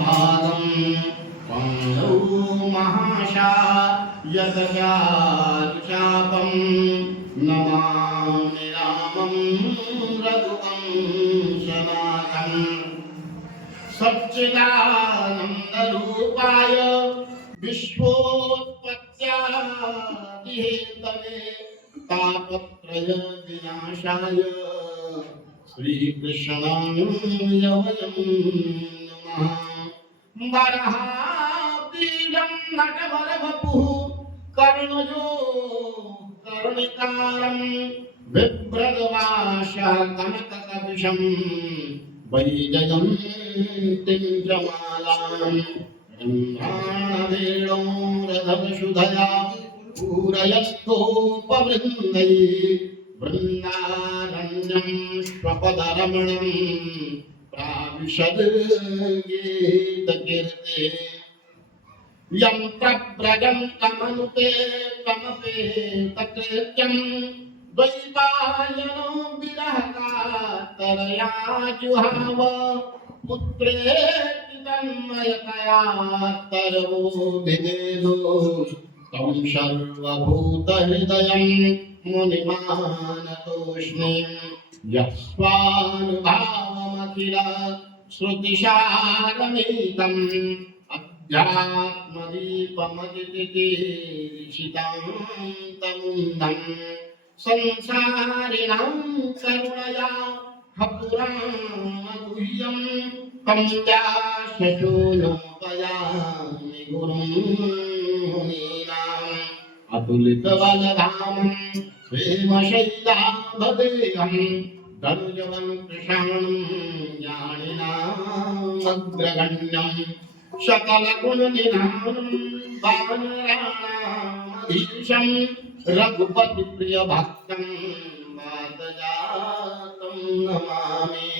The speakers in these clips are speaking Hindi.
भागं पंगौ महाशायतचारुचापं नमामि रामं रघुवंशनाथम् सच्चिदानन्दरूपाय विश्वोत्पत्त्यादिहेतवे तापत्रयविनाशाय श्रीकृष्णाय वयं नमः। वराहमिहिरं नटवरवपुः कर्णयो कर्णिकारं बिभ्रद्वासः कनककपिशं वैजयन्तीं च मालां ब्रह्माणवेणो रथवसुधया पूरयस्थोपवृन्दैः वृन्दारण्यं स्वपदरमणं प्राविशद् गीतकीर्ते यं प्रव्रजन्तमनुपेतमपेतकृत्यं द्वैपायनो विरहकातरया जुहाव पुत्रेति तन्मयतया तरवो विदेदो तं सर्वभूतहृदयं मुनिमानतोऽस्मि यस्वानुभावमखिल श्रुतिसारमेकम् अध्यात्मदीपमदितिशीतान्तमुन्दम् संसारिणां करुणया हपुरामगुह्यं तं व्यासशूलोपयामि गुरुं मुनीनाम् अतुलितबलधामं प्रेमशैलाभदेहं धनुजवन्कृशाणं ज्ञानिनामग्रगण्यं सकलगुणनिधानं वानराणामधीशं रघुपतिप्रियभक्तं वातजातं नमामि।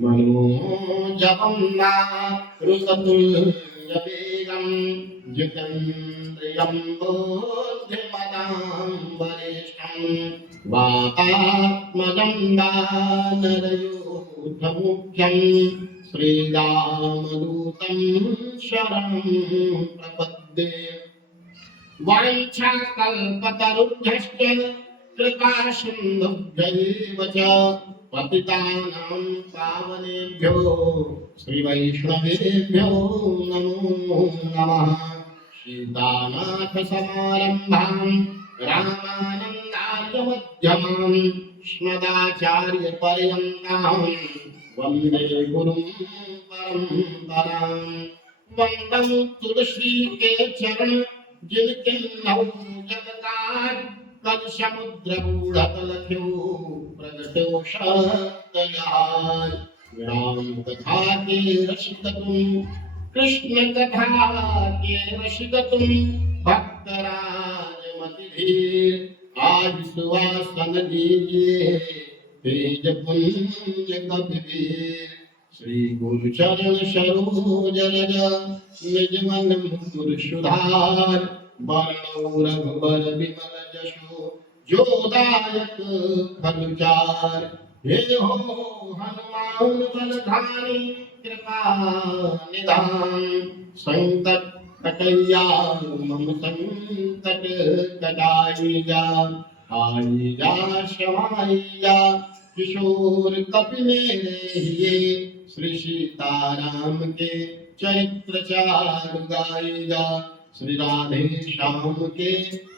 मनोजवं मारुततुल्यवेगं जितेन्द्रियं बुद्धिमतां वरिष्ठं वातात्मजं वानरयूथमुख्यं श्रीरामदूतं शरणं प्रपद्ये। वाञ्छाकल्पतरुभ्यश्च कृपासिन्धुभ्यैव च पतितानां पावनेभ्यो श्रीवैष्णवेभ्यो नमो नमः। सीतानाथसमारम्भां रामानन्दार्यमध्यमां अस्मदाचार्यपर्यन्तां वन्दे गुरुं परम्परां। वन्दं तुलसी के चरण जिनके नौ जगतार कल समुद्र बूढ़तलख्यो प्रगटो सत्ययार। राम कथा के रसिक तुम कृष्ण कथा के रसिक तुम भक्तराज मति धीर आज सुवासन दीजिए तेज पुण्य कबीर। श्री गुरु चरण सरोज रज निज मन मुकुर सुधार वर्णो रघुबर विमल जसो जो दायक फलचार। हे हो हनुमान बलधारी कृपा निधान संकट कटैया मम संकट कटाइया आइया समाइया किशोर कपिले श्री सीताराम के चरित्र चार गाइया श्री राधे श्याम के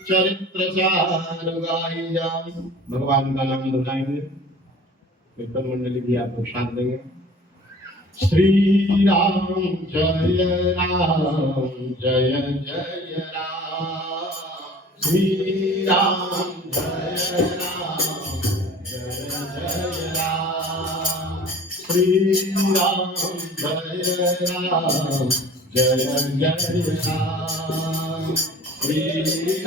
चरित्र चार गाइया। भगवान का नाम दोहराएंगे कीर्तन मंडली भी आपको साथ देंगे। श्री राम जय जय राम श्री राम जय श्री राम जय जय राम श्री राम जय राम श्री राम जय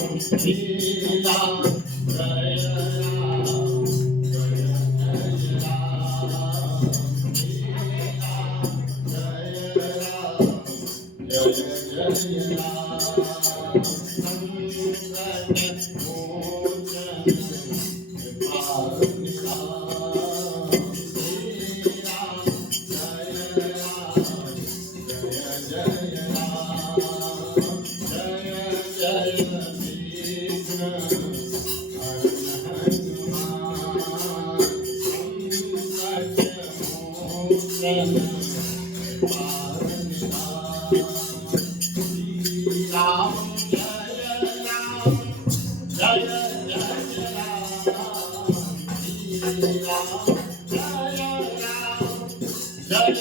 राम श्री राम जय राम जय राम संकट मोचन कृपानिधान श्री राम जय राम जय राम जय विघ्न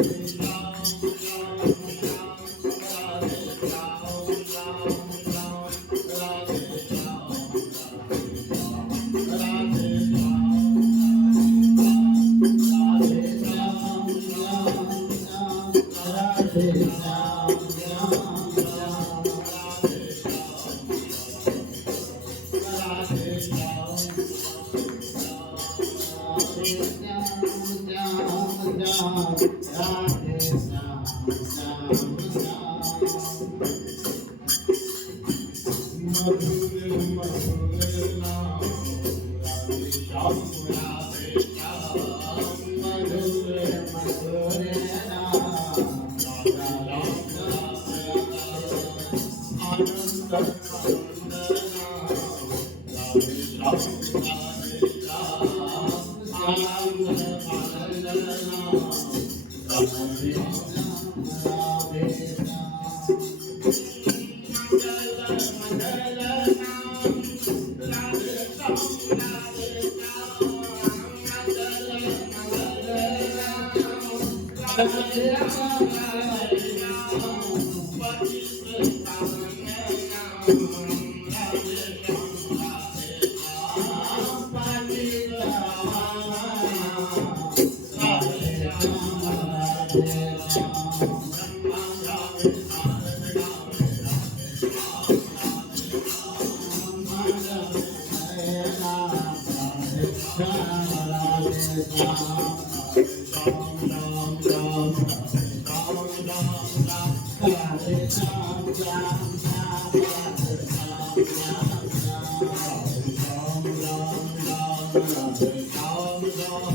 हरण हनुमान संकट मोचन राम जय राम जय जय राम श्री राम जय राम जय जय राम श्री राम जय राम जय जय राम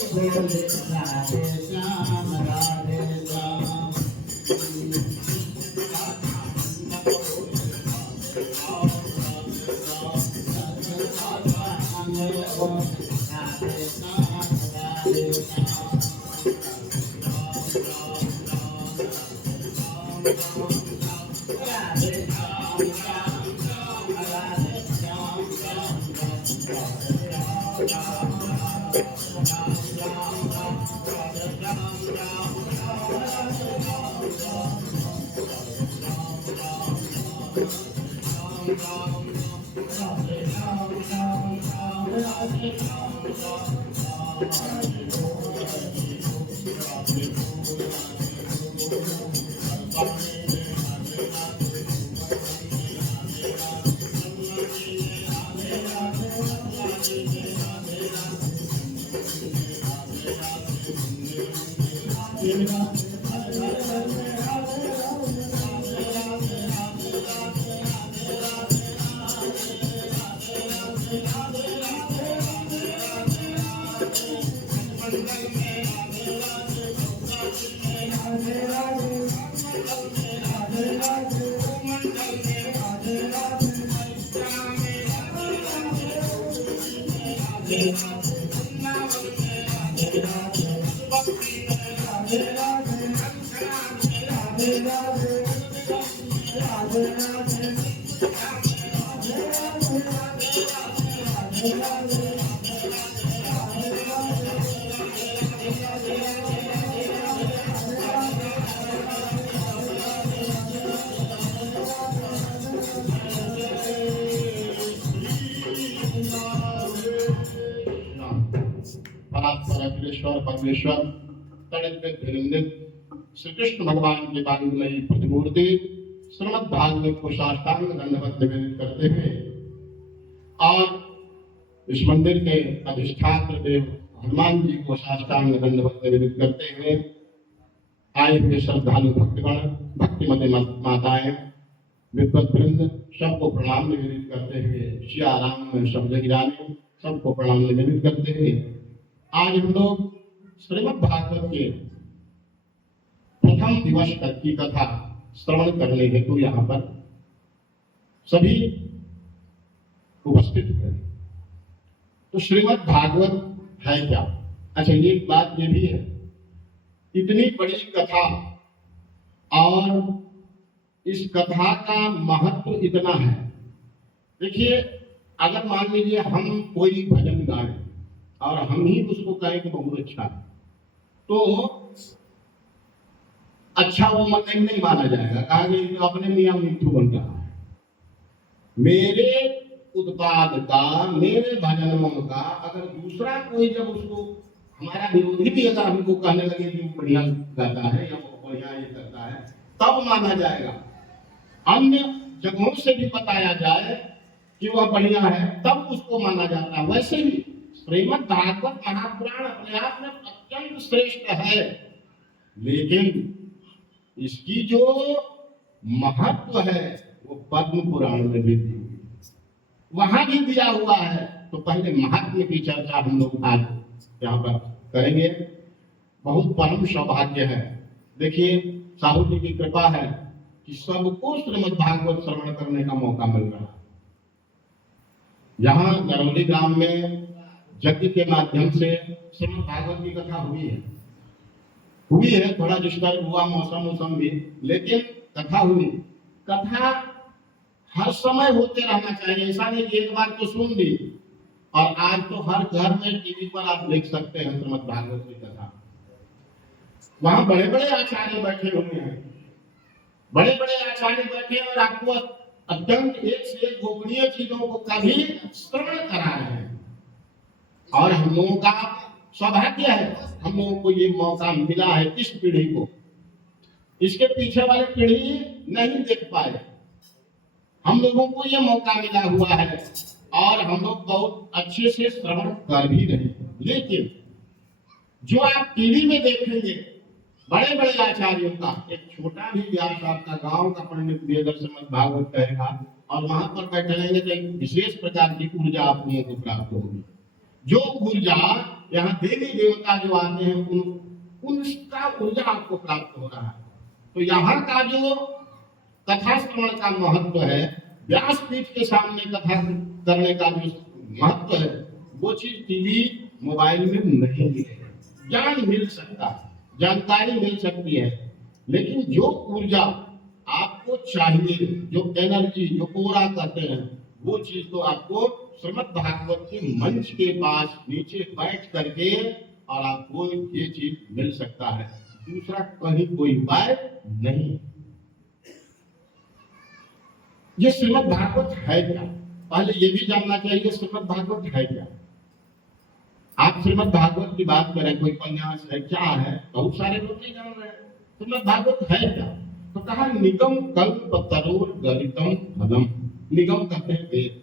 सीताराम राधे श्याम राधे श्याम अखिलेश्वर परमेश्वर श्री कृष्ण भगवान की बांधमयी प्रतिमूर्ति श्रीमद् भागवत को साष्टांग दंडवत निवेदित करते हुए और इस मंदिर के अधिष्ठात्र देव हनुमान जी को साष्टांग दंडवत निवेदित करते हुए आए हुए श्रद्धालु भक्तगण भक्तिमती माताएं विद्वत वृंद सबको प्रणाम निवेदित करते हुए सिया राम सब जग जाने सबको प्रणाम निवेदित करते हुए आज हम लोग श्रीमद् भागवत के प्रथम दिवस तक की कथा श्रवण करने हेतु यहाँ पर सभी उपस्थित हुए। तो श्रीमद् भागवत है क्या? अच्छा, ये बात ये भी है, इतनी बड़ी कथा और इस कथा का महत्व इतना है। देखिए, अगर मान लीजिए हम कोई भजन गाएं और हम ही उसको कहें कि बहुत अच्छा है, तो अच्छा वो मतलब नहीं माना जाएगा। कहा कि तो अपने मियाँ मिट्ठू बन रहा है। मेरे उत्पाद का, मेरे भजनों का अगर दूसरा कोई जब उसको, हमारा विरोधी भी अगर हमको कहने लगे कि वो बढ़िया गाता है या वो बढ़िया ये करता है, तब माना जाएगा। अन्य जगहों से भी बताया जाए कि वह बढ़िया है, तब उसको माना जाता है। वैसे ही श्रीमद् भागवत महापुराण अपने आप में अत्यंत श्रेष्ठ है, लेकिन इसकी जो महत्व है वो पद्म पुराण में भी दी हुई, वहां भी दिया हुआ है। तो पहले महात्म्य की चर्चा हम लोग आज यहाँ पर करेंगे। बहुत परम सौभाग्य है। देखिए, साहू जी की कृपा है कि सबको श्रीमद् भागवत श्रवण करने का मौका मिल रहा है। यहाँ नरौली ग्राम में यज्ञ के माध्यम से श्रीमद् भागवत की कथा हुई है। थोड़ा डिस्टर्ब हुआ मौसम भी, लेकिन कथा हुई। कथा हर समय होते रहना चाहिए। ऐसा नहीं कि एक बार तो सुन ली और आज तो हर घर में टीवी पर आप देख सकते हैं श्रीमद् भागवत की कथा। वहां बड़े बड़े आचार्य बैठे हुए हैं, बड़े बड़े आचार्य बैठे और आपको अत्यंत एक से एक गोपनीय चीजों को कभी श्रवण करा रहे हैं। और हम लोगों का सौभाग्य है, हम लोगों को ये मौका मिला है। इस पीढ़ी को, इसके पीछे वाले पीढ़ी नहीं देख पाए, हम लोगों को ये मौका मिला हुआ है और हम लोग बहुत अच्छे से श्रवण कर भी रहे हैं। लेकिन जो आप टीवी में देखेंगे बड़े बड़े आचार्यों का, एक छोटा भी व्यास आपका गांव का पंडित वेदर श्रीमद् भागवत कहेगा और वहां पर बैठे रहेंगे तो एक विशेष प्रकार की ऊर्जा आप लोगों को प्राप्त होगी। जो ऊर्जा यहाँ देवी देवता जो आते हैं उनका ऊर्जा आपको प्राप्त हो रहा है। तो यहाँ का जो कथा श्रवण का महत्व है, व्यासपीठ के सामने कथा करने का जो महत्व है, वो चीज टीवी मोबाइल में नहीं मिलेगा। ज्ञान मिल सकता है, जानकारी मिल सकती है, लेकिन जो ऊर्जा आपको चाहिए, जो एनर्जी, जो ओरा कहते हैं, वो चीज तो आपको श्रीमद् भागवत के मंच के पास नीचे बैठ करके और आपको ये चीज मिल सकता है। दूसरा कहीं कोई उपाय नहीं। ये श्रीमद् भागवत है क्या? पहले ये भी जानना चाहिए श्रीमद् भागवत है क्या। आप श्रीमद् भागवत की बात करें, कोई उपन्यास है, क्या है, बहुत सारे लोग नहीं जान रहे हैं। श्रीमद् भागवत है क्या? तो कहा निगम कल्प तरोर गलितम फलम। निगम कहते हैं वेद,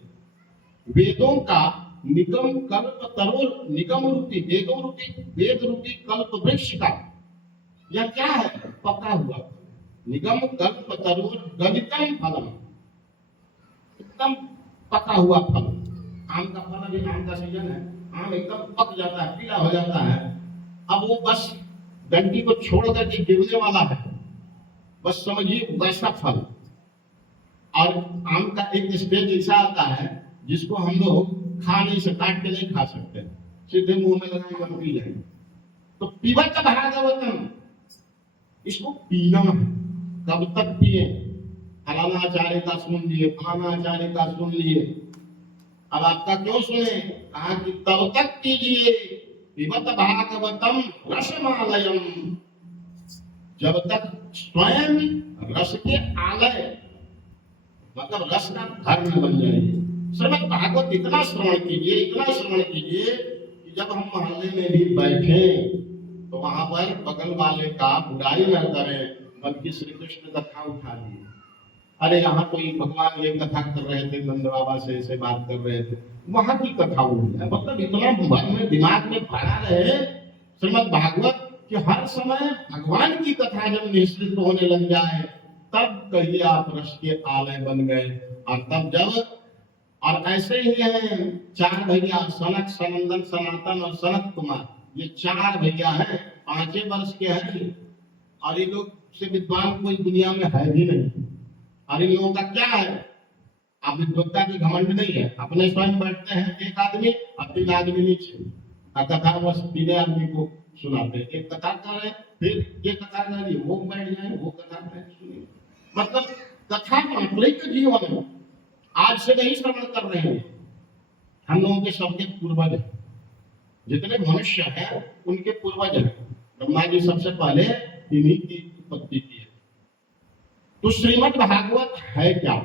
वेदों का निगम कल्प तरोर, निगम रूपी वेदों रूपी वेद रूपी कल्प वृक्ष का यह क्या है? पका हुआ निगम कल्प तरोर गलितम फलम, एकदम पका हुआ फल। आम का फल, अभी आम का सीजन है, आम एकदम पक जाता है, पीला हो जाता है, अब वो बस डंडी को छोड़ करके गिरने वाला है, बस समझिए वैसा फल। और आम का एक स्टेज ऐसा आता है जिसको हम लोग खा नहीं सकते, काट के नहीं खा सकते, सीधे मुंह में लगाएंगे और पी जाएंगे। तो पीवत भागवतम, इसको पीना है। कब तक पिए? फलाना आचार्य का सुन लिए, फलाना आचार्य का सुन लिए, अब आपका क्यों सुने? कहा कि तब तक कीजिए पिबत भागवतम रसमालयम, जब तक स्वयं रस के आलय, मतलब रस का घर न बन जाए। श्रीमद् भागवत इतना श्रवण कीजिए, इतना श्रवण कीजिए कि जब हम मोहल्ले में भी बैठे तो वहां पर बगल वाले का बुराई न करें, बल्कि श्री कृष्ण कथा उठा दिए। अरे यहाँ कोई भगवान ये कथा कर रहे थे, नंद बाबा से ऐसे बात कर रहे थे, वहां की कथा हुई है। मतलब इतना मन में दिमाग में भरा रहे श्रीमद् भागवत कि हर समय भगवान की कथा जब निश्चित होने लग जाए, तब कहिए आप रस के आलय बन गए। और तब जब, और ऐसे ही है चार भैया, सनक, सनंदन, सनातन और सनत कुमार, ये चार भैया हैं, 5 वर्ष के हैं, और ये लोग से विद्वान कोई दुनिया में है भी नहीं। और इन लोगों का क्या है? आप विद्वत्ता की घमंड नहीं है, अपने स्वयं बैठते हैं एक आदमी और 3 आदमी नीचे, कथा बस 3 आदमी को सुनाते हैं। एक कथा कर रहे हैं, फिर ये कथा कर रही है, वो बैठ जाए, वो कथा सुनिए। मतलब कथा मात्रिक जीवन में आज से नहीं श्रवण कर रहे हैं हम लोगों के, सबके पूर्वज हैं, जितने मनुष्य हैं उनके पूर्वज हैं। ब्रह्मा जी सबसे पहले इन्हीं की उत्पत्ति की है। तो श्रीमद् भागवत है क्या?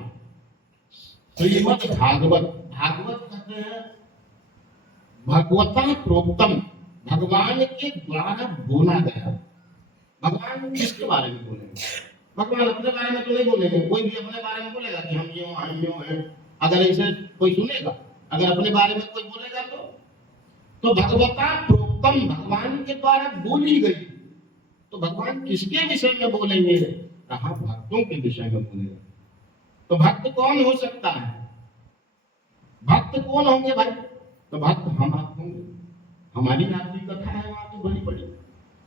श्रीमद् भागवत, भागवत कहते हैं भगवता प्रोक्तम, भगवान के द्वारा बोला गया। भगवान किसके बारे में बोलेंगे? भगवान अपने बारे में तो नहीं बोलेंगे। कोई भी अपने बारे में बोलेगा कि हम यूं हैं, अगर ऐसे कोई सुनेगा? अगर अपने बारे में कोई बोलेगा तो भगवता प्रोक्तम, भगवान के द्वारा बोली गई। तो भगवान किसके विषय में बोलेंगे? कहा भक्तों के विषय में बोलेगा। तो भक्त कौन हो सकता है? भक्त कौन होंगे भाई? तो भक्त हम आप होंगे। हमारी आपकी कथा है वहां तो बड़ी बड़ी।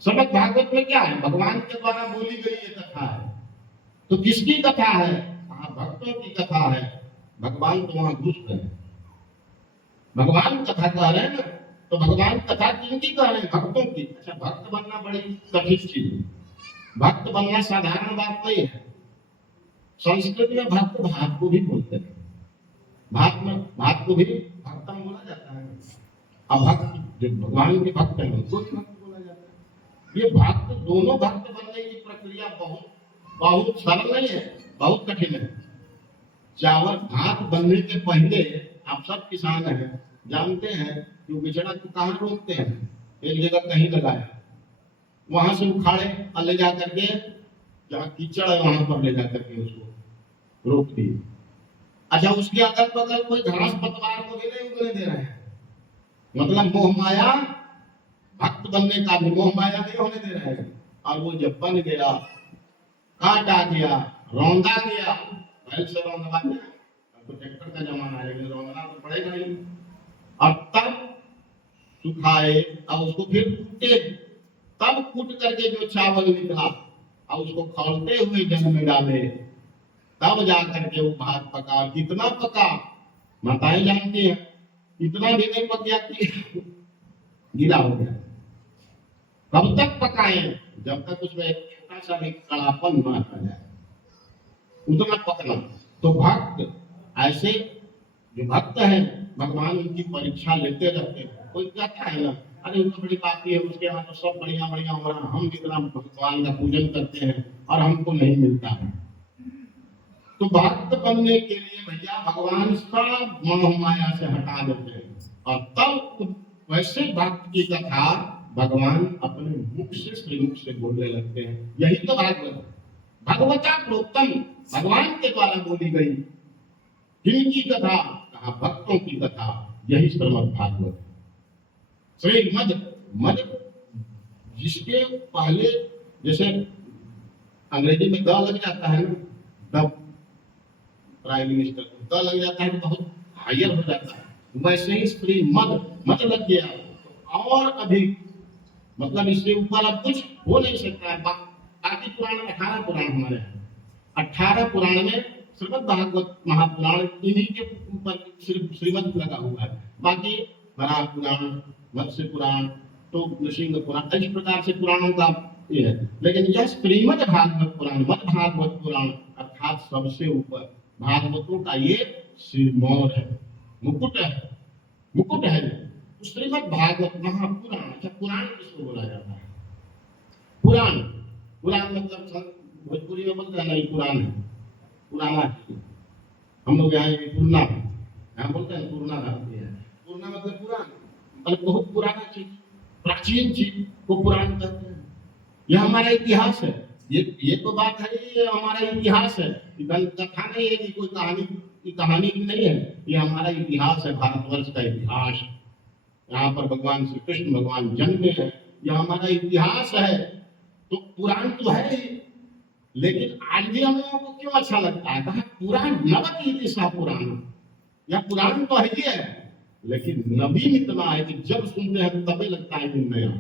श्रीमद् भागवत में क्या है? भगवान के द्वारा बोली गई ये कथा है। तो किसकी कथा है? कहा भक्तों की कथा है। भगवान तो वहां घुस गए, भगवान कथा कह रहे हैं ना, तो भगवान कथा किनकी कह रहे हैं? भक्तों की। अच्छा, भक्त बनना बड़ी कठिन चीज है, भक्त बनना साधारण बात नहीं है। संस्कृत में भक्त भात को भी बोलते हैं, भात को भी भक्तम बोला जाता है। अब भक्त जो भगवान के भक्त हैं उनको भी भक्त बोला जाता है। ये भक्त, दोनों भक्त बनने की प्रक्रिया बहुत बहुत सरल नहीं है, बहुत कठिन है। चावल भात बनने के पहले, आप सब किसान हैं, जानते हैं कि बिचड़ा को कहाँ रोकते हैं? एक जगह कहीं लगाया, वहां से उखाड़े और ले जा करके जहाँ कीचड़ है वहां पर ले जा करके उसको रोक दिए। अच्छा, उसके अगल बगल कोई घास पतवार को भी नहीं उगने दे रहे हैं। मतलब मोह माया, भक्त बनने का भी मोह माया नहीं होने दे रहे हैं। और वो जब बन गया, काटा गया, रौंदा गया, बैल से रौंदवा गया, अब तो ट्रैक्टर का जमाना है, लेकिन रौंदना तो पड़ेगा ही। और तब सुखाए और उसको फिर कूटे, तब कूट करके जो चावल निकला और उसको खौलते हुए जल में डाले, तब जा करके वो भात पका। कितना पका माताएं जानती हैं, इतना भी नहीं पक गया कि गीला हो गया। कब तक पकाए? जब तक उसमें एक छोटा सा भी कड़ापन न आ जाए, उतना पकना। तो भक्त ऐसे जो भक्त है, भगवान उनकी परीक्षा लेते रहते हैं। कोई कहता है ना, अरे वो तो बड़ी बात है, उसके यहाँ तो सब बढ़िया बढ़िया हो रहा, हम इतना भगवान का पूजन करते हैं और हमको नहीं मिलता है। तो भक्त बनने के लिए भैया भगवान सब मोह माया से हटा देते हैं, और तब वैसे भक्त की कथा भगवान अपने मुख से श्रीमुख से बोलने लगते हैं। यही तो भागवत, भगवता प्रोक्तम, भगवान के द्वारा बोली गई जिनकी कथा, कहा भक्तों की कथा, यही श्रीमद् भागवत। श्रीमद् मद जिसके पहले जैसे अंग्रेजी में द लग जाता है ना, द प्राइम मिनिस्टर, द लग जाता है तो बहुत हायर हो जाता है, वैसे ही श्रीमद् मद लग गया और अधिक, मतलब इससे ऊपर अब कुछ हो नहीं सकता है। बाकी पुराण 18 पुराण हमारे हैं, 18 पुराण में श्रीमद् भागवत महापुराण इन्हीं के ऊपर सिर्फ श्रीमद् लगा हुआ है। बाकी वराह पुराण, मत्स्य पुराण, तो नृसिंह पुराण, इस प्रकार से पुराणों का ये है। लेकिन यह श्रीमद् भागवत पुराण, मद् भागवत पुराण अर्थात सबसे ऊपर भागवतों का ये सिरमौर है, मुकुट है, मुकुट है। श्रीमद् भागवत महापुराण। अच्छा, पुराण किसको बोला जाता है? पुराण, पुराण मतलब भोजपुरी में बोलते हैं नहीं, पुराण है, पुराना है। हम लोग यहाँ पूर्णा, यहाँ बोलते हैं पूर्णा धारती है। पूर्णा मतलब पुराण, मतलब बहुत पुराना चीज, प्राचीन चीज को पुराण कहते हैं। यह हमारा इतिहास है। ये तो बात है, ये हमारा इतिहास है, कथा नहीं है कि कोई कहानी की कहानी नहीं है, ये हमारा इतिहास है, भारतवर्ष का इतिहास। यहाँ पर भगवान श्री कृष्ण भगवान जन्मे हैं, यह हमारा इतिहास है। तो पुराण तो है ही, लेकिन आज भी हम लोगों को क्यों अच्छा लगता है? कहा पुराण नवति इति सा पुराण, यह पुराण तो है ही है, लेकिन नवीन इतना है कि जब सुनते हैं तभी लगता है कि नया।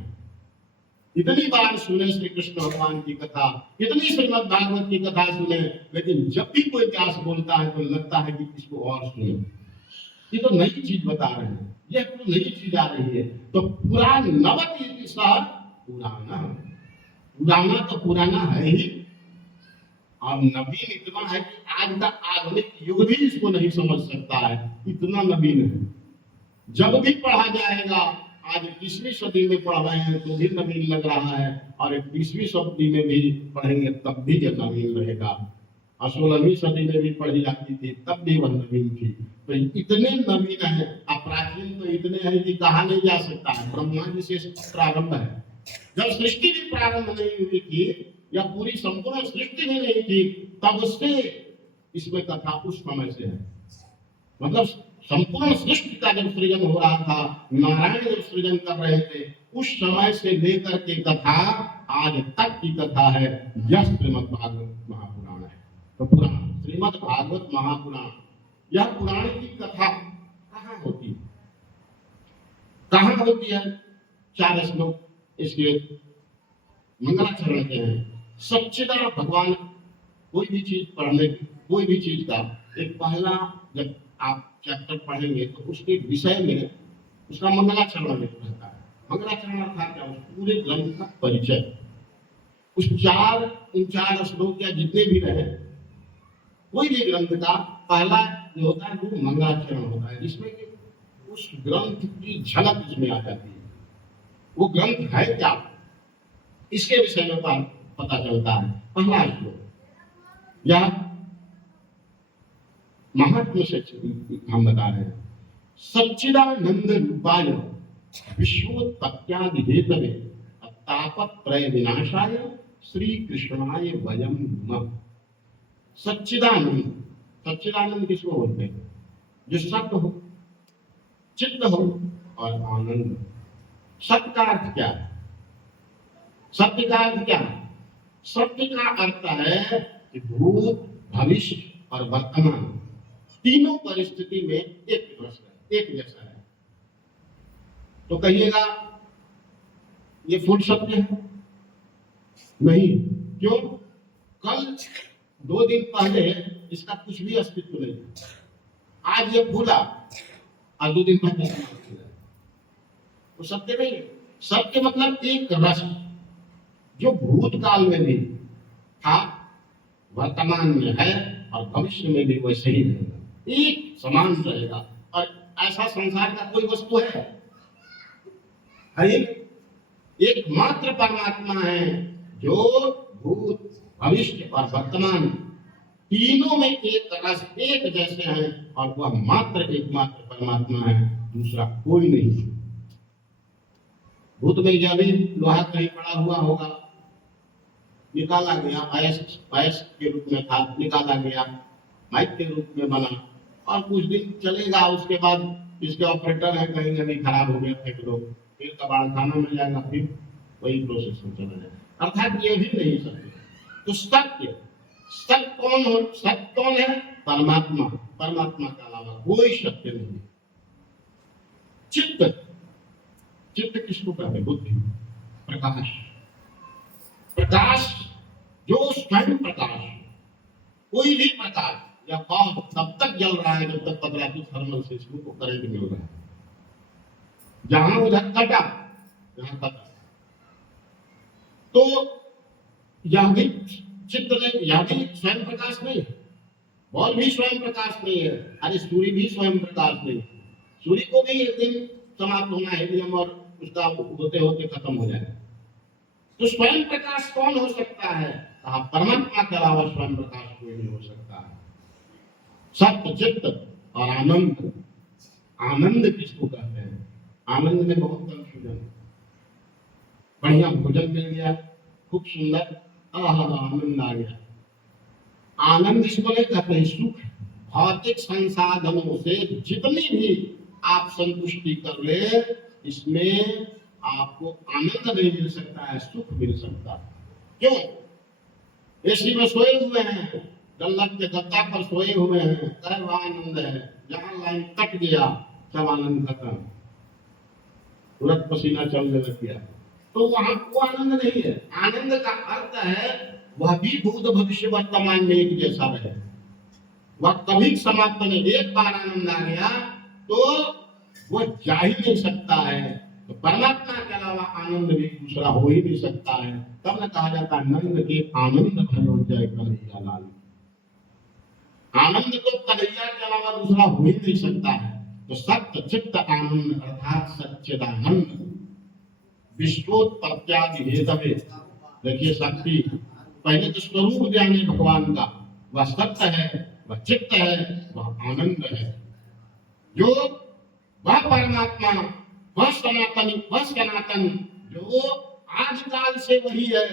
इतनी बार सुने श्री कृष्ण भगवान की कथा, इतनी श्रीमद् भागवत की कथा सुने, लेकिन जब भी कोई व्यास बोलता है तो लगता है कि इसको और सुने, ये तो नई चीज बता रहे हैं, यह तो नई चीज आ रही है। तो पुराण नवति इति सह पुराना, पुराना तो पुराना है ही, और नवीन इतना है कि आज का आधुनिक युग भी इसको नहीं समझ सकता है, इतना नवीन है। जब भी पढ़ा जाएगा, आज 20वीं सदी में पढ़ रहे हैं तो भी नवीन लग रहा है, और 21वीं सदी में भी पढ़ेंगे तब भी यह नवीन रहेगा, और 16वीं सदी में भी पढ़ी जाती थी तब भी वह नवीन थी। तो इतने नवीन है, प्राचीन तो इतने हैं कि कहा नहीं जा सकता है। ब्रह्मांड से प्रारंभ है, जब सृष्टि भी प्रारंभ नहीं हुई थी या पूरी संपूर्ण सृष्टि भी नहीं थी, तब उससे इसमें कथा उस समय से है। मतलब संपूर्ण सृष्टि का जब सृजन हो रहा था, नारायण जब सृजन कर रहे थे, उस समय से लेकर के कथा आज तक की कथा है। यह श्रीमद् भागवत महापुराण है। तो पुराण श्रीमद् भागवत महापुराण, यह पुराण की कथा कहाँ होती है? कहाँ होती है? 4 श्लोक इसके मंगलाचरण के हैं। सच्चिदानंद भगवान, कोई भी चीज पढ़ने, कोई भी चीज का एक पहला जब आप चैप्टर पढ़ेंगे तो उसके विषय में उसका मंगलाचरण रहता है। मंगलाचरण अर्थात क्या? उस पूरे ग्रंथ का परिचय, उस 4 श्लोक या जितने भी रहे, कोई भी ग्रंथ का पहला जो होता है वो मंगलाचरण होता है, जिसमें कि उस ग्रंथ की झलक इसमें आ जाती है। वो ग्रंथ है क्या, इसके विषय में पता चलता है। पहला श्लोक यह महात्मा से हम बता रहे हैं। सच्चिदानंद रूपाय विश्वोत्पत्त्यादि हेतवे तापत्रय विनाशाय श्री कृष्णाय वयं नमः। सच्चिदानंद, सच्चिदानंद किसको बोलते हैं? जो सत्य हो, चित्त हो और आनंद। सत्य का अर्थ क्या है? सत्य का अर्थ क्या है? सत्य का अर्थ है कि भूत, भविष्य और वर्तमान तीनों परिस्थिति में एक जैसा है। तो कहिएगा ये फूल सत्य है? नहीं। क्यों? कल 2 दिन पहले इसका कुछ भी अस्तित्व नहीं था, आज ये फूला और 2 दिन पहले तो सत्य नहीं है। सत्य मतलब एक रस जो भूतकाल में भी था, वर्तमान में है और भविष्य में भी वैसे ही रहेगा, एक समान रहेगा। और ऐसा संसार का कोई वस्तु है? एकमात्र परमात्मा है जो भूत, भविष्य और वर्तमान तीनों में एक रस, एक जैसे हैं, और वह मात्र एकमात्र परमात्मा है, दूसरा कोई नहीं। भूत में जब भी लोहा कहीं पड़ा हुआ होगा, निकाला गया, अयस्क के रूप में था, निकाला गया, माइक के रूप में बना, और कुछ दिन चलेगा, उसके बाद इसके ऑपरेटर है कहीं कहीं खराब हो गया, फेंक लो, फिर कबाड़ खाना मिल जाएगा, फिर वही प्रोसेस में चला जाएगा। अर्थात ये भी नहीं सत्य। तो सत्य, सत्य कौन हो? सत्य कौन है? परमात्मा। परमात्मा के अलावा कोई सत्य नहीं। चित्त, चित्त किसको कहते? बुद्धि, प्रकाश। प्रकाश जो स्वयं प्रकाश, कोई भी प्रकाश या कौन तब तक जल रहा है जब तक पदरातु थर्मल से इसको करंट मिल रहा है। जहां उधर कटा, यहां कटा, तो यह भी चित्त नहीं, यह भी स्वयं प्रकाश नहीं है। बॉल भी स्वयं प्रकाश नहीं है। अरे सूर्य भी स्वयं प्रकाश नहीं। सूर्य को भी एक दिन समाप्त होना है, हीलियम और उसका होते होते खत्म हो जाएगा। तो स्वयं प्रकाश कौन हो सकता है? कहा परमात्मा के अलावा स्वयं प्रकाश कोई नहीं हो सकता है। सत्य, चित्त और आनंद। आनंद किसको कहते हैं? आनंद में बहुत कंफ्यूजन। बढ़िया भोजन मिल गया, खूब सुंदर, आनंद आ गया। आनंद इसको नहीं कहते हैं, सुख। भौतिक संसाधनों से जितनी भी आप संतुष्टि कर ले, इसमें आपको आनंद नहीं मिल सकता है, सुख मिल सकता है। क्यों? एसी में सोए हुए हैं, गल्लत के गद्दा पर सोए हुए हैं, कैसा आनंद है। जहां लाइन कट गया सब आनंद खत्म, तुरंत पसीना चलने लग गया। तो वहां वो आनंद नहीं है। आनंद का अर्थ है वह भी भूत भविष्य वर्तमान में एक जैसा रहे, वह कभी समाप्त नहीं। एक बार आनंद आ गया तो वो जा ही नहीं सकता है। तो परमात्मा के अलावा आनंद भी दूसरा हो ही नहीं सकता है। तब न कहा जाता नंद के आनंद भयो जय कन्हैया लाल। आनंद तो कन्हैया के अलावा दूसरा हो ही नहीं सकता है। तो सत्य चित्त आनंद अर्थात सच्चिदानंद विश्वोत्पत्त्यादि हेतवे। देखिए शक्ति, पहले तो स्वरूप जाने भगवान का, वह सत्य है, वह चित्त है, वह आनंद है। जो वह परमात्मा, वह सनातन जो आज काल से वही है,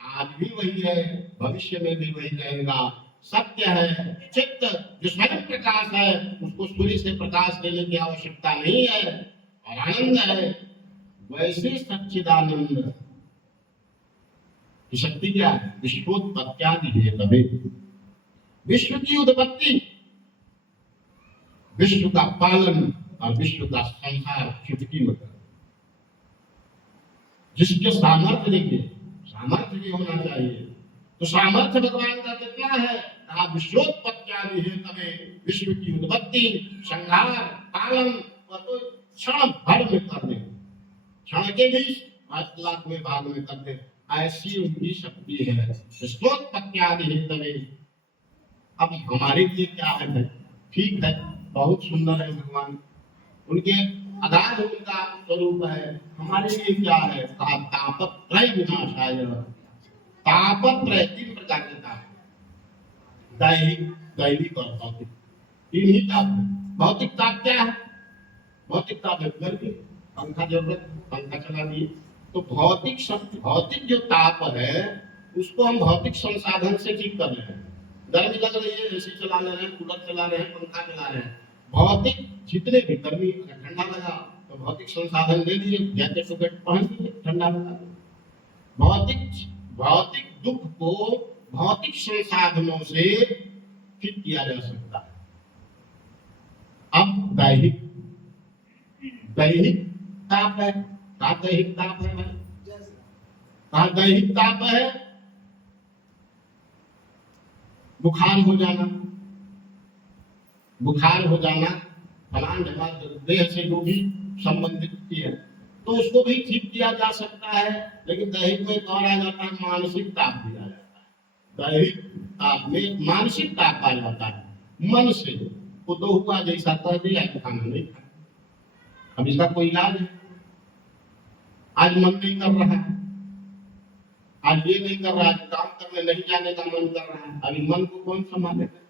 आज भी वही है, भविष्य में भी वही रहेगा। सत्य है, चित्त जो स्वयं प्रकाश है, उसको सूर्य से प्रकाश लेने की आवश्यकता नहीं है, और आनंद है। वैसे सच्चिदानंद की शक्ति क्या है? विश्वोत्पत्त्यादि हेतवे। विश्व की उत्पत्ति, विश्व का पालन और विश्व का संसार चुटकी में। जिसके सामर्थ्य देखिए, सामर्थ्य भी होना चाहिए। तो सामर्थ्य भगवान का कितना है? कहा विश्वोत्पत्त्यादि हेतवे। विश्व की उत्पत्ति, संहार, पालन और तो क्षण भर में कर दे, क्षण के भी 8,00,000 भाग में कर दे, ऐसी उनकी शक्ति है। विश्वोत्पत्त्यादि हेतवे। अब हमारे लिए क्या है भाई? ठीक है, बहुत सुंदर है भगवान, उनके अगाध उनका स्वरूप है। हमारे लिए क्या है? कहा तापत्रय विनाशाय। तापत्रय 3 प्रकार के ताप, दैहिक, दैविक और भौतिक। 3 ही ताप है। भौतिक ताप क्या है? भौतिक ताप है गर्मी, पंखा जरूरत, पंखा चला दिए। तो भौतिक शक्ति, भौतिक जो ताप है उसको हम भौतिक संसाधन से ठीक कर रहे हैं। गर्मी लग रही है, एसी चला रहे हैं, कूलर चला रहे हैं, पंखा चला रहे हैं। भौतिक जितने भी, गर्मी ठंडा लगा तो भौतिक संसाधन ले लिए, जैकेट वैकेट पहन लिए, ठंडा लगा। भौतिक दुख को भौतिक संसाधनों से ठीक किया जा सकता है। अब दैहिक, दैहिक ताप है, कहा दैहिक ताप है भाई, कहा दैहिक ताप है, बुखार हो जाना, बुखार हो जाना फलान देह से जो भी संबंधित की है तो उसको भी ठीक किया जा सकता है। लेकिन दैहिक में कौन आ जाता है, मानसिक ताप भी आ जाता है। दैहिक ताप में मानसिक ताप आ जाता है मन से, वो तो हुआ जैसा कह दिया खाना नहीं खाया, अब इसका कोई इलाज है। आज मन नहीं कर रहा है, आज ये नहीं कर रहा, आज काम करने नहीं जाने का मन कर रहा है, अभी मन को कौन संभालेगा।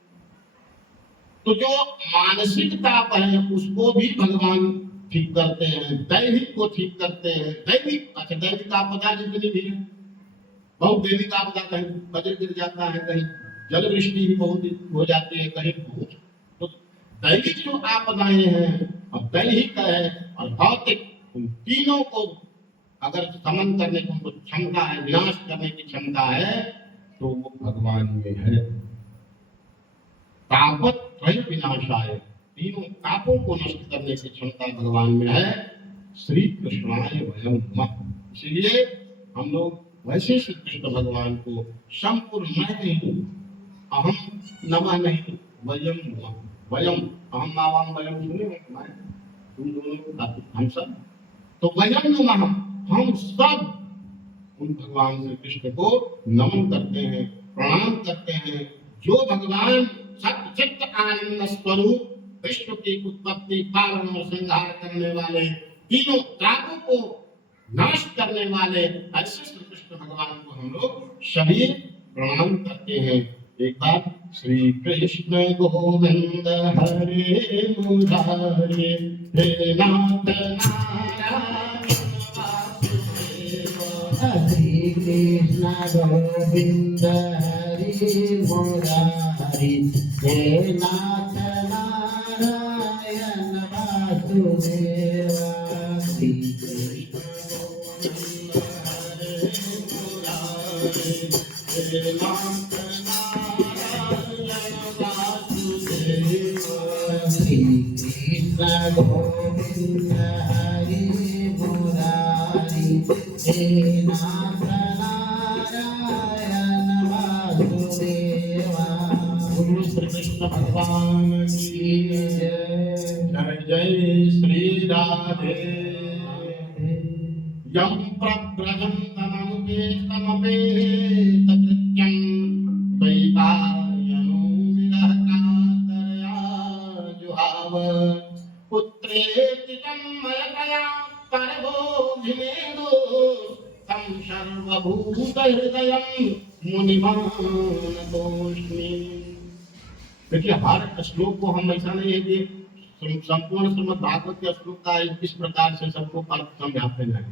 तो जो मानसिक ताप है उसको भी भगवान ठीक करते हैं, दैविक को ठीक करते हैं। दैविक, अच्छा दैविक आपदा जितनी भी है, बहुत दैविक आपदा, कहीं वज्र गिर जाता है, कहीं जल वृष्टि भी बहुत हो जाती है, कहीं भूख। तो दैविक जो आपदाएं हैं और दैहिक है और भौतिक, उन तीनों को अगर समन करने की उनको क्षमता है, विनाश करने की क्षमता है, तो वो भगवान में है। तापत त्रय विनाशाय, तीनों तापों को नष्ट करने की क्षमता भगवान में है। श्री कृष्णाय वयं नमः। इसलिए हम लोग वैसे श्री कृष्ण भगवान को संपूर्ण मैं नहीं, अहम नमः नहीं, वयं नमः। वयं अहम नावाम वयं सुने हैं, मैं तुम दोनों हम सब, तो वयं नमः हम सब उन भगवान श्री कृष्ण को नमन करते हैं, प्रणाम करते हैं, जो भगवान सत्य चित्त आनंद स्वरूप विश्व की उत्पत्ति, पालन और संहार करने वाले, तीनों तापों को नाश करने वाले ऐसे श्री कृष्ण भगवान को हम लोग सभी प्रणाम करते हैं। एक बार श्री कृष्ण गोविंद हरे मुरारे, हे नाथ Narayan Hare Krishna Govinda Hare Murari, He Nath Narayana Vasudeva. Hare Krishna Hare Nath Narayana Vasudeva. Hare Krishna Govinda Hare Murari, He Nath Narayana Vasudeva. गुरु श्री कृष्ण भगवान की जय। जय जय श्री राधे। यं प्रव्रजन्तमनुपेतमपेतकृत्यं द्वैपायनो विरहकातरया जुहाव। पुत्रेति तन्मयतया परभोधिनेदो तं सर्वभूतहृदयं मुनिमानतोऽस्मि। देखिए हर श्लोक को हम ऐसा नहीं है कि संपूर्ण श्रीमद् भागवत के श्लोक का इस प्रकार से सबको समझाते हैं,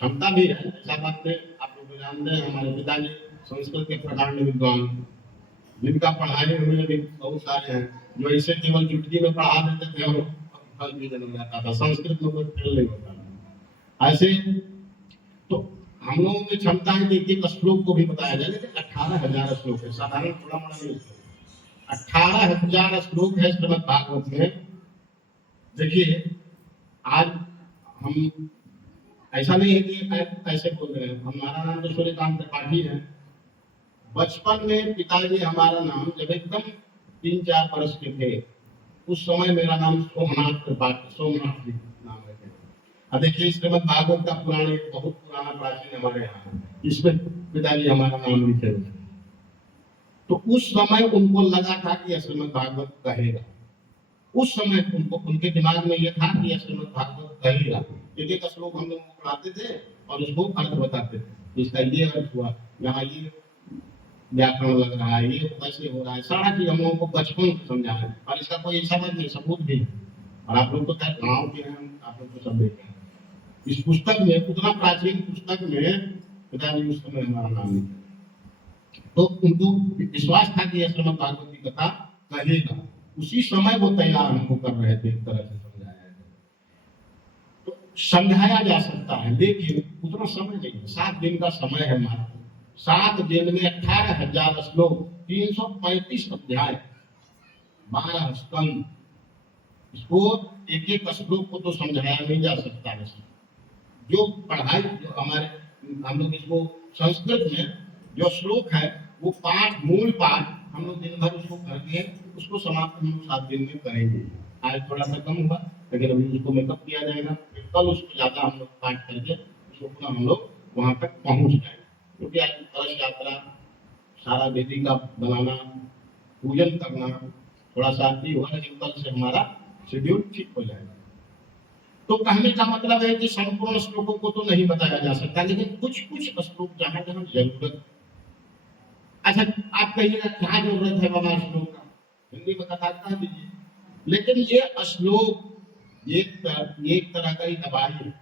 क्षमता भी है। ऐसा बात है, आप लोग जानते हैं हमारे पिताजी संस्कृत के प्रकांड विद्वान, जिनका पढ़ाए हुए भी बहुत सारे हैं, जो इसे केवल चुटकी में पढ़ा देते थे और फल भी जन्म जाता था, संस्कृत में कोई फेल नहीं होता था। ऐसे तो हम लोगों की क्षमता है कि एक श्लोक को भी बताया जाए, लेकिन 18,000 श्लोक है, साधारण थोड़ा मोड़ा नहीं। 18,000 श्लोक है श्रीमद् भागवत में। देखिए आज हम ऐसा नहीं है कि ऐसे बोल रहे हैं, हमारा नाम तो सूर्यकांत त्रिपाठी है। बचपन में पिताजी हमारा नाम जब एकदम 3-4 वर्ष के थे, उस समय मेरा नाम सोमनाथ त्रिपाठी, सोमनाथ जी नाम रखे। अब देखिए श्रीमद् भागवत का पुराण एक बहुत पुराना प्राचीन हमारे यहाँ, इसमें पिताजी हमारा नाम लिखे हुए। तो उस समय उनको लगा था कि श्रीमद् भागवत कहेगा, उस समय उनको उनके दिमाग में ये था कि श्रीमद् भागवत कहेगा। एक एक श्लोक हम लोग पढ़ाते थे और उसको अर्थ बताते थे, इसका ये अर्थ हुआ, यहाँ ये व्याकरण लग रहा है, ये कैसे हो रहा है, सारा चीज हम लोगों को बचपन से समझा है। और इसका कोई समझ नहीं, सबूत भी है। और आप लोग को क्या गाँव के हैं, आप लोग को सब देखे हैं। इस पुस्तक में, उतना प्राचीन पुस्तक में पिताजी उस समय हमारा नाम लिखा, तो उनको विश्वास था कि श्रीमद् भागवत की कथा कहेगा। उसी समय वो तैयार हमको कर रहे थे, एक तरह से समझाया है। तो समझाया जा सकता है, लेकिन उतना समय नहीं है। 7 दिन का समय है हमारा, 7 दिन में 18,000 श्लोक, 335 अध्याय, 12 स्कंद। इसको एक एक श्लोक को तो समझाया नहीं जा सकता है। जो पढ़ाई जो हमारे हम लोग इसको संस्कृत में जो श्लोक है वो पाठ मूल पाठ हम लोग दिन भर उसको करके उसको समाप्त हम लोग 7 दिन में करेंगे। आज थोड़ा सा कम हुआ लेकिन अभी उसको मेकअप किया जाएगा, फिर कल उसको ज्यादा हम लोग पाठ करके उसको पुनः हम लोग वहां तक पहुंच जाएंगे। क्योंकि आज कलश यात्रा सारा वेदी का बनाना पूजन करना थोड़ा सा भी हुआ, लेकिन कल से हमारा शेड्यूल ठीक हो जाएगा। तो कहने का मतलब है कि संपूर्ण श्लोकों को तो नहीं बताया जा सकता, लेकिन कुछ कुछ श्लोक जहां जहां जरूरत। अच्छा, आप कहिएगा क्या जरूरत है बाबा श्लोक का, हिंदी में कथा कह दीजिए। लेकिन ये श्लोक एक तरह का ही दवाई है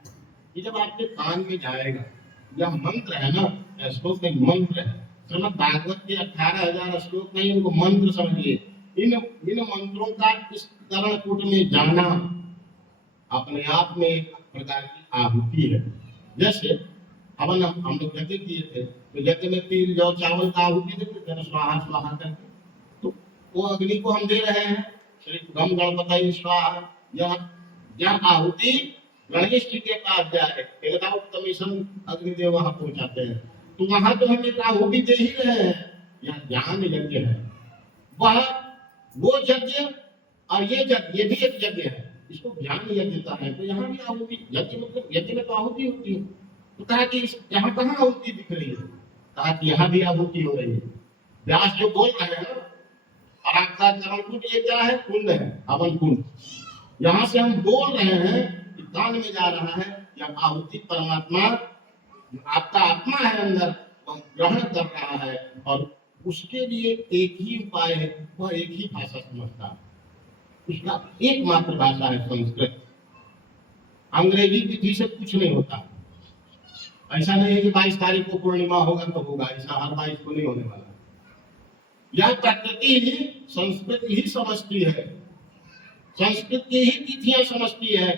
कि जब आपके कान में जाएगा, यह मंत्र है ना, श्लोक में मंत्र है। श्रीमद् भागवत के 18,000 श्लोक नहीं, इनको मंत्र समझिए। इन इन मंत्रों का इस कर्णकूट में जाना अपने आप में एक प्रकार की आहुति है। जैसे हवन हम लोग यज्ञ किए थे, तो यज्ञ में तिल जौ चावल का आहुति देते थे, स्वाहा स्वाहा करके, तो वो अग्नि को हम दे रहे हैं, श्री गम गणपति स्वाहा। यह आहुति गणेश जी के पास जाए, एकदम अग्निदेव वहां पहुंचाते हैं, तो वहां तो हम एक आहुति दे ही रहे हैं। यह ज्ञान यज्ञ है, वह वो यज्ञ और ये भी एक यज्ञ है, इसको ज्ञान यज्ञ का है। तो यहाँ भी आहुति, यज्ञ मतलब यज्ञ में तो आहुति होती है। तो कहा कि यहाँ कहाँ आहुति दिख रही है, कहा कि यहाँ भी आहुति हो रही है। व्यास जो बोल रहे हैं ना, और आपका कर्णकूट ये क्या है, कुंड है, हवन कुंड। यहाँ से हम बोल रहे हैं कि कान में जा रहा है, यह आहुति परमात्मा आपका आत्मा है अंदर, वह ग्रहण कर रहा है, और उसके लिए एक ही उपाय है, वह एक ही भाषा समझता है। उसका एकमात्र भाषा है संस्कृत। अंग्रेजी तिथि से कुछ नहीं होता। ऐसा नहीं है कि 22 तारीख को पूर्णिमा होगा तो होगा, ऐसा हर 22 को नहीं होने वाला। यह प्रकृति ही संस्कृत ही समझती है, संस्कृत की ही तिथियां समझती है।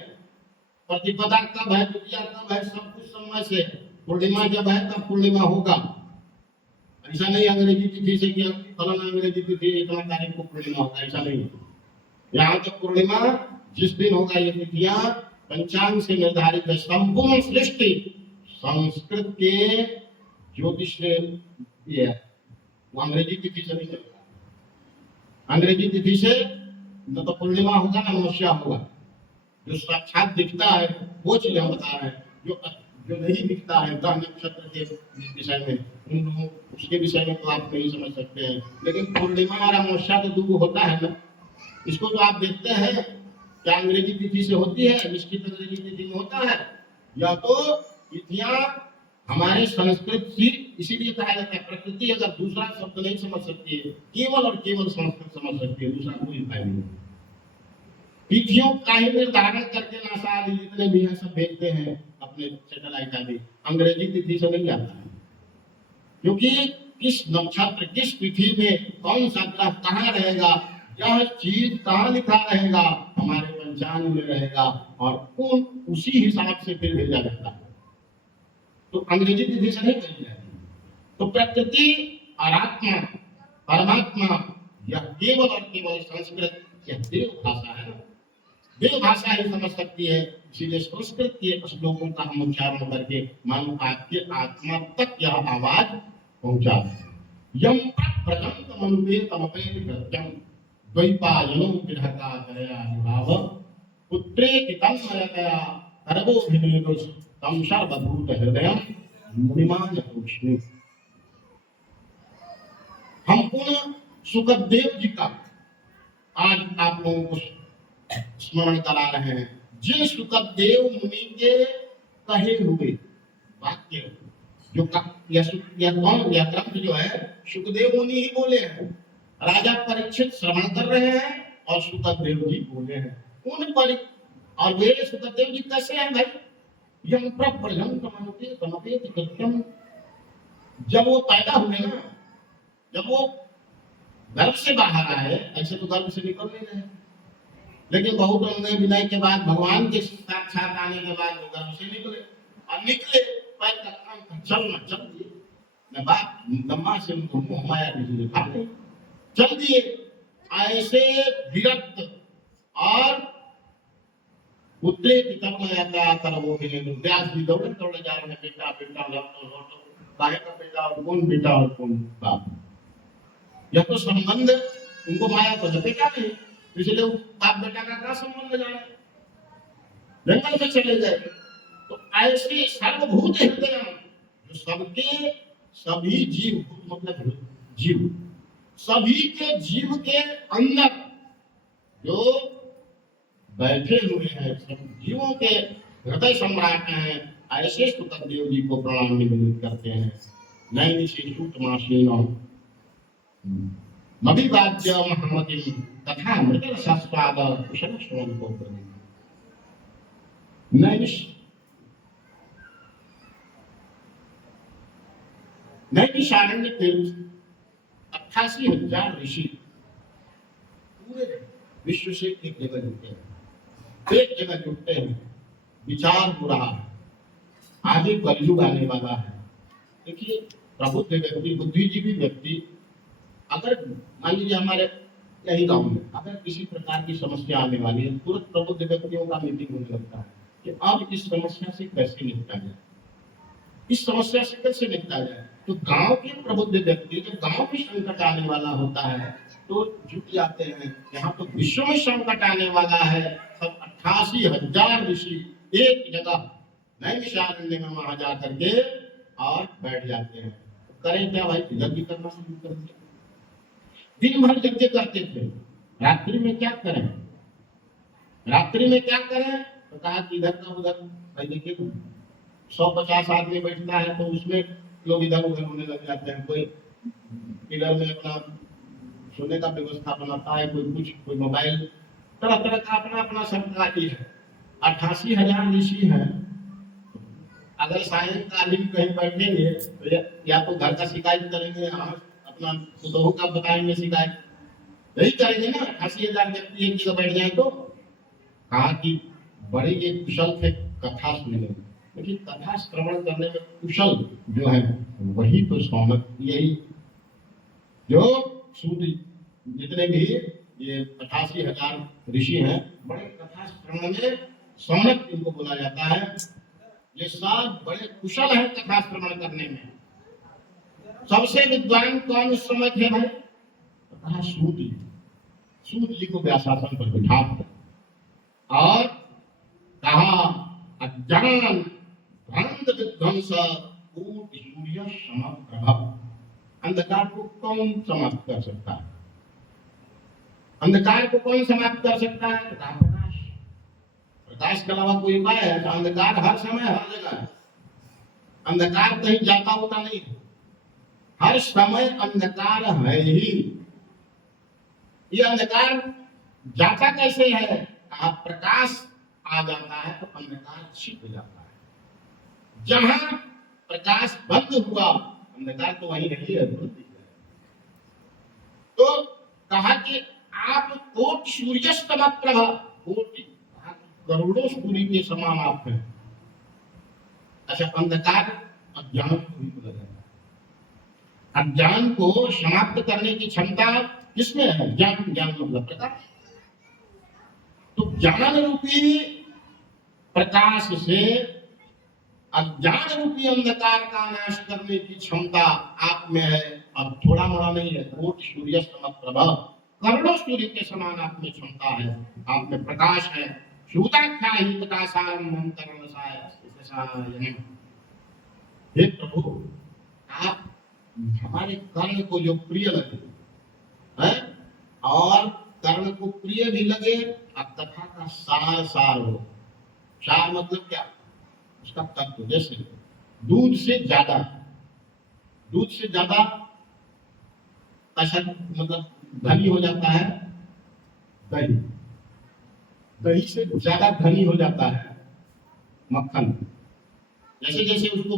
प्रतिपदा कब है, द्वितीया कब है, सब कुछ समय से। पूर्णिमा जब है तब पूर्णिमा होगा। ऐसा नहीं अंग्रेजी तिथि से कि फलाना अंग्रेजी तिथि इतना तारीख को पूर्णिमा होगा, ऐसा नहीं। यहाँ तक पूर्णिमा जिस दिन होगा, ये तिथियां पंचांग से निर्धारित है। संपूर्ण सृष्टि संस्कृत के ज्योतिष से ये है, वो अंग्रेजी तिथि से नहीं चलता। अंग्रेजी तिथि से न तो पूर्णिमा होगा ना अमावस्या होगा। जो साक्षात दिखता है वो चीज हम बता रहे हैं, जो नहीं दिखता है ग्रह नक्षत्र के विषय में, उन लोगों उसके विषय में तो आप नहीं समझ सकते हैं। लेकिन पूर्णिमा और अमावस्या तो दो होता है ना, इसको तो आप देखते हैं क्या अंग्रेजी तिथि से होती है, निश्चित अंग्रेजी तिथि में होता है। या तो तिथियां हमारे संस्कृत से, इसीलिए कहा जाता है प्रकृति अगर दूसरा शब्द नहीं समझ सकती है, केवल और केवल संस्कृत समझ सकती है, दूसरा कोई उपाय नहीं। तिथियों का ही निर्धारण करके नासा आदि जितने भी हैं सब भेजते हैं अपने सैटेलाइट आदि, अंग्रेजी तिथि से नहीं आता है। क्योंकि किस नक्षत्र किस तिथि में कौन सा ग्रह कहाँ रहेगा, यह चीज कहाँ लिखा रहेगा, हमारे पंचांग में रहेगा, और कौन उसी हिसाब से फिर भेजा जाता है। तो अंग्रेजी तिथि से नहीं भेजी जाती। तो प्रकृति और आत्मा परमात्मा यह केवल और केवल संस्कृत, यह देव भाषा है ना, देव भाषा ही समझ सकती है। इसीलिए संस्कृत के श्लोकों का हम उच्चारण करके मानो आपके आत्मा तक यह आवाज पहुंचा। यम प्रजंत मनुपेतमपेत कृत्यम द्वैपायनो विरहता करया विभाव पुत्रेति तन्मयतया सर्वोभिनेदुष तम सर्वभूत हृदयम मुनिमान तूष्णीम्। हम पुनः सुखदेव जी का आज आप लोगों को स्मरण करा रहे हैं, जिन सुखदेव मुनि के कहे हुए वाक्य जो यह ग्रंथ जो है सुखदेव मुनि ही बोले हैं। राजा परीक्षित श्रवण कर रहे हैं और सुखदेव जी बोले हैं उन पर। और वे सुखदेव जी कैसे हैं भाई, यम प्रभ्रजंत मनुते तमपेत कृत्यम। जब वो पैदा हुए ना, जब वो गर्भ से बाहर आए, ऐसे तो गर्भ से निकल नहीं रहे, लेकिन बहुत अंगे विनय के बाद भगवान के साक्षात आने के बाद वो गर्भ से निकले, और निकले पैर का काम चलना चल दिए न बात दम्मा से उनको मुंह माया किसी खाते चल दिए। ऐसे विरक्त और पुत्रे की तब मैं आता तरवो के लिए व्यास जी दौड़े दौड़े जा रहे हैं, बेटा बेटा लौटो लौटो, काहे का बेटा और कौन बेटा और कौन बाप। यह तो संबंध उनको माया को बेटा नहीं, इसलिए बाप बेटा का क्या संबंध जाने, जंगल में चले गए। तो ऐसे सर्वभूत हृदय जो सबके सभी जीव मतलब जीव सभी के जीव के अंदर जो बैठे हुए हैं, सब जीवों के हृदय सम्राट हैं, ऐसे सुखदेव जी को प्रणाम निवेदित करते हैं। नैन शिशुतमासीनो मभिवाद्य महमति तथा मृदल शास्त्राद कुशल श्रवण को नैमिषारण्य तीर्थ 88,000 ऋषि पूरे विश्व से एक जगह जुटते हैं, एक जगह जुटते हैं, विचार हो रहा है, आगे कलयुग आने वाला है। देखिए प्रबुद्ध व्यक्ति, बुद्धिजीवी व्यक्ति, अगर मान लीजिए हमारे यही गांव में अगर किसी प्रकार की समस्या आने वाली है, तुरंत प्रबुद्ध व्यक्तियों का मीटिंग होने लगता है कि अब इस समस्या से कैसे निपटा जाए, इस समस्या से कैसे निपटा जाए। तो गांव के प्रबुद्ध व्यक्ति जब गांव में संकट आने वाला होता है तो जुट जाते हैं। यहाँ तो विश्व में संकट आने वाला है, सब 88,000 ऋषि एक जगह नैमिषारण्य में वहां जा करके और बैठ जाते हैं। तो करें क्या भाई, यज्ञ करना शुरू कर दिया। दिन भर यज्ञ करते थे, रात्रि में क्या करें, रात्रि में क्या करें, तो कहा कि इधर का उधर, भाई देखिए 150 आदमी बैठता है तो उसमें लोग इधर उधर होने लग जाते हैं। कोई पिलर में अपना सोने का व्यवस्था बनाता है, कोई कुछ, कोई मोबाइल, तरह तरह का अपना अपना सरकारी है। 88,000 ऋषि हैं, अगर सायंकाल ही कहीं बैठेंगे तो या तो घर का शिकायत करेंगे, हम अपना बहू का बताएंगे शिकायत, यही करेंगे ना। 88,000 व्यक्ति एक जगह बैठ जाए तो कहा कि बड़े ये कुशल थे कथा सुनने में, लेकिन कथा श्रवण करने में कुशल जो है वही तो सौनक, यही जो सूर्य जितने भी ये 88,000 ऋषि हैं, बड़े कथा श्रवण में सौनक इनको बोला जाता है। ये सब बड़े कुशल हैं कथा श्रवण करने में। सबसे विद्वान कौन उस समय थे भाई, कहा सूर्य। सूर्य जी को व्यासासन पर बिठा और कहा अज्ञान भ्रांत विध्वंस कूट सूर्य समप्रभ। अंधकार को कौन समाप्त कर सकता है, अंधकार को कौन समाप्त कर सकता है, प्रकाश। प्रकाश के अलावा कोई उपाय है? तो अंधकार हर समय हर जगह है, अंधकार कहीं जाता होता नहीं, हर समय अंधकार है ही। ये अंधकार जाता कैसे है, कहा प्रकाश आ जाता है तो अंधकार छिप जाता है। जहां प्रकाश बंद हुआ अंधकार तो वहीं नहीं है। तो कहा कि आप कोटि सूर्यस्तम प्रभा, कोटि करोड़ों सूर्य के समान आप हैं। अच्छा, अंधकार अज्ञान को भी बोला जाता है। अज्ञान को समाप्त करने की क्षमता किसमें है? ज्ञान। ज्ञान मतलब प्रकाश। तो ज्ञान रूपी प्रकाश से अज्ञान रूपी अंधकार का नाश करने की क्षमता आप में है। अब थोड़ा मोड़ा नहीं है, कोटि सूर्यस्तम प्रभा, करोड़ों सूर्य के समान आप में क्षमता है, आप में प्रकाश है। सूताख्या ही प्रकाशायम अंतरमसाय अस्तिसायम। हे प्रभु, आप हमारे कर्ण को जो प्रिय लगे है और कर्ण को प्रिय भी लगे, अब कथा का सार सार हो। सार मतलब क्या, उसका तत्व। जैसे दूध से ज्यादा, दूध से ज्यादा ऐसा मतलब धनी हो जाता है दही, दही से ज्यादा धनी हो जाता है मक्खन। जैसे जैसे उसको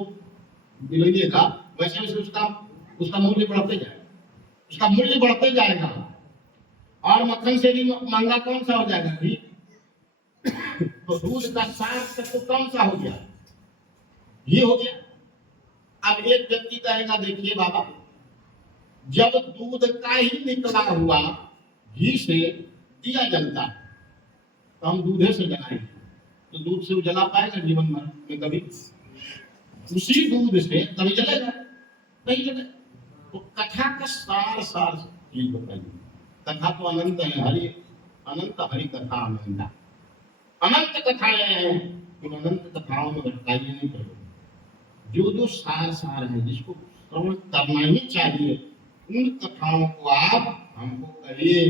मिलाइएगा वैसे वैसे उसका मूल्य बढ़ते जाएगा, उसका मूल्य बढ़ते जाएगा। और मक्खन से भी महंगा कौन सा हो जाएगा घी। तो दूध का सार तत्व कौन सा हो गया, घी हो गया। अब एक व्यक्ति कहेगा देखिए बाबा, जब दूध का ही निकला हुआ घी से दिया जलता है तो हम दूधे से जलाएंगे, तो दूध से वो जला पाएगा जीवन भर में कभी? उसी दूध से कभी जलेगा नहीं जलेगा। तो कथा का सार सार चीज बताइए। कथा तो अनंत है, हरि अनंत, हरि कथा अनंत, अनंत कथाएं हैं, तो अनंत कथाओं में भटकाइए नहीं करेगा। जो जो सार सार है जिसको श्रवण करना ही चाहिए, उन कथाओं को आप हमको कहिए।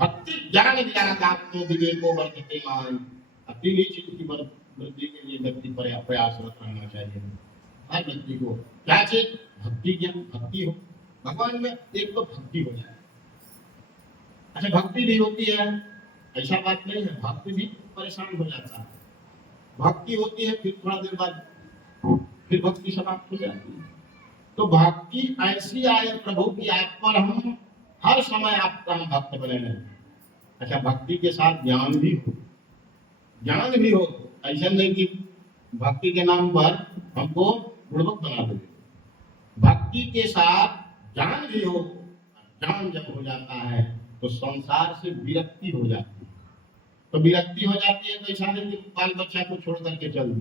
भक्ति ज्ञान ज्ञानात्मो विवेको वर्तते मान। तीन ही चीज की वृद्धि के लिए व्यक्ति प्रयासरत रहना चाहिए। हर व्यक्ति को क्या चीज? भक्ति ज्ञान, भक्ति हो भगवान में, एक तो भक्ति हो जाए। अच्छा भक्ति भी होती है, ऐसा बात नहीं है, भक्ति भी परेशान हो जाता है। भक्ति होती है फिर थोड़ा देर बाद फिर भक्ति समाप्त हो जाती है। तो भक्ति ऐसी आए प्रभु की आप पर हम हर समय आपका भक्त बने रहें। अच्छा भक्ति के साथ ज्ञान भी हो, ज्ञान भी हो, ऐसा नहीं कि भक्ति के नाम पर हमको बुड़बक बना दे। भक्ति के साथ ज्ञान भी हो। ज्ञान जब हो जाता है तो संसार से विरक्ति हो जाती है। तो विरक्ति हो जाती है तो ऐसा नहीं कि बाल बच्चा को छोड़ करके चल दी।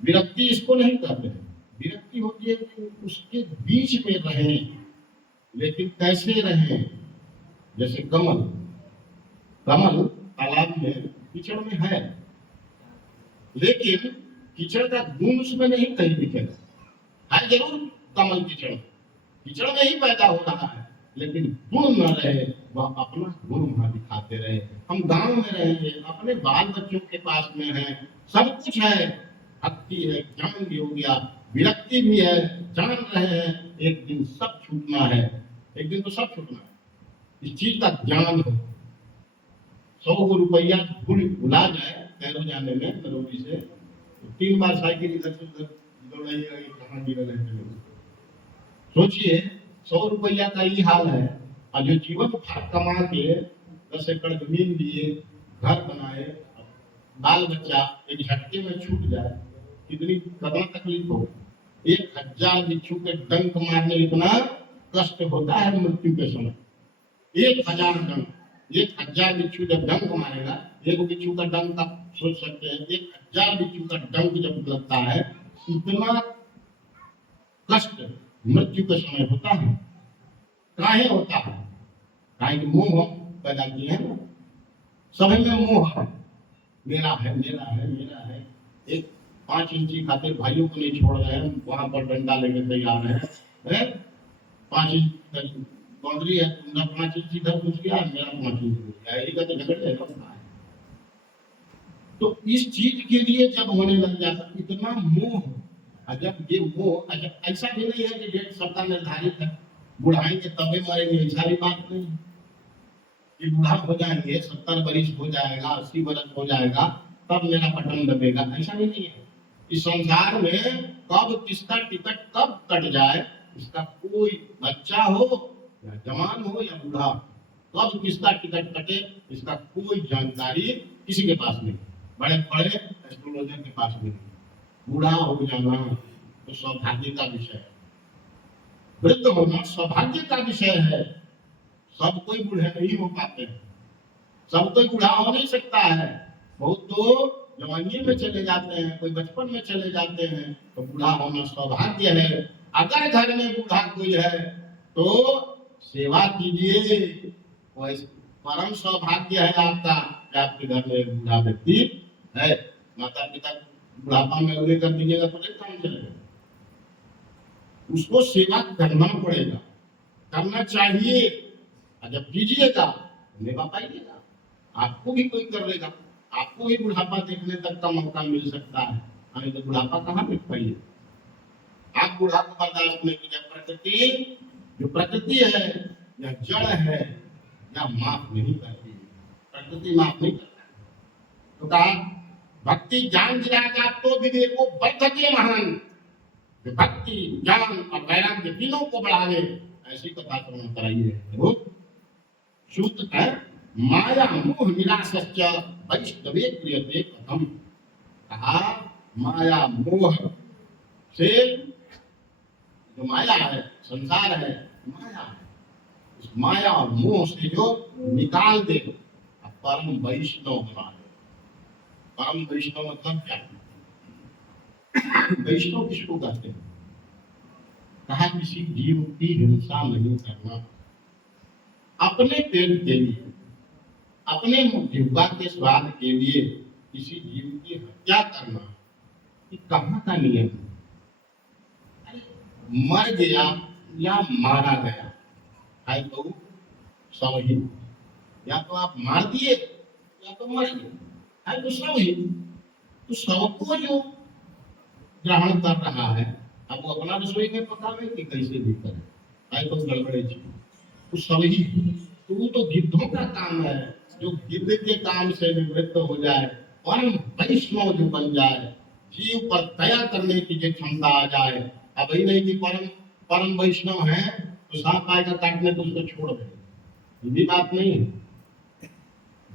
विरक्ति इसको नहीं कहते हैं। विरक्ति होती है कि उसके बीच में रहें, लेकिन कैसे रहें? जैसे कमल, कमल तालाब में कीचड़ में है, लेकिन कीचड़ का गुण उसमें नहीं कहीं दिखेगा। है जरूर कमल कीचड़, कीचड़ में ही पैदा हो रहा है, लेकिन गुण न रहे, वह अपना गुण वहां दिखाते रहे। हम गांव में रहेंगे, अपने बाल बच्चों के पास में है, सब कुछ है, भक्ति है, ज्ञान भी हो गया, विरक्ति भी है, जान रहे हैं एक दिन सब छूटना है, एक दिन तो सब छूटना है। इस चीज का ज्ञान हो। 100 रुपया भुला जाए कैरो जाने में करोड़ी से, तो 3 बार साइकिल इधर से उधर दौड़ाइएगा, कहाँ गिरल है। सोचिए 100 रुपया का ही हाल है, और जो जीवन भर कमा के 10 एकड़ जमीन लिए, घर बनाए, बाल बच्चा एक झटके में छूट जाए, कितनी कदम तकलीफ हो। 1000 बिच्छू के डंक मारने इतना कष्ट होता है मृत्यु के समय। 1000 डंक, 1000 बिच्छू जब डंक मारेगा, एक बिच्छू का डंक आप सोच सकते हैं, 1000 बिच्छू का डंक जब लगता है, इतना कष्ट मृत्यु के समय होता है। काहे होता है? काहे कि मोह पैदा किए हैं ना, सभी में मोह है, मेरा है, मेरा है, मेरा है। एक 5 इंची खातिर भाइयों को नहीं छोड़ रहे हैं, वहां पर डंडा लेके तैयार है। 5 इंच बाउंड्री है, तुमने 5 इंच इधर घुस गया, मेरा 5 इंच घुस गया, यही का तो झगड़े है। तो इस चीज के लिए जब होने लग जाता इतना मोह, जब ये मोह, ऐसा भी नहीं है कि डेट सबका निर्धारित है, बुढ़ाएंगे तबे मरेंगे, ऐसा भी बात नहीं है कि बुढ़ा हो जाएंगे, 70 बरिस हो जाएगा, 80 बरस हो जाएगा, तब मेरा बटन दबेगा, ऐसा भी नहीं है। इस संसार में कब किसका टिकट कब कट जाए, इसका कोई बच्चा हो या जवान हो या बूढ़ा, कब किसका टिकट कटे, इसका कोई जानकारी किसी के पास नहीं। बड़े बड़े एस्ट्रोलॉजर के पास भी नहीं। बूढ़ा हो जाना तो सौभाग्य का विषय है, वृद्ध होना सौभाग्य का विषय है। सब कोई बूढ़े नहीं हो पाते हैं, सब कोई बूढ़ा हो नहीं सकता है। बहुत तो जवानी में चले जाते हैं, कोई बचपन में चले जाते हैं, तो बूढ़ा होना सौभाग्य है। अगर घर में बूढ़ा कोई है तो सेवा कीजिए, परम सौभाग्य है आपका कि आपके घर में एक बूढ़ा व्यक्ति है। माता पिता बुढ़ापा में उन्हें कर दीजिएगा तो नहीं काम चलेगा, उसको सेवा करना पड़ेगा, करना चाहिए। जब कीजिएगा मेवा पाइएगा, आपको भी कोई कर देगा, आपको भी बुढ़ापा देखने तक का मौका मिल सकता है। हमें तो बुढ़ापा कहाँ देख पाइए, आप बुढ़ापा बर्दाश्त नहीं कीजिए। प्रकृति जो प्रकृति है या जड़ है या माफ नहीं करती, प्रकृति माफ नहीं करता। तो कहा भक्ति ज्ञान दिलाएगा तो विवेको वर्धते महान, भक्ति ज्ञान और वैराग्य तीनों को बढ़ावे, ऐसी कथा श्रवण कराइए। शुद्ध है माया मोह निराशश्च वैष्णवे क्रियते कथम। कहा माया मोह से, जो माया है संसार है, माया है, उस माया और मोह से जो निकाल दे परम वैष्णव बना दे। परम वैष्णव मतलब क्या? वैष्णव किसको कहते हैं? कहा किसी जीव की हिंसा नहीं करना, अपने पेट के लिए, अपने जिह्वा के स्वाद के लिए किसी जीव की हत्या करना, ये कहाँ का नियम है? मर गया या मारा गया है तो सब ही, या तो आप मार दिए या तो मर गए, है तो सब ही। तो सबको जो ग्रहण कर रहा है, अब वो अपना रसोई में पकावे कि कैसे भी करे, है तो गड़बड़े चीज, तो सब ही। तो वो तो गिद्धों का काम है, जो गिद्ध के काम से निवृत्त हो जाए, परम वैष्णव जो बन जाए, जीव पर दया करने की जो क्षमता आ जाए। अब ही नहीं कि परम परम वैष्णव है तो सांप आएगा काटने तो उसको छोड़ दे, ये भी बात नहीं है।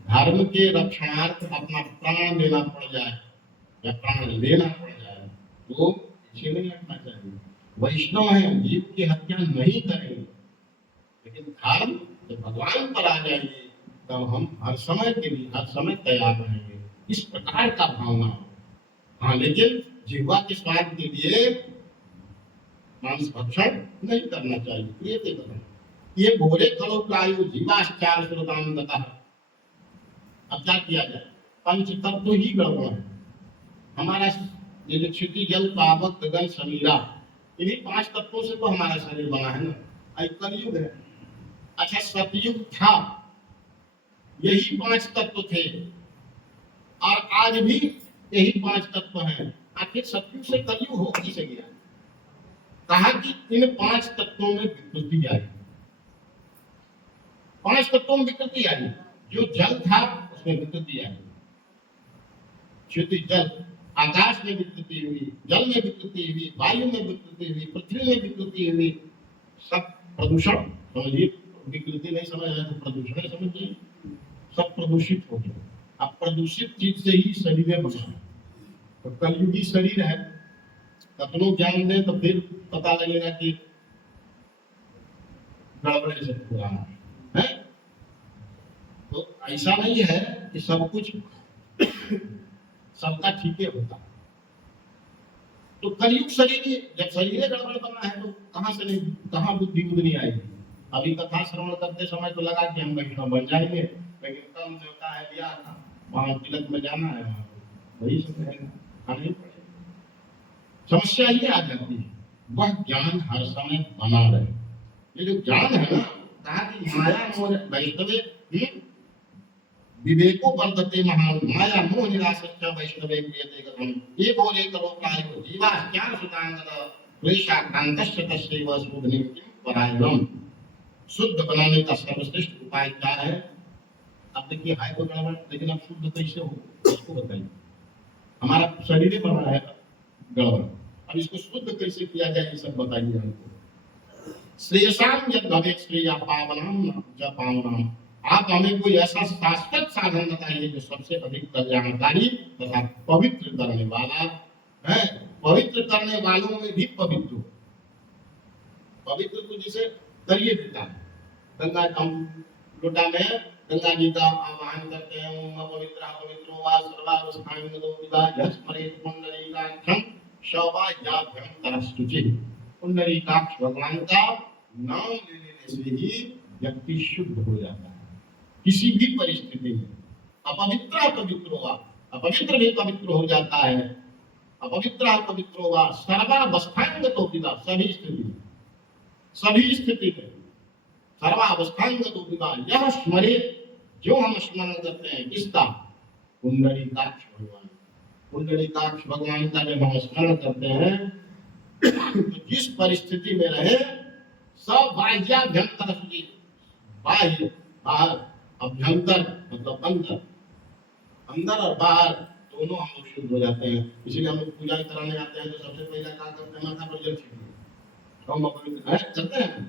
धर्म के रक्षणार्थ अपना प्राण देना पड़ जाए या प्राण लेना पड़ जाए तो पीछे नहीं हटना चाहिए। वैष्णव है, जीव की हत्या नहीं करेंगे, लेकिन धर्म जब भगवान पर आ जाएंगे तब हम हर समय के लिए हर समय तैयार रहेंगे, इस प्रकार का भावना। हाँ, लेकिन जिह्वा के स्वाद के लिए मांस भक्षण नहीं करना चाहिए, प्रिय के कथन। ये भोरे कलो प्रायु जीवाश्चार श्रोतान तथा। अब क्या किया जाए? पंच तत्व तो ही गड़बड़ है हमारा। ये जो क्षिति जल पावक गगन समीरा, इन्हीं 5 तत्वों से तो हमारा शरीर बना है ना। अब कलयुग है, अच्छा सतयुग था, यही 5 तत्व थे और आज भी यही 5 तत्व हैं। आखिर सतयुग से कलयुग हो कैसे गया? कहा कि इन 5 तत्वों में विकृति आई, 5 तत्वों में विकृति आई। जो जल था उसमें विकृति आई, क्षिति जल, आकाश में विकृति हुई, जल में विकृति हुई, वायु में विकृति हुई, पृथ्वी में विकृति हुई। सब प्रदूषण समझिए, विकृति नहीं समझ रहे तो प्रदूषण समझिए, सब प्रदूषित हो गया। अब प्रदूषित चीज से ही शरीर बना, तो कलयुगी शरीर है, कतनों ज्ञान दे तो फिर पता लगेगा कि गड़बड़े से पुराना है। तो ऐसा नहीं है कि सब कुछ सबका ठीक है होता। तो कलयुग शरीर, जब शरीर गड़बड़ बना है तो कहाँ से नहीं, कहाँ बुद्धि उदनी आएगी? अभी कथा श्रवण करते समय तो लगा कि हम वैष्णव बन जाएंगे, लेकिन कम देवता है ब्याह का, वहां तिलक में जाना है, वही सब रहेगा, आना ही पड़ेगा। समस्या ये आ जाती है, वह ज्ञान हर समय बना रहे। ये जो ज्ञान है ना, कहा कि माया मोह वैष्णवे विवेको वर्धते महान, माया मोह निराशस्य वैष्णवे क्रियते कथम। ये बोले करो प्रायो जीवा ज्ञान सुतांगद क्लेशा कांतस्य तस्यैव शोधनीं किं परायणम। शुद्ध बनाने का सर्वश्रेष्ठ उपाय क्या है? अब देखिए हाय तो गड़बड़, लेकिन अब शुद्ध कैसे हो उसको बताइए। हमारा शरीर बना है गड़बड़, अब इसको शुद्ध कैसे किया जाए ये सब बताइए हमको। श्रेयसाम यद भवेत् श्रेया पावनाम च पावनाम। आप हमें कोई ऐसा शाश्वत साधन बताइए जो सबसे अधिक कल्याणकारी तथा पवित्र करने वाला है। पवित्र करने वालों में भी पवित्र हो। पवित्र तो जिसे करिए देता है, गंगा हम लोटा में गंगा जी का आह्वान करते हैं, ओम पवित्र पवित्रो वा सर्वावस्थान में विदा स्मरेत पुंडरीकाक्षं शौभाग्याभ्यं तरस्तुति। पुंडरीकाक्ष भगवान का नाम ले लेने से ही व्यक्ति शुद्ध हो जाता है किसी भी परिस्थिति में। अपवित्र पवित्र हुआ, अपवित्र भी पवित्र हो जाता है। अपवित्र पवित्र हुआ सर्वावस्थांग तो विदा, सभी स्थिति में, सभी स्थिति में सर्वावस्थांग तो विदा। यह स्मरे, जो हम स्मरण करते हैं किसका? पुंडरीकाक्ष भगवान। पुंडरीकाक्ष भगवान का जब हम स्मरण करते हैं तो जिस परिस्थिति में रहे सब बाह्याभ्यंतर, बाह्य बाहर, अभ्यंतर मतलब अंदर, अंदर और बाहर दोनों हम लोग शुद्ध हो जाते हैं। इसीलिए हम लोग पूजा कराने आते हैं तो सबसे पहले क्या करते हैं? माथा पर जल छिड़किए। हम अपवित्र करते हैं,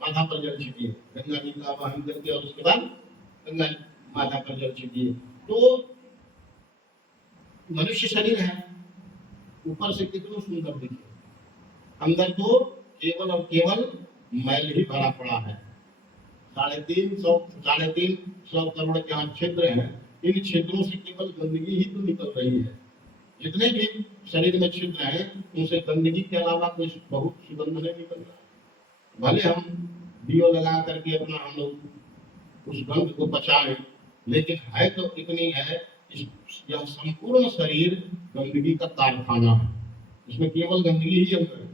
माथा पर जल छिड़किए, गंगा जी का आवाहन करके और उसके बाद गंगा जी माथा पर जल छिड़किए। तो मनुष्य शरीर है, ऊपर से कितना सुंदर दिखे, अंदर तो केवल और केवल मैल ही भरा पड़ा है। 350 करोड़ के यहाँ क्षेत्र है, इन छिद्रों से केवल गंदगी ही तो निकल रही है। जितने भी शरीर में छिद्र हैं उनसे गंदगी के अलावा कुछ बहुत सुगंध नहीं निकल रहा। भले हम दियो लगा करके अपना हम लोग उस गंध को बचाएं, लेकिन है तो इतनी है, यह संपूर्ण शरीर गंदगी का कारखाना है, इसमें केवल गंदगी ही अंदर है।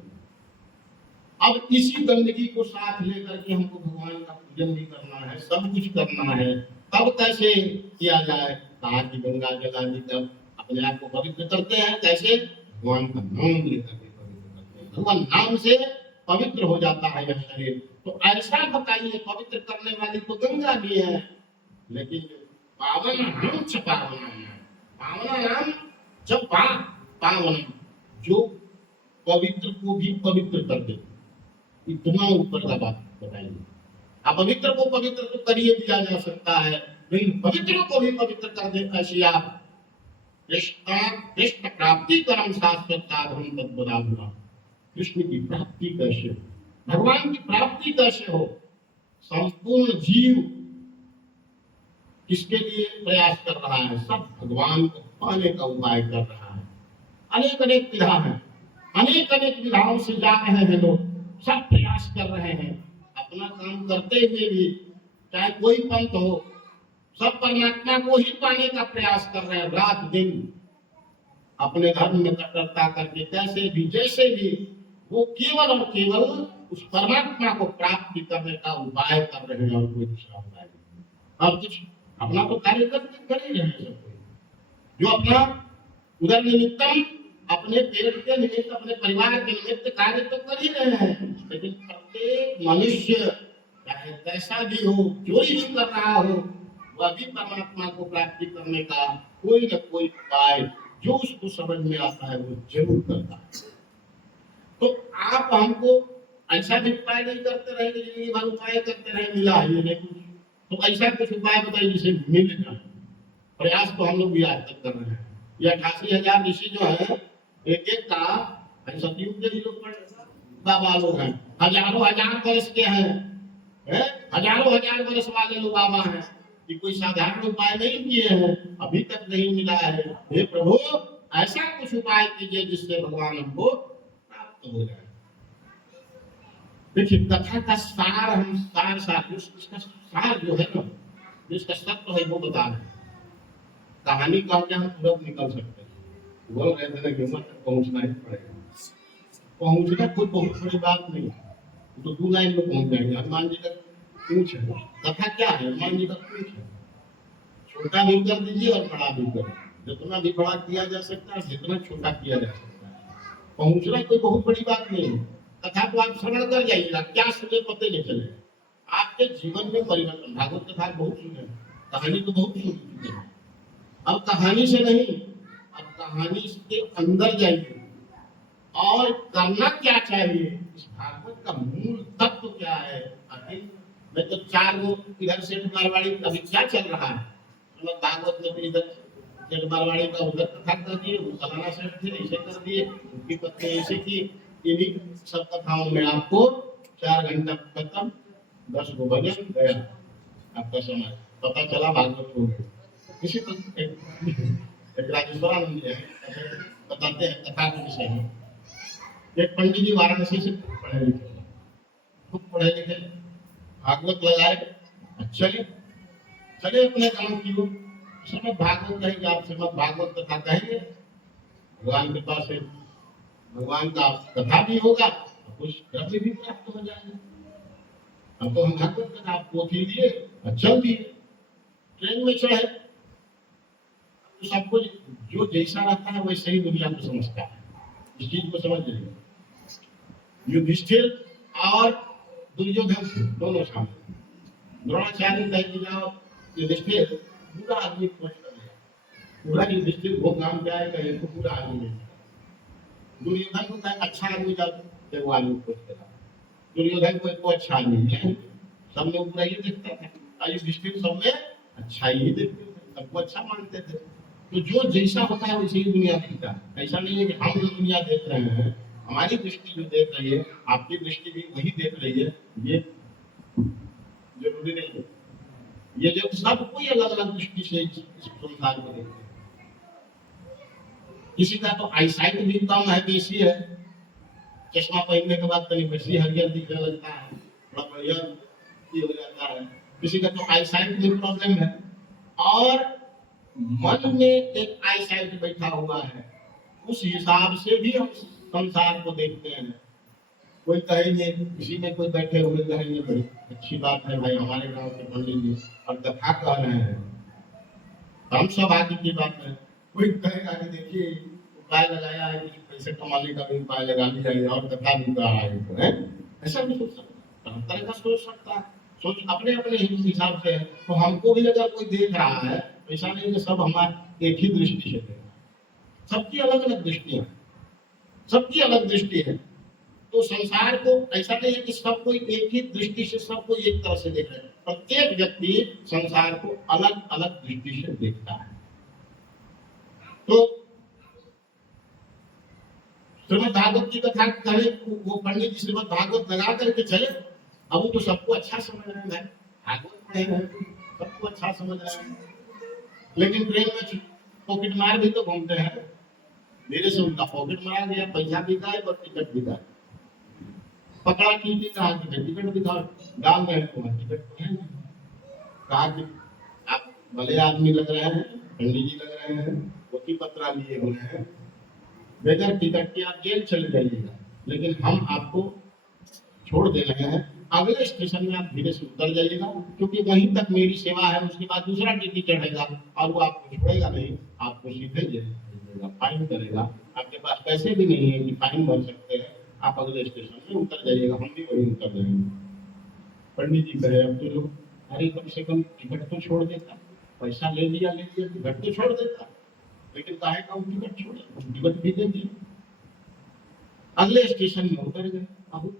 अब इसी गंदगी को साथ लेकर के हमको भगवान का पूजन भी करना है, सब कुछ करना है। तब कैसे किया जाए? कहा कि गंगा जल आदि तब अपने आप को पवित्र करते हैं। कैसे? भगवान का नाम लेकर के पवित्र करते हैं। भगवान नाम से पवित्र हो जाता है यह शरीर। तो ऐसा बताइए, पवित्र करने वाली तो गंगा भी है, लेकिन पावन हम च पावनम, पावना नाम जब पावन, जो पवित्र को भी पवित्र कर दे, इतना ऊपर का बात बताइए। अपवित्र को पवित्र तो करिए दिया जा सकता है, लेकिन पवित्र को भी पवित्र कर दे, ऐसी आप कृष्ण प्राप्ति कर्म शाश्वत साधन तत्पराधुना। कृष्ण की प्राप्ति कैसे हो, भगवान की प्राप्ति कैसे हो? संपूर्ण जीव किसके लिए प्रयास कर रहा है? सब भगवान को पाने का उपाय कर रहा है। अनेक अनेक विधा है, अनेक अनेक विधाओं से जा रहे हैं लोग, सब प्रयास कर रहे हैं। अपना काम करते हुए भी, चाहे कोई पंथ हो, सब परमात्मा को ही पाने का प्रयास कर रहे हैं रात दिन। अपने धर्म में कट्टरता करके कैसे भी जैसे भी, वो केवल और केवल उस परमात्मा को प्राप्त करने का उपाय कर रहे हैं, और कोई दूसरा उपाय नहीं। अब कुछ अपना तो कार्य कर ही रहे हैं सब कोई, जो अपना उधर निमित्तम, अपने पेट के निमित्त, अपने परिवार के निमित्त कार्य तो कर ही रहे हैं, लेकिन प्रत्येक मनुष्य चाहे कैसा भी हो, चोरी भी कर रहा हो, वह भी परमात्मा को प्राप्ति करने का कोई न कोई उपाय जो उसको समझ में आता है वो जरूर करता है। तो आप हमको ऐसा भी उपाय नहीं करते रहेंगे, जिंदगी भर उपाय करते रहे, मिला है ये नहीं कुछ, तो ऐसा कुछ उपाय बताइए जिसे मिल जाए। प्रयास तो हम लोग भी आज तक कर रहे हैं। ये 88,000 ऋषि जो है, एक एक का सतयुग के भी लोग बाबा लोग हैं, हजारों हजार वर्ष के हैं, हजारों हजार वर्ष वाले लोग बाबा हैं, कि कोई साधारण उपाय नहीं किए हैं, अभी तक नहीं मिला है। हे प्रभु, ऐसा कुछ उपाय कीजिए जिससे भगवान हमको प्राप्त हो जाए। देखिए, कथा का सार हम इसका सार जो है ना, जिसका सत्य है वो बता रहे। कहानी का क्या हम तुरंत निकल सकते हैं, बोल रहे थे कि उम्र तक पहुंचना ही पड़ेगा। पहुंचना कोई बहुत बड़ी बात नहीं है, तो 2 लाइन में पहुंच जाएंगे। हनुमान जी का पूछ है, कथा क्या है? हनुमान जी का पूछ है, छोटा भी कर दीजिए और बड़ा भी कर, जितना भी बड़ा किया जा सकता है, जितना छोटा किया जा सकता है। पहुंचना कोई बहुत बड़ी बात नहीं है। कथा को आप श्रवण कर जाइएगा, क्या सुने पते नहीं चले, आपके जीवन में परिवर्तन। भागवत कथा बहुत सुने, कहानी तो बहुत सुन चुके हैं। अब कहानी से नहीं, अब कहानी के अंदर जाइए और करना क्या चाहिए, इस भागवत का मूल तत्व क्या है। मैं तो 4 गो इधर से मारवाड़ी अभी क्या चल रहा है, मतलब भागवत में इधर से मारवाड़ी का उधर कथा कर दिए, वो फलाना सेठ थे ऐसे कर दिए, उनकी पत्नी ऐसे की। इन्हीं सब कथाओं में आपको 4 घंटा खत्म, 10 गो भजन गया, आपका समय पता चला भागवत हो गए। इसी तरह एक राजेश्वरानंद जी बताते हैं कथा के विषय में। एक पंडित जी वाराणसी से पढ़े लिखे, खूब पढ़े लिखे, भागवत लगाए, चले चले अपने काम की। श्रीमद् भागवत कहेंगे, आप श्रीमद् भागवत कथा कहेंगे, भगवान के पास है, भगवान का कथा भी होगा, कुछ द्रव्य भी प्राप्त हो जाएगा। अब तो हम भागवत कथा पोथी दिए, चल दिए, ट्रेन में चढ़े, तो सब कुछ जो जैसा रहता है वैसे ही दुनिया को समझता है। इस चीज को समझ लीजिए। युधिष्ठिर और दुर्योधन दोनों सामने, द्रोणाचार्य कह के जाओ युधिष्ठिर पूरा आदमी खोज कर लिया, पूरा युधिष्ठिर वो काम क्या है कहे तो पूरा आदमी नहीं। दुर्योधन को कहे अच्छा आदमी जाओ, वो आदमी खोज करा। दुर्योधन को अच्छा आदमी नहीं, सब लोग पूरा ये देखता था, युधिष्ठिर सब में अच्छा ही देखते थे, सबको अच्छा मानते थे। तो जो जैसा होता है वैसे ही दुनिया दिखता है। ऐसा नहीं है कि हम जो दुनिया देख रहे हैं, हमारी दृष्टि जो देख रही है, आपकी दृष्टि भी वही देख रही है, ये जरूरी नहीं है। ये जो सब कोई अलग अलग दृष्टि से इस संसार को देखते हैं। किसी का तो आईसाइट भी कम है, बेसी है, चश्मा पहनने के बाद कहीं बेसी हरियर दिखने लगता है, थोड़ा बढ़िया हो जाता है। किसी का तो आईसाइट में प्रॉब्लम है, और मन में एक आईसाइट बैठा हुआ है, उस हिसाब से भी हम संसार को देखते हैं। कोई कहेंगे, किसी में कोई बैठे हुए कहेंगे बड़ी अच्छी बात है भाई, हमारे गांव के पंडित जी और कथा कह रहे हैं, हम सब आगे की बात है। कोई कहेगा कि देखिए उपाय लगाया है, कुछ पैसे कमाने का भी उपाय लगा लिया है और कथा भी कर रहा है, तो है ऐसा भी सोच सकता है, तरह का सोच सकता है, सोच अपने अपने हिसाब से है। तो हमको भी अगर कोई देख रहा है, ऐसा नहीं कि सब हमारे एक ही दृष्टि से देख रहा है, सबकी अलग अलग दृष्टियां, सबकी अलग दृष्टि है। तो संसार को ऐसा नहीं है कि सब कोई एक ही दृष्टि से सब कोई एक तरह से देख रहे हैं, प्रत्येक व्यक्ति संसार को अलग अलग दृष्टि से देखता है। तो श्रीमद् भागवत की कथा करे, वो पंडित जी श्रीमद् भागवत लगा करके चले, अब वो तो सबको अच्छा समझ रहे हैं, भागवत पढ़े हैं, सबको अच्छा समझ रहे हैं, लेकिन ट्रेन में पॉकेट मार भी तो घूमते हैं, मेरे से उनका पॉकेट मारा गया, पैसा भी गायब और टिकट भी गायब। पकड़ा टीटी, कहा कि टिकट दिखाओ, डाल रहे हैं टिकट तो है, कहा कि आप भले आदमी लग रहे हैं, पंडित जी लग रहे हैं, वकी पत्रा लिए हुए हैं, बगैर टिकट के आप जेल चले जाइएगा, लेकिन हम आपको छोड़ दे रहे हैं, अगले स्टेशन में आप धीरे से उतर जाइएगा, क्योंकि वहीं तक मेरी सेवा है, उसके बाद दूसरा टीटी चढ़ेगा और वो आपको छोड़ेगा नहीं, आपको सीधे जेल भेजेगा, फाइन करेगा, आपके पास पैसे भी नहीं है कि फाइन भर सकते हैं, आप अगले स्टेशन में उतर जाइएगा, हम भी वहीं उतर जाएंगे। पंडित जी कहे, अब तो लोग अरे कम से कम टिकट तो छोड़ देता, पैसा ले लिया टिकट तो छोड़ देता, लेकिन काहे का टिकट छोड़े, टिकट भी दे दिया। अगले स्टेशन में उतर गए, अब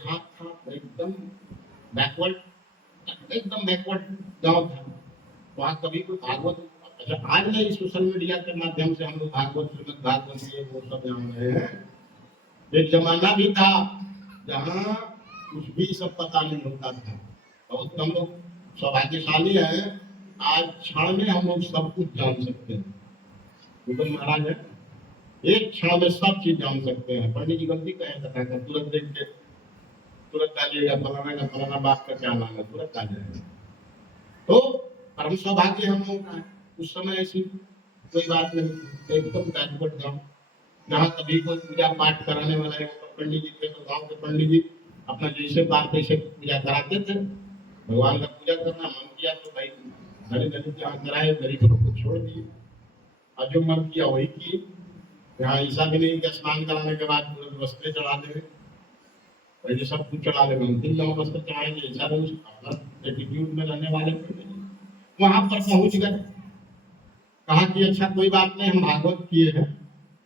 हाथ था एकदम बैकवर्ड, एकदम बैकवर्ड गांव था, वहां कभी कोई भागवत, अच्छा आज नहीं, सोशल मीडिया के माध्यम से हम लोग भागवत श्रीमद् भागवत ये वो सब जान रहे हैं। एक जमाना भी था जहाँ कुछ भी सब पता नहीं होता था, और हम लोग सौभाग्यशाली हैं, आज क्षण में हम लोग सब कुछ जान सकते हैं। तो महाराज है, एक क्षण में सब चीज जान सकते हैं। पंडित जी गलती कहें कथा का, तुरंत देख के तुरंत डालिएगा, फलाना बात का क्या नाम है, तुरंत आ जाएगा। तो परम सौभाग्य हम लोगों का है। उस समय ऐसी कोई बात नहीं, एकदम बैकवर्ड गाँव, जहाँ कभी कोई पूजा पाठ कराने वाला है पंडित जी थे, तो गाँव के पंडित जी अपना जैसे बात तैसे पूजा कराते थे, भगवान का पूजा करना मन किया तो भाई गरीब जहाँ कराए, गरीबों को छोड़ दिए, और जो मन किया वही किए। यहाँ ऐसा भी नहीं कि स्नान कराने के बाद वस्त्र चढ़ा देंगे, पहले सब कुछ चढ़ा देंगे, अंतिम जब वस्त्र चढ़ाएंगे, ऐसा नहीं, अपना एटीट्यूड में रहने वाले वहां पर पहुंच गए। कहा कि अच्छा कोई बात नहीं, हम भागवत किए हैं,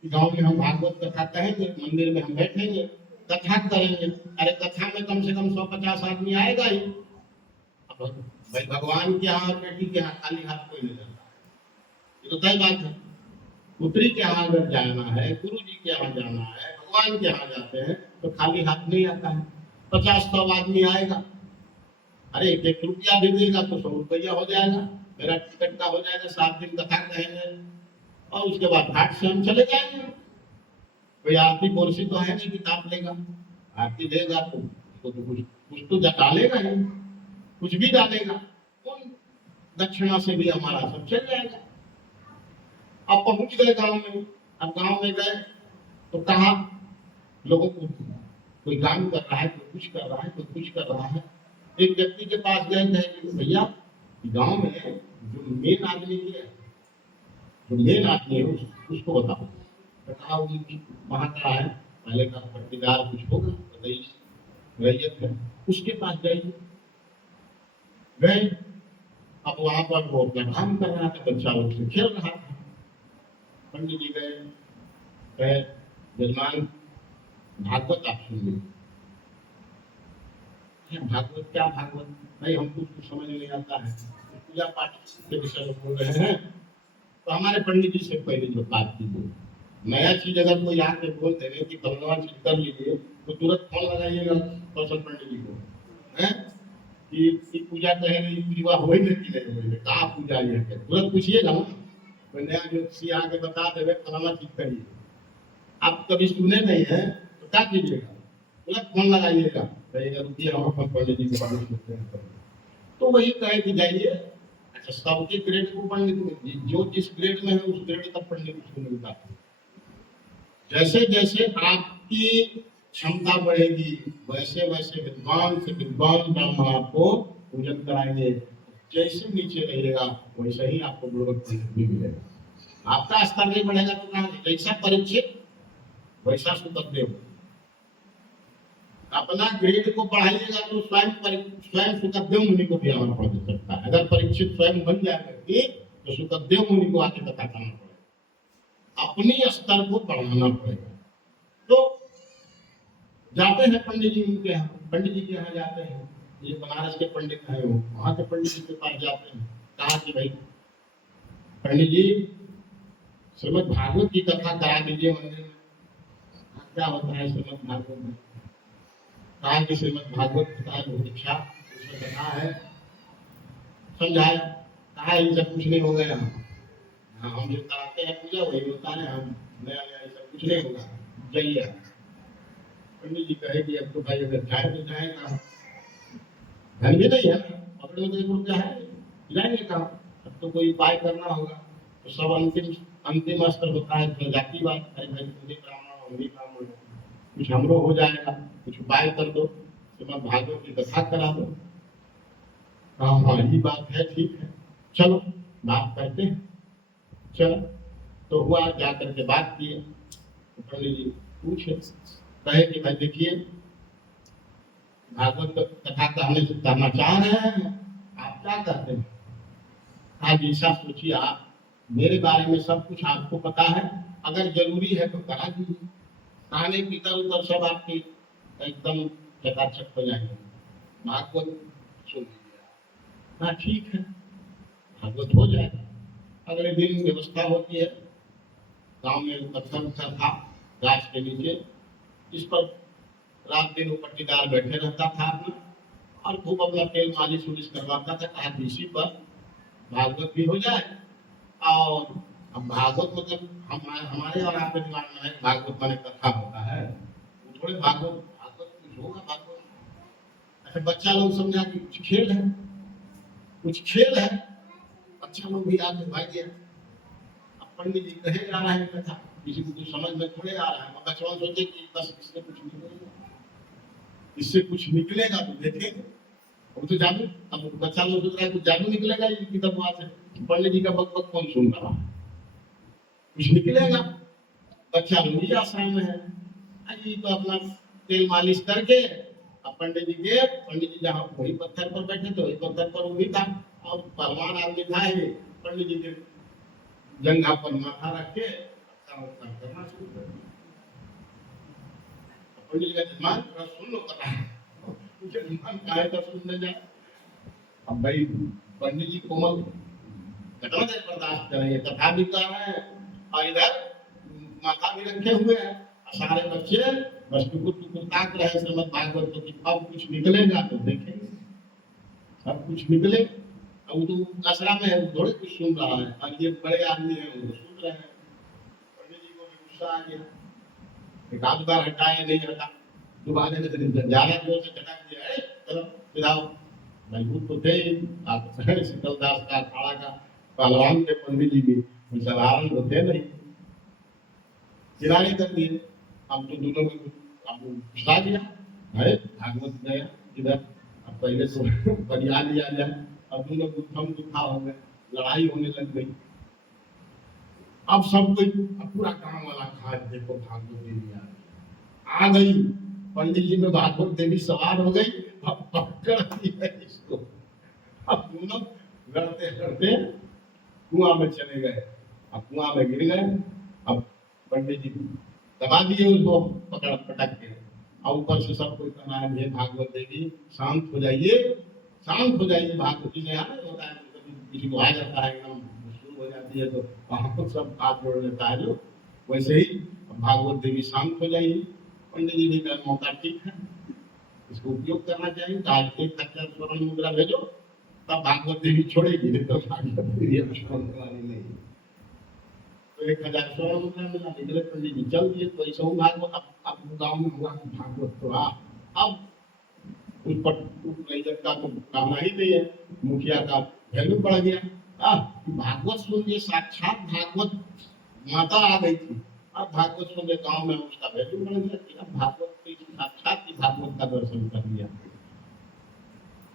गांव में हम भागवत कथा कहेंगे, मंदिर में हम बैठेंगे, कथा करेंगे। अरे कथा में कम से कम 150 आदमी आएगा ही। अब भाई भगवान के यहाँ और बेटी के यहाँ खाली हाथ कोई नहीं जाता, ये तो तय बात है। पुत्री के यहाँ अगर जाना है, गुरु जी के यहाँ जाना है, भगवान के यहाँ जाते हैं, तो खाली हाथ नहीं आता है। 50-100 आदमी आएगा, अरे 1 रुपया भी देगा तो 100 रुपया हो जाएगा, मेरा टिकट का हो जाएगा, 7 दिन कथा कहेंगे और उसके बाद घाट से हम चले जाएंगे। कोई आरती बोरसी तो है नहीं कि ताप लेगा, आरती देगा तो कुछ तो डालेगा ही, कुछ भी डालेगा, उन दक्षिणा से भी हमारा सब चल जाएगा। अब पहुंच गए गांव में, अब गांव में गए तो कहा लोगों को, कोई काम कर रहा है, कोई कुछ कर रहा है, कोई कुछ कर रहा है। एक व्यक्ति के पास गए थे, भैया गांव में जो मेन आदमी है, जो मेन आदमी है उसको बताओ। कहा वहां का है, पहले का पट्टीदार कुछ होगा, रैयत है, उसके पास गए। अब वहां पर वो अपना काम कर रहा था, बच्चा लोग से खेल रहा था। पंडित जी गए, यजमान भागवत आप सुनिए। भागवत क्या भागवत भाई, हमको कुछ समझ नहीं आता है, पूजा पाठ के विषय में बोल रहे हैं। तो हमारे पंडित जी से पहले जो बात की, नया चीज अगर कोई आके बोल दे कि फलना चीज कर लीजिए, तो तुरंत फोन लगाइएगा कौशल पंडित जी को, है कि पूजा कहेंगे, पूजा हो ही नहीं कि नहीं होई का पूजा ये है, तुरंत पूछिएगा ना, कोई नया ज्योतिषी आके बता देवे फलाना चीज करिए, आप कभी सुने नहीं है तो क्या कीजिएगा, तुरंत फोन लगाइएगा, कहिएगा रुकिए हम अपन पंडित जी के बारे में सुनते हैं। तो वही कहे कि जाइए, अच्छा सबके ग्रेड को पंडित में, जो जिस ग्रेड में है उस ग्रेड का पंडित उसको मिलता है। जैसे जैसे आपकी क्षमता बढ़ेगी वैसे वैसे विद्वान से विद्वान ब्राह्मण आपको पूजन कराएंगे, जैसे नीचे रहिएगा वैसे ही आपको गुरुवत पंडित भी मिलेगा। आपका स्तर नहीं बढ़ेगा तो कहाँ, जैसा परीक्षित वैसा सुखदेव, अपना ग्रेड को बढ़ाइएगा तो स्वयं सुखदेव मुनि को भी आना पड़ सकता है। अगर परीक्षित स्वयं बन जाए व्यक्ति तो सुखदेव मुनि को आके कथा करना पड़ेगा, अपनी स्तर को बढ़ाना पड़ेगा। तो जाते हैं पंडित जी उनके यहाँ, पंडित जी के यहाँ जाते हैं, ये बनारस के पंडित हैं, वो वहां के पंडित जी के पास जाते हैं, कहा कि भाई पंडित जी श्रीमद् भागवत की कथा करा दीजिए मंदिर में। क्या होता है श्रीमद् भागवत में, कहा कि श्रीमद् भागवत का बहुत अच्छा उसमें कथा है, समझाया, कहा ये सब कुछ नहीं हो गया, हम जो कराते हैं पूजा वही होता है, हम नया नया सब कुछ नहीं होगा, जाइए। पंडित जी कहे कि अब तो भाई अगर जाए तो जाएगा, धन भी नहीं है, पकड़ने को 1 रुपया है, जाएंगे कहाँ, अब तो कोई उपाय करना होगा। तो सब अंतिम अस्त्र होता है, तो जाति बात है, भाई तुझे ब्राह्मण हम भी ब्राह्मण, कुछ हमरो हो जाएगा, कुछ उपाय कर दो, श्रीमद् भागवत की कथा करा दो। हाँ ये बात है, ठीक है, चलो बात करते हैं। चलो तो हुआ, जा करके बात किए, तो पंडित जी पूछे, कहे कि भाई देखिए भागवत कथा करना चाह रहे हैं, आप क्या कहते हैं। आज ऐसा सोचिए, आप मेरे बारे में सब कुछ आपको पता है, अगर जरूरी है तो करा दीजिए, खाने पीकर उधर सब आपकी एकदम चकाचक हो जाएंगे, भागवत सुन लीजिए। हाँ ठीक है, भागवत हो जाएगा। अगले दिन व्यवस्था होती है, गांव में पत्थर था गाछ के नीचे, इस पर रात दिन वो पट्टीदार बैठे रहता था अपना, और खूब अपना तेल मालिश उलिश करवाता था, कहा इसी पर भागवत भी हो जाए। और अब भागवत मतलब हमारे और आपके दिमाग में है भागवत माने कथा होता है, वो थोड़े भागवत भागवत कुछ होगा भागवत। अच्छा बच्चा लोग समझा कि कुछ खेल है, कुछ खेल है, बच्चा लोग भी आगे भाग गया। अब पंडित जी कहे जा रहे हैं कथा, किसी को कुछ समझ में थोड़े आ रहा है, बचपन सोचे कि बस इससे कुछ निकलेगा, इससे कुछ निकलेगा तो देखेंगे, अब तो जादू, अब बच्चा लोग सोच रहा है कुछ जादू निकलेगा इनकी दबवा से, पंडित जी का बक बक कौन सुन रहा है, कुछ निकलेगा। बच्चा लोग ही आश्रम में है, ये तो अपना तेल मालिश करके अब पंडित जी जहाँ वही पत्थर पर बैठे थे वही पत्थर पर वो भी था, और पहलवान आदमी था ये, पंडित जी के जंघा पर माथा रख के करना शुरू कर दिया। पंडित जी का जजमान थोड़ा सुन लो कथा, जजमान काहे का सुनने जाए। अब भाई पंडित जी कोमल कितना देर बर्दाश्त करेंगे, कथा भी कर रहे हैं और इधर माथा भी रखे हुए हैं, सारे बच्चे बस टुकुर ताक रहे श्रीमद् भागवत को कि अब कुछ निकलेगा तो देखेंगे, अब कुछ निकले। अब तो आश्रम में है, थोड़े कुछ सुन रहा है, और ये बड़े आदमी है वो सुन रहे हैं। पंडित जी को भी गुस्सा आ गया, एक आध बार हटाया नहीं हटा, दोबारा ने ज्यादा जोर से झटक दिया, चलो पिलाओ। भाई भूत तो थे आप शीतलदास का अखाड़ा का पहलवान के, पंडित जी भी साधारण होते नहीं, किनारे कर दिए। अब तो दोनों में आपको घुसा दिया, अरे भागवत गया इधर, अब पहले तो बरिया लिया जाए, अब दोनों गुत्थम गुत्था हो गए, लड़ाई होने लग गई। अब सब कोई पूरा काम वाला खा, देखो भागवत देवी आ गई, पंडित जी में भागवत देवी सवार हो गई, अब पकड़ दिया इसको। अब दोनों लड़ते लड़ते कुआं में चले गए, अब कुआं में गिर गए। अब पंडित जी दबा दिए उसको पकड़ पटक के, और ऊपर से सब कोई कहना है ये भागवत देवी शांत हो जाइए, शांत हो जाइए। भागवत जी ने आना होता है, किसी को आ जाता है एकदम शुरू हो जाती है तो वहां पर सब हाथ जोड़ लेता है जो, वैसे ही भागवत देवी शांत हो जाइए। पंडित जी ने कहा मौका ठीक है, इसको उपयोग करना चाहिए। तो आज 1,000 स्वर्ण मुद्रा भेजो, तब भागवत देवी छोड़ेगी, नहीं तो भागवत देवी छोड़ने वाली नहीं। तो 1,000 स्वर्ण मुद्रा मिला, निकले पंडित जी चल दिए। तो ऐसा भागवत अब गाँव में हुआ कि भागवत तो अब उस पर इज्जत का तो कामना ही नहीं है, मुखिया का वैल्यू बढ़ गया। भागवत सुन के साक्षात भागवत माता आ गई थी, अब भागवत सुन के गाँव में उसका वैल्यू बढ़ गया कि अब भागवत साक्षात ही भागवत का दर्शन कर लिया।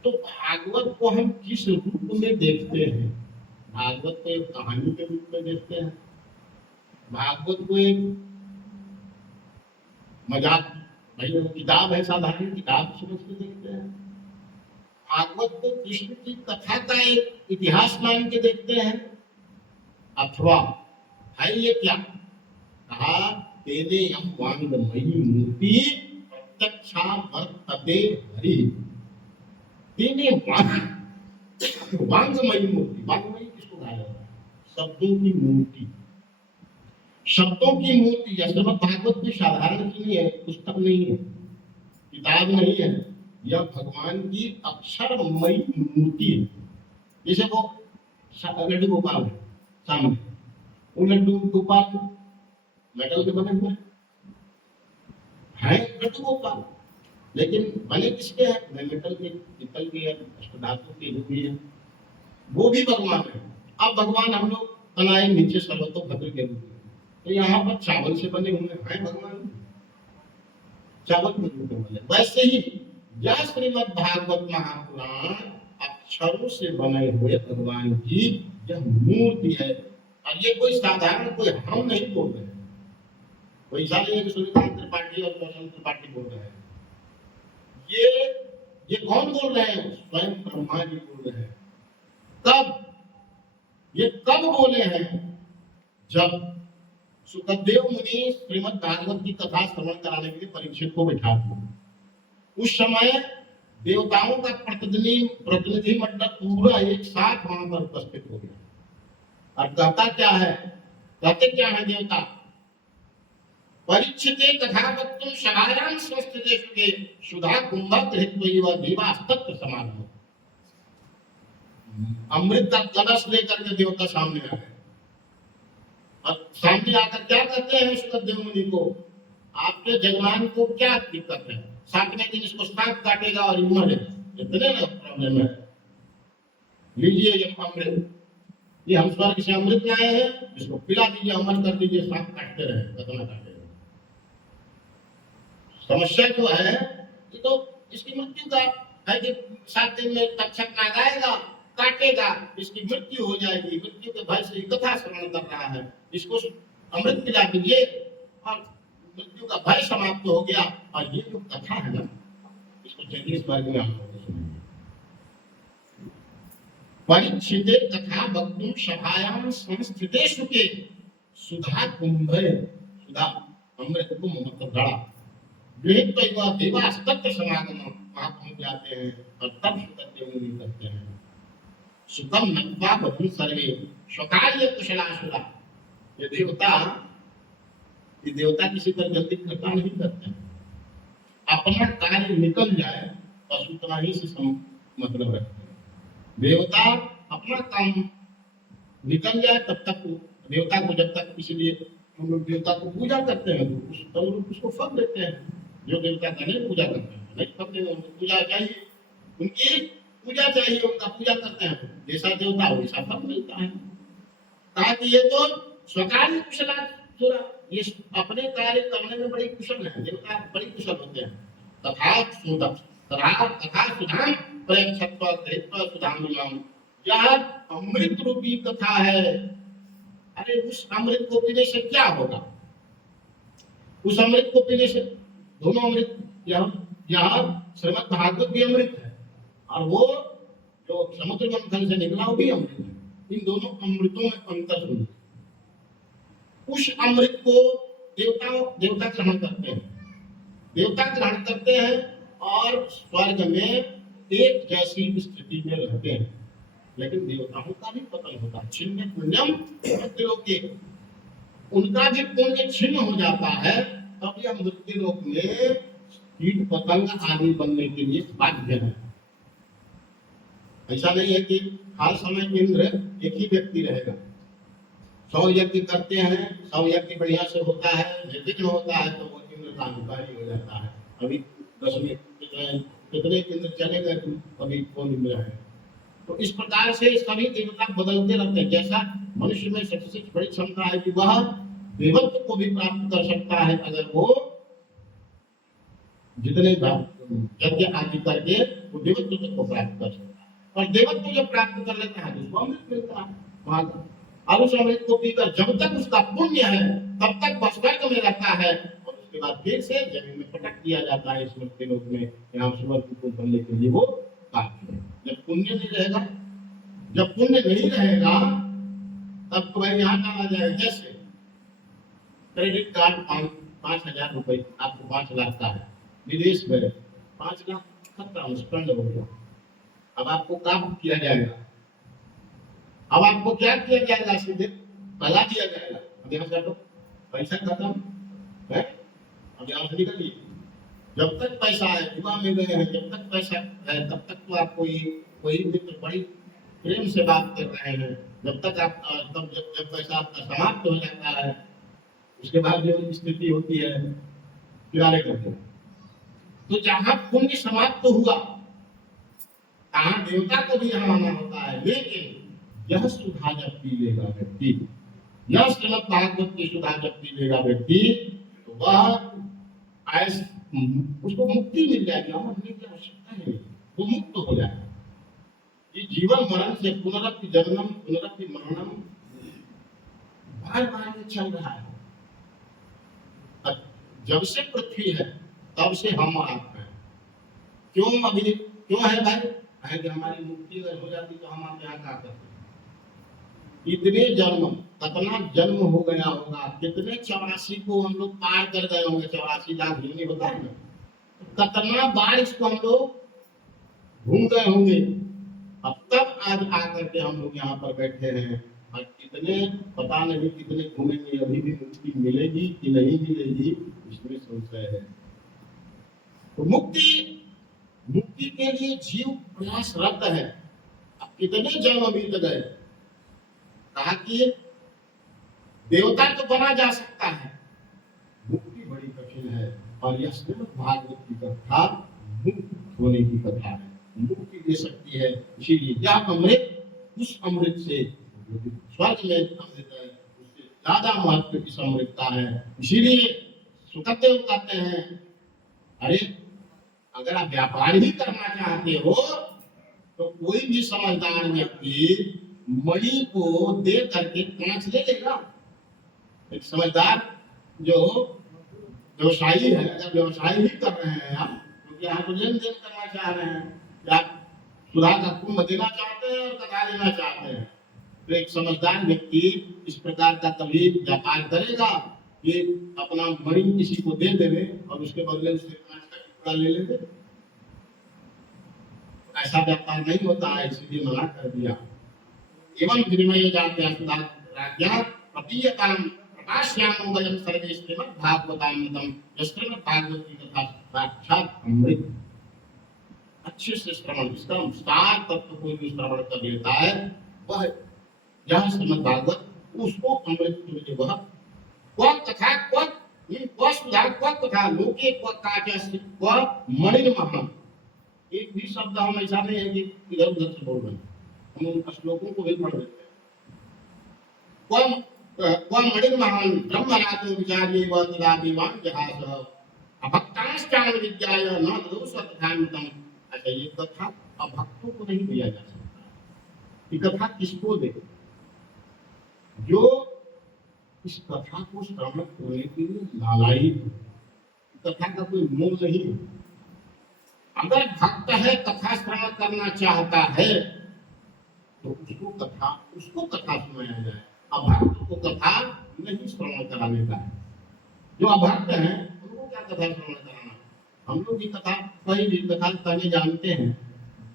तो भागवत को हम किस रूप में देखते हैं? भागवत को एक कहानी के रूप में देखते हैं, भागवत को एक मजाक, भाई वो किताब है, साधारण किताब समझ के देखते हैं। भागवत को कृष्ण की कथा का एक इतिहास मान के देखते हैं, अथवा है ये क्या कहा, तेने हम वांगमयी मूर्ति प्रत्यक्षा वर्तते हरि। तेने वांगमयी मूर्ति, वांगमयी किसको कहा जाता है? शब्दों की मूर्ति, शब्दों की मूर्ति। श्रीमद् भागवत की साधारण की नहीं है, पुस्तक नहीं है, किताब नहीं है, यह भगवान की अक्षरमयी मूर्ति है। जैसे वो लड्डू गोपाल है सामने, वो लड्डू गोपाल मेटल के बने हुए हैं, लड्डू गोपाल, लेकिन बने किसके हैं? मेटल के, पीतल के है, अष्टधातु के भी है, वो भी भगवान है। अब भगवान हम लोग बनाए नीचे सर्वतोभद्र के रूप में, तो यहाँ पर चावल से बने हुए हैं भगवान, चावल के रूप में बने। वैसे ही यह श्रीमद् भागवत महापुराण अक्षरों से बने हुए भगवान की यह मूर्ति है। और ये कोई साधारण, कोई हम नहीं बोल रहे हैं, कोई सारे एक सूर्यकांत त्रिपाठी और कौशल त्रिपाठी बोल रहे हैं। ये कौन बोल रहे हैं? स्वयं ब्रह्मा जी बोल रहे हैं। कब? ये कब बोले हैं? जब सुखदेव मुनि श्रीमद् भागवत की कथा श्रवण कराने के लिए परीक्षित को बैठा दिया। उस समय देवताओं का प्रतिनिधि मंडल पूरा एक साथ वहां पर उपस्थित हो गया। और कहता क्या है? कहते क्या है देवता? परीक्षिते कथा वक्तुम सभायां संस्थिते सुधा कुंभक हृत्वैव देवास्तत्र समागमः। अमृत का कलश लेकर के देवता सामने आ गए, और सामने आकर क्या कहते हैं सुखदेव मुनि को? आपके जजमान को क्या दिक्कत है? सातवें दिन इसको सांप काटेगा और मरेगा, इतने ना प्रॉब्लम है। लीजिए ये अमृत, ये हम स्वर्ग से अमृत लाए हैं, इसको पिला दीजिए, अमर कर दीजिए, सांप काटते रहे, कतना काटेगा। समस्या जो है ये तो इसकी मृत्यु का है कि 7 दिन में तक्षक नाग आएगा, काटेगा, इसकी मृत्यु हो जाएगी। मृत्यु के भय से कथा श्रवण कर रहा है, इसको अमृत पिला दीजिए और मृत्यु का भय समाप्त हो गया। और ये जो कथा है ना, इसको चलिए स्वर्ग में हम लोग सुनेंगे। परीक्षिते कथा वक्तुम सभायां संस्थिते सुखे सुधा कुंभे, सुधा अमृत कुंभ मतलब घड़ा, गृहीत्वा देवास्तत्र समागमः, वहां पहुंच जाते हैं और तब सुखदेव मुनि करते हैं सुखम नत्वा बधु सर्वे स्वकार्य कुशलासुरा। ये देवता किसी पर जल्दी कृपा नहीं करते, अपना कार्य निकल जाए बस उतना ही से मतलब रखते हैं। देवता अपना काम निकल जाए तब तक देवता को, जब तक इसलिए हम लोग देवता को पूजा करते हैं तो उसको फल देते हैं। जो देवता का नहीं पूजा करते हैं नहीं फल देंगे, उनको पूजा चाहिए, उनकी पूजा चाहिए, उनका पूजा करते हैं, जैसा देवता हो वैसा फल मिलता है। कहा कि ये तो स्वकार्य कुशलासुरा, ये अपने कार्य करने में बड़ी कुशल है, देवता बड़ी कुशल होते हैं। तथा सुधाम प्रेक्षत्व कृत्व सुधाम, यह अमृत रूपी कथा है। अरे उस अमृत को पीने से क्या होगा? उस अमृत को पीने से, दोनों अमृत, यहाँ श्रीमद् भागवत भी अमृत है और वो जो समुद्र मंथन से निकला वो भी अमृत है। इन दोनों अमृतों में अंतर सुनिए। उस अमृत को देवता ग्रहण करते हैं, देवता ग्रहण करते हैं और स्वर्ग में एक जैसी स्थिति में रहते हैं। लेकिन देवताओं का भी पतन होता है, छिन्न पुण्यम मृत्युलोके, उनका भी पुण्य छिन्न हो जाता है। तब यह मृत्युलोक में कीट पतंग आदि बनने के लिए बाध्य है। ऐसा नहीं है कि हर समय इंद्र एक ही व्यक्ति रहेगा। 100 यज्ञ करते हैं, 100 यज्ञ बढ़िया से होता है, विघ्न होता है तो वो इंद्र का अधिकारी हो जाता है। अभी 10वें कितने इंद्र चले गए, अभी कौन इंद्र है। तो इस प्रकार से सभी देवता बदलते रहते हैं। जैसा मनुष्य में सबसे बड़ी क्षमता है कि वह देवत्व को भी प्राप्त कर सकता है अगर वो जितने यज्ञ आदि करके वो देवत्व तक को प्राप्त कर सकता है। और देवत्व जब प्राप्त कर लेता है तो उसको अमृत मिलता है वहां का। और उस अमृत को पीकर जब तक उसका पुण्य है तब तक वह स्वर्ग में रहता है, और उसके बाद फिर से जमीन में पटक दिया जाता है स्वर्ग लोक में। यहाँ स्वर्ग को बनने के लिए वो काफी है। जब पुण्य नहीं रहेगा, जब पुण्य नहीं रहेगा तब तो भाई यहाँ डाला जाएगा। जैसे क्रेडिट कार्ड 5,000 रुपए, आपको 5 लाख का है, विदेश में 5 लाख खत्म, स्पेंड हो गया। अब आपको काम किया जाएगा, अब आपको क्या किया जाएगा, सीधे भगा दिया जाएगा। अब यहाँ से पैसा खत्म है, अब यहाँ से निकलिए। जब तक पैसा है, युवा में गए हैं, जब तक पैसा है तब तक तो आपको कोई मित्र बड़ी प्रेम से बात कर रहे हैं। जब तक आप तब जब पैसा आपका समाप्त हो जाता है उसके बाद जो स्थिति होती है किनारे करते हैं। तो जहां पुण्य समाप्त हुआ तहां देवता को भी यहाँ आना होता है। लेकिन यह सुधा जब पी लेगा व्यक्ति, यह श्रीमद् भागवत की सुधा जब पी लेगा व्यक्ति, तो वह उसको मुक्ति मिल जाएगी। और होने की आवश्यकता नहीं, वो मुक्त हो जाएगा। ये जीवन मरण से पुनरपि जन्म पुनरपि मरणम बार बार ये चल रहा है। जब से पृथ्वी है तब से हम आप हैं। क्यों अभी क्यों है भाई? है कि हमारी मुक्ति अगर हो जाती तो हम आप यहाँ क्या करते? इतने जन्म, कितना जन्म हो गया होगा, कितने 84 को हम लोग पार कर गए होंगे। 84 लाख नहीं बताए ना, कितना बार इसको हम लोग घूम गए होंगे। अब तब आज आकर के हम लोग यहाँ पर बैठे हैं और कितने पता नहीं कितने घूमेंगे, अभी भी मुक्ति मिलेगी कि नहीं मिलेगी इसमें संशय है। तो मुक्ति के लिए जीव प्रयासरत है। अब कितने जन्म बीत गए, कहा कि देवता तो बना जा सकता है, मुक्ति बड़ी कठिन है। और यह श्रीमद् भागवत की कथा मुक्त होने की कथा है, मुक्ति दे सकती है। इसीलिए यह अमृत उस अमृत से स्वर्ग में अमृत है, उससे ज्यादा महत्व की अमृतता है। इसीलिए सुखदेव कहते हैं, अरे अगर आप व्यापार ही करना चाहते हो तो कोई भी समझदार व्यक्ति मणि को दे करके कांच ले लेगा। एक समझदार जो व्यवसायी है, अगर व्यवसाय ही कर रहे हैं आप, क्योंकि आप तो लेन देन करना चाह रहे हैं, या सुधा का कुंभ देना चाहते हैं और कथा लेना चाहते हैं, तो एक समझदार व्यक्ति इस प्रकार का कभी व्यापार करेगा कि अपना मणि किसी को दे देवे और उसके बदले उससे कांच का टुकड़ा ले लेंगे। ऐसा व्यापार नहीं होता है, इसलिए मना कर दिया। एवं विनिमय जाते राज्ञा प्रतीयतां प्रकाश्यामो वयं सर्वे श्रीमद् भागवतामृतम, जो श्रीमद् भागवत की कथा साक्षात अमृत। अच्छे से श्रवण, इसका सार तत्व को जो श्रवण कर लेता है वह यह श्रीमद् भागवत उसको अमृत तुल्य वह कथा सुधा कथा लोके मणिर्महः। एक भी शब्द हम ऐसा नहीं है कि इधर उधर से बोल रहे हैं, हम उन श्लोकों को भी पढ़ लेते हैं। मणिर्महान ब्रह्मरातो विचार्ये व तदादिवान जहासः अभक्तांश्चान विद्याय न दोष तथामृतम। अच्छा, ये कथा अभक्तों को नहीं दिया जा सकता। ये कथा किसको दे? जो इस कथा को श्रवण करने के लिए लालायित, कथा का कोई मोह नहीं है। अगर भक्त है, कथा श्रवण करना चाहता है तो उसको कथा सुनाया जाए। अभक्त को कथा नहीं श्रवण कराने का है। जो अभक्त है उनको क्या कथा श्रवण कराना? हम लोग ये कथा कहीं भी कथा कहने जानते हैं,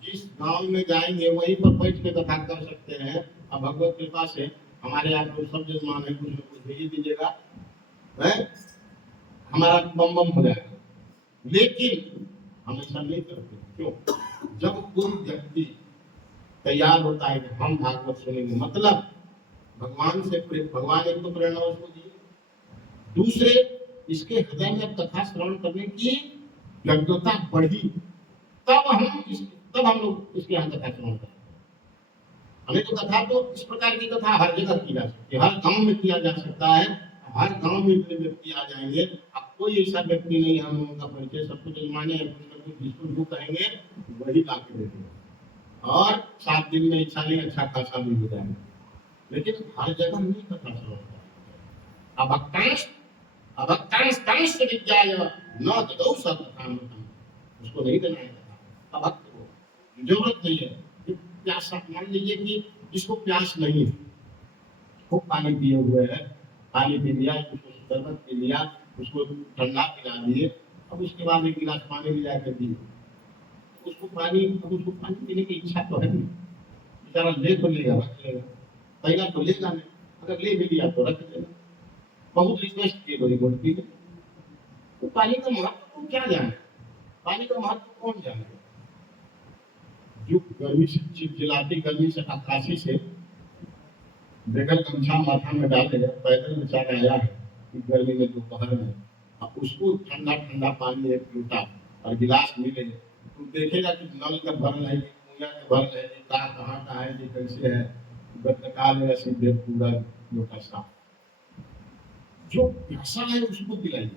जिस गांव में जाएंगे वहीं पर बैठ के कथा कर सकते हैं। अब भगवत कृपा से हमारे आप लोग सब जजमान है, कुछ न कुछ भेज दीजिएगा, हमारा बम बम हो जाएगा। लेकिन हम ऐसा नहीं करते। क्यों? जब कोई व्यक्ति तैयार होता है कि हम भागवत सुनेंगे, मतलब भगवान से भगवान एक तो प्रेरणा उसको दी, दूसरे इसके हृदय में कथा श्रवण करने की व्यग्रता बढ़ी, तब हम लोग इसके यहाँ कथा श्रवण करते हैं। हमें तो कथा तो इस प्रकार की कथा हर जगह की जा सकती है, हर गांव में किया जा सकता है, हर गांव में इतने व्यक्ति आ जाएंगे। अब कोई ऐसा व्यक्ति नहीं, हम लोगों का परिचय सब कुछ जजमाने हैं, कुछ ना कुछ जिसको जो कहेंगे वही ला के देंगे, और 7 दिन में इच्छा नहीं अच्छा खासा भी हो जाएगा। लेकिन हर जगह नहीं कथा श्रवण करता। अभक्तांश विद्याय न ददौ स कथामृतम्, उसको नहीं देना है कथा। अभक्त को जरूरत नहीं है। प्यासा, मान लीजिए कि जिसको प्यास नहीं है, खूब पानी पिए हुए है, पानी पी लिया, उसको शरबत पी लिया, उसको ठंडा पिला दिए, अब उसके बाद एक गिलास पानी ले जाकर दिए, उसको पानी पीने की इच्छा तो है नहीं, बेचारा ले तो लेगा, रख लेगा, पहला तो लेगा नहीं, अगर ले भी लिया तो रख देगा। बहुत रिक्वेस्ट किए बड़ी बोल पी ले, तो पानी का महत्व को क्या जाने, पानी का महत्व कौन जाने? जो गर्मी से चिलचिलाती गर्मी से आकाशी से बेगर गमछा माथा में डालेगा, पैदल बेचारा आया है कि गर्मी में दोपहर में, अब उसको ठंडा ठंडा पानी एक लोटा और गिलास मिले, तो देखेगा कि नल का भरल है, कुइयां का भरल है, कहाँ का है, ये कैसे है, गटका लेगा सीधे पूरा लोटा साफ। जो प्यासा है उसको पिलाइए,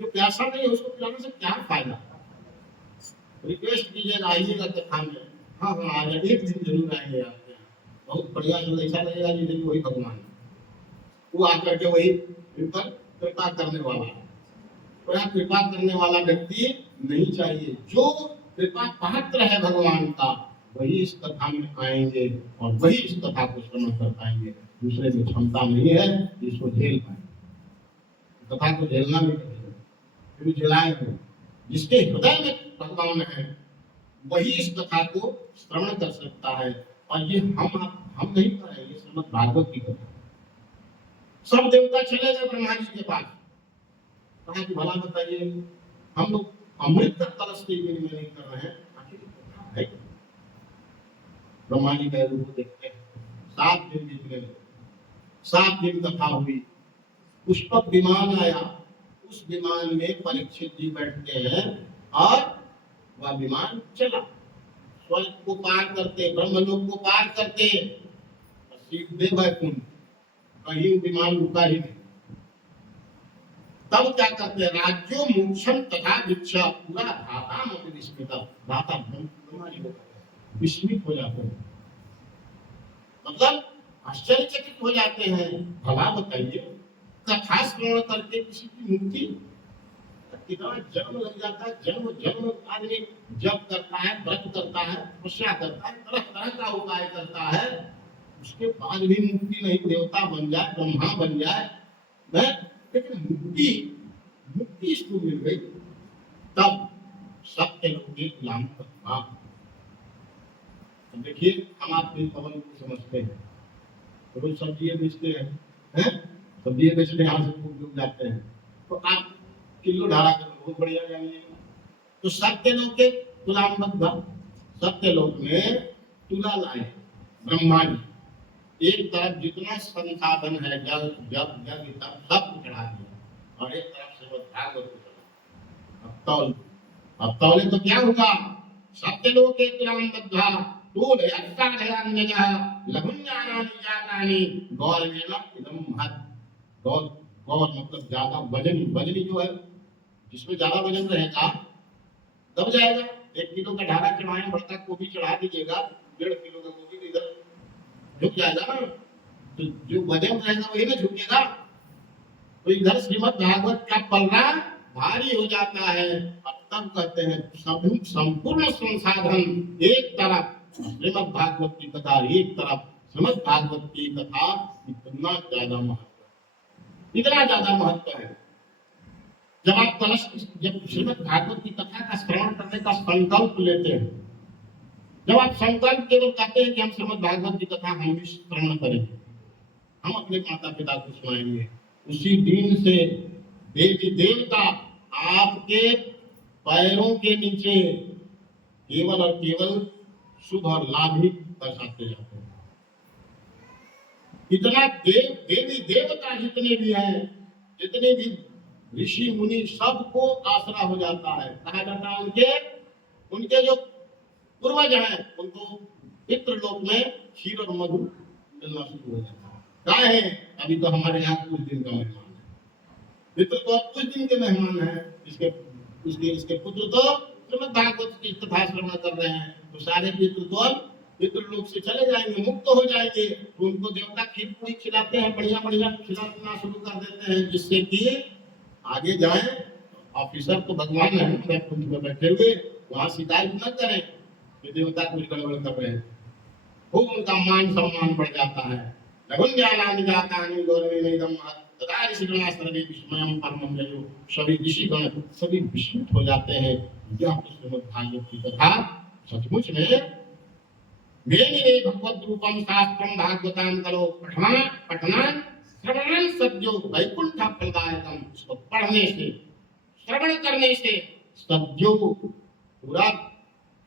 जो प्यासा नहीं है उसको पिलाने से क्या फायदा? रिक्वेस्ट कीजिएगा, आइएगा कथा में, हाँ आ जाए, एक दिन जरूर आएंगे आपके यहाँ, बहुत बढ़िया ऐसा लगेगा कि दिन वही भगवान है, वो आकर के वही ऊपर कृपा करने वाला है। तो यहाँ कृपा करने वाला व्यक्ति नहीं चाहिए, जो कृपा पात्र है भगवान का, वही इस कथा में आएंगे और वही इस कथा को श्रवण कर पाएंगे। दूसरे में क्षमता नहीं है इसको झेल पाए, कथा को झेलना भी क्यों झेलाएंगे? जिसके हृदय में भगवान है वही इस कथा को श्रवण कर सकता है। और ये हम नहीं कर रहे, ये श्रीमद् भागवत की कथा। सब देवता चले गए ब्रह्मा जी के पास, कहा कि भला बताइए, हम लोग अमृत का तरस के लिए नहीं कर रहे हैं, आखिर कथा है। ब्रह्मा जी का रूप देखते हैं, 7 दिन बीत गए, 7 दिन कथा हुई, पुष्पक विमान आया, उस विमान में परीक्षित जी बैठते हैं और वह विमान चला, स्वर्ग को पार करते, ब्रह्मलोक को पार करते, सीधे वैकुंठ, कहीं विमान रुका ही नहीं। तब क्या करते हैं? राज्यो मोक्षम तथा दीक्षा, पूरा धाता मत विस्मित, धाता विस्मित हो जाते हैं, मतलब आश्चर्यचकित हो जाते हैं। भला बताइए, कथा श्रवण करके किसी की मुक्ति, कितना जन्म लग जाता है, जन्म आदमी जब करता है, व्रत करता है, तपस्या करता है, तरह तरह का उपाय करता है, उसके बाद भी मुक्ति नहीं, देवता बन जाए, ब्रह्मा बन जाए, लेकिन मुक्ति इसको मिल गई, तब सत्य लोग गुलाम करना। देखिए, हम आप पवन को समझते हैं, तो रोज सब्जी बेचते हैं, सब्जी बेचने यहाँ से खूब लोग जाते हैं, तो आप किलो ढाला कर बहुत बढ़िया जानिए। तो सत्यलोक के तुलाम बद्धा, सत्यलोक में तुला लाए ब्रह्मा जी, एक तरफ जितना संसाधन है, जल जप यज्ञ सब चढ़ा दिया, और एक तरफ से भागवत को चढ़ा। अब तौले तो क्या होगा? सत्यलोक के तुलाम बद्धा तूल यत्कार्यान्यजः लघुन्यानानि जातानि गौरवेण इदं महत्। गौर मतलब ज्यादा वजनी जो है, जिसमें ज्यादा वजन रहेगा दब जाएगा। 1 किलो का ढाला चढ़ाए, बड़का गोभी चढ़ा दीजिएगा, 1.5 किलो का गोभी इधर झुक जाएगा ना, तो जो वजन रहेगा वही ना झुकेगा। तो इधर श्रीमद् भागवत का पलड़ा भारी हो जाता है, और तब कहते हैं सभी संपूर्ण संसाधन एक तरफ श्रीमद् भागवत की कथा, एक तरफ श्रीमद् भागवत की कथा, इतना ज्यादा महत्व, इतना ज्यादा महत्व है। जब श्रीमद् भागवत की कथा का श्रवण करने का संकल्प लेते हैं, जब आप संकल्प केवल कहते हैं कि हम श्रीमद् भागवत की कथा हम भी श्रवण करेंगे, हम अपने माता पिता को सुनाएंगे, उसी दिन से देवी देवता आपके पैरों के नीचे केवल और केवल शुभ और लाभ ही दर्शाते जाते हैं। इतना देवी देवता जितने भी हैं, जितने भी ऋषि मुनि, सबको आसरा हो जाता है। कहा जाता है उनके उनके जो पूर्वज हैं उनको पितृलोक में क्षीर और मधु मिलना शुरू हो जाता है। क्या है? अभी तो हमारे यहाँ कुछ दिन का मेहमान है, पितृ तो अब कुछ दिन के मेहमान है। इसके उसके इसके पुत्र तो श्रीमद् भागवत की कथा श्रवण कर रहे हैं, तो सारे पितृ तो अब पितृलोक से चले जाएंगे, मुक्त हो जाएंगे। तो उनको देवता खीर पूरी खिलाते हैं, बढ़िया बढ़िया खिलाना शुरू कर देते हैं, जिससे कि आगे जाए। ऑफिसर तो भगवान है, कुंज में बैठे हुए, वहां शिकायत न करें कि देवता कुछ गड़बड़ कर रहे हैं। खूब उनका मान सम्मान बढ़ जाता है। लघुन्यानानि जातानि गौरवेणैदं तथा ऋषिगणास्त्रवे विस्मयं परमं ययो। सभी ऋषिगण सभी विस्मित हो जाते हैं। यह तो श्रीमद् भागवत की कथा सचमुच में मेनिरे भगवद रूपम शास्त्रम भागवतां करो पठनान श्रवणं सद्यो वैकुंठ फलदायकम। इसको पढ़ने से, श्रवण करने से सद्यो पूरा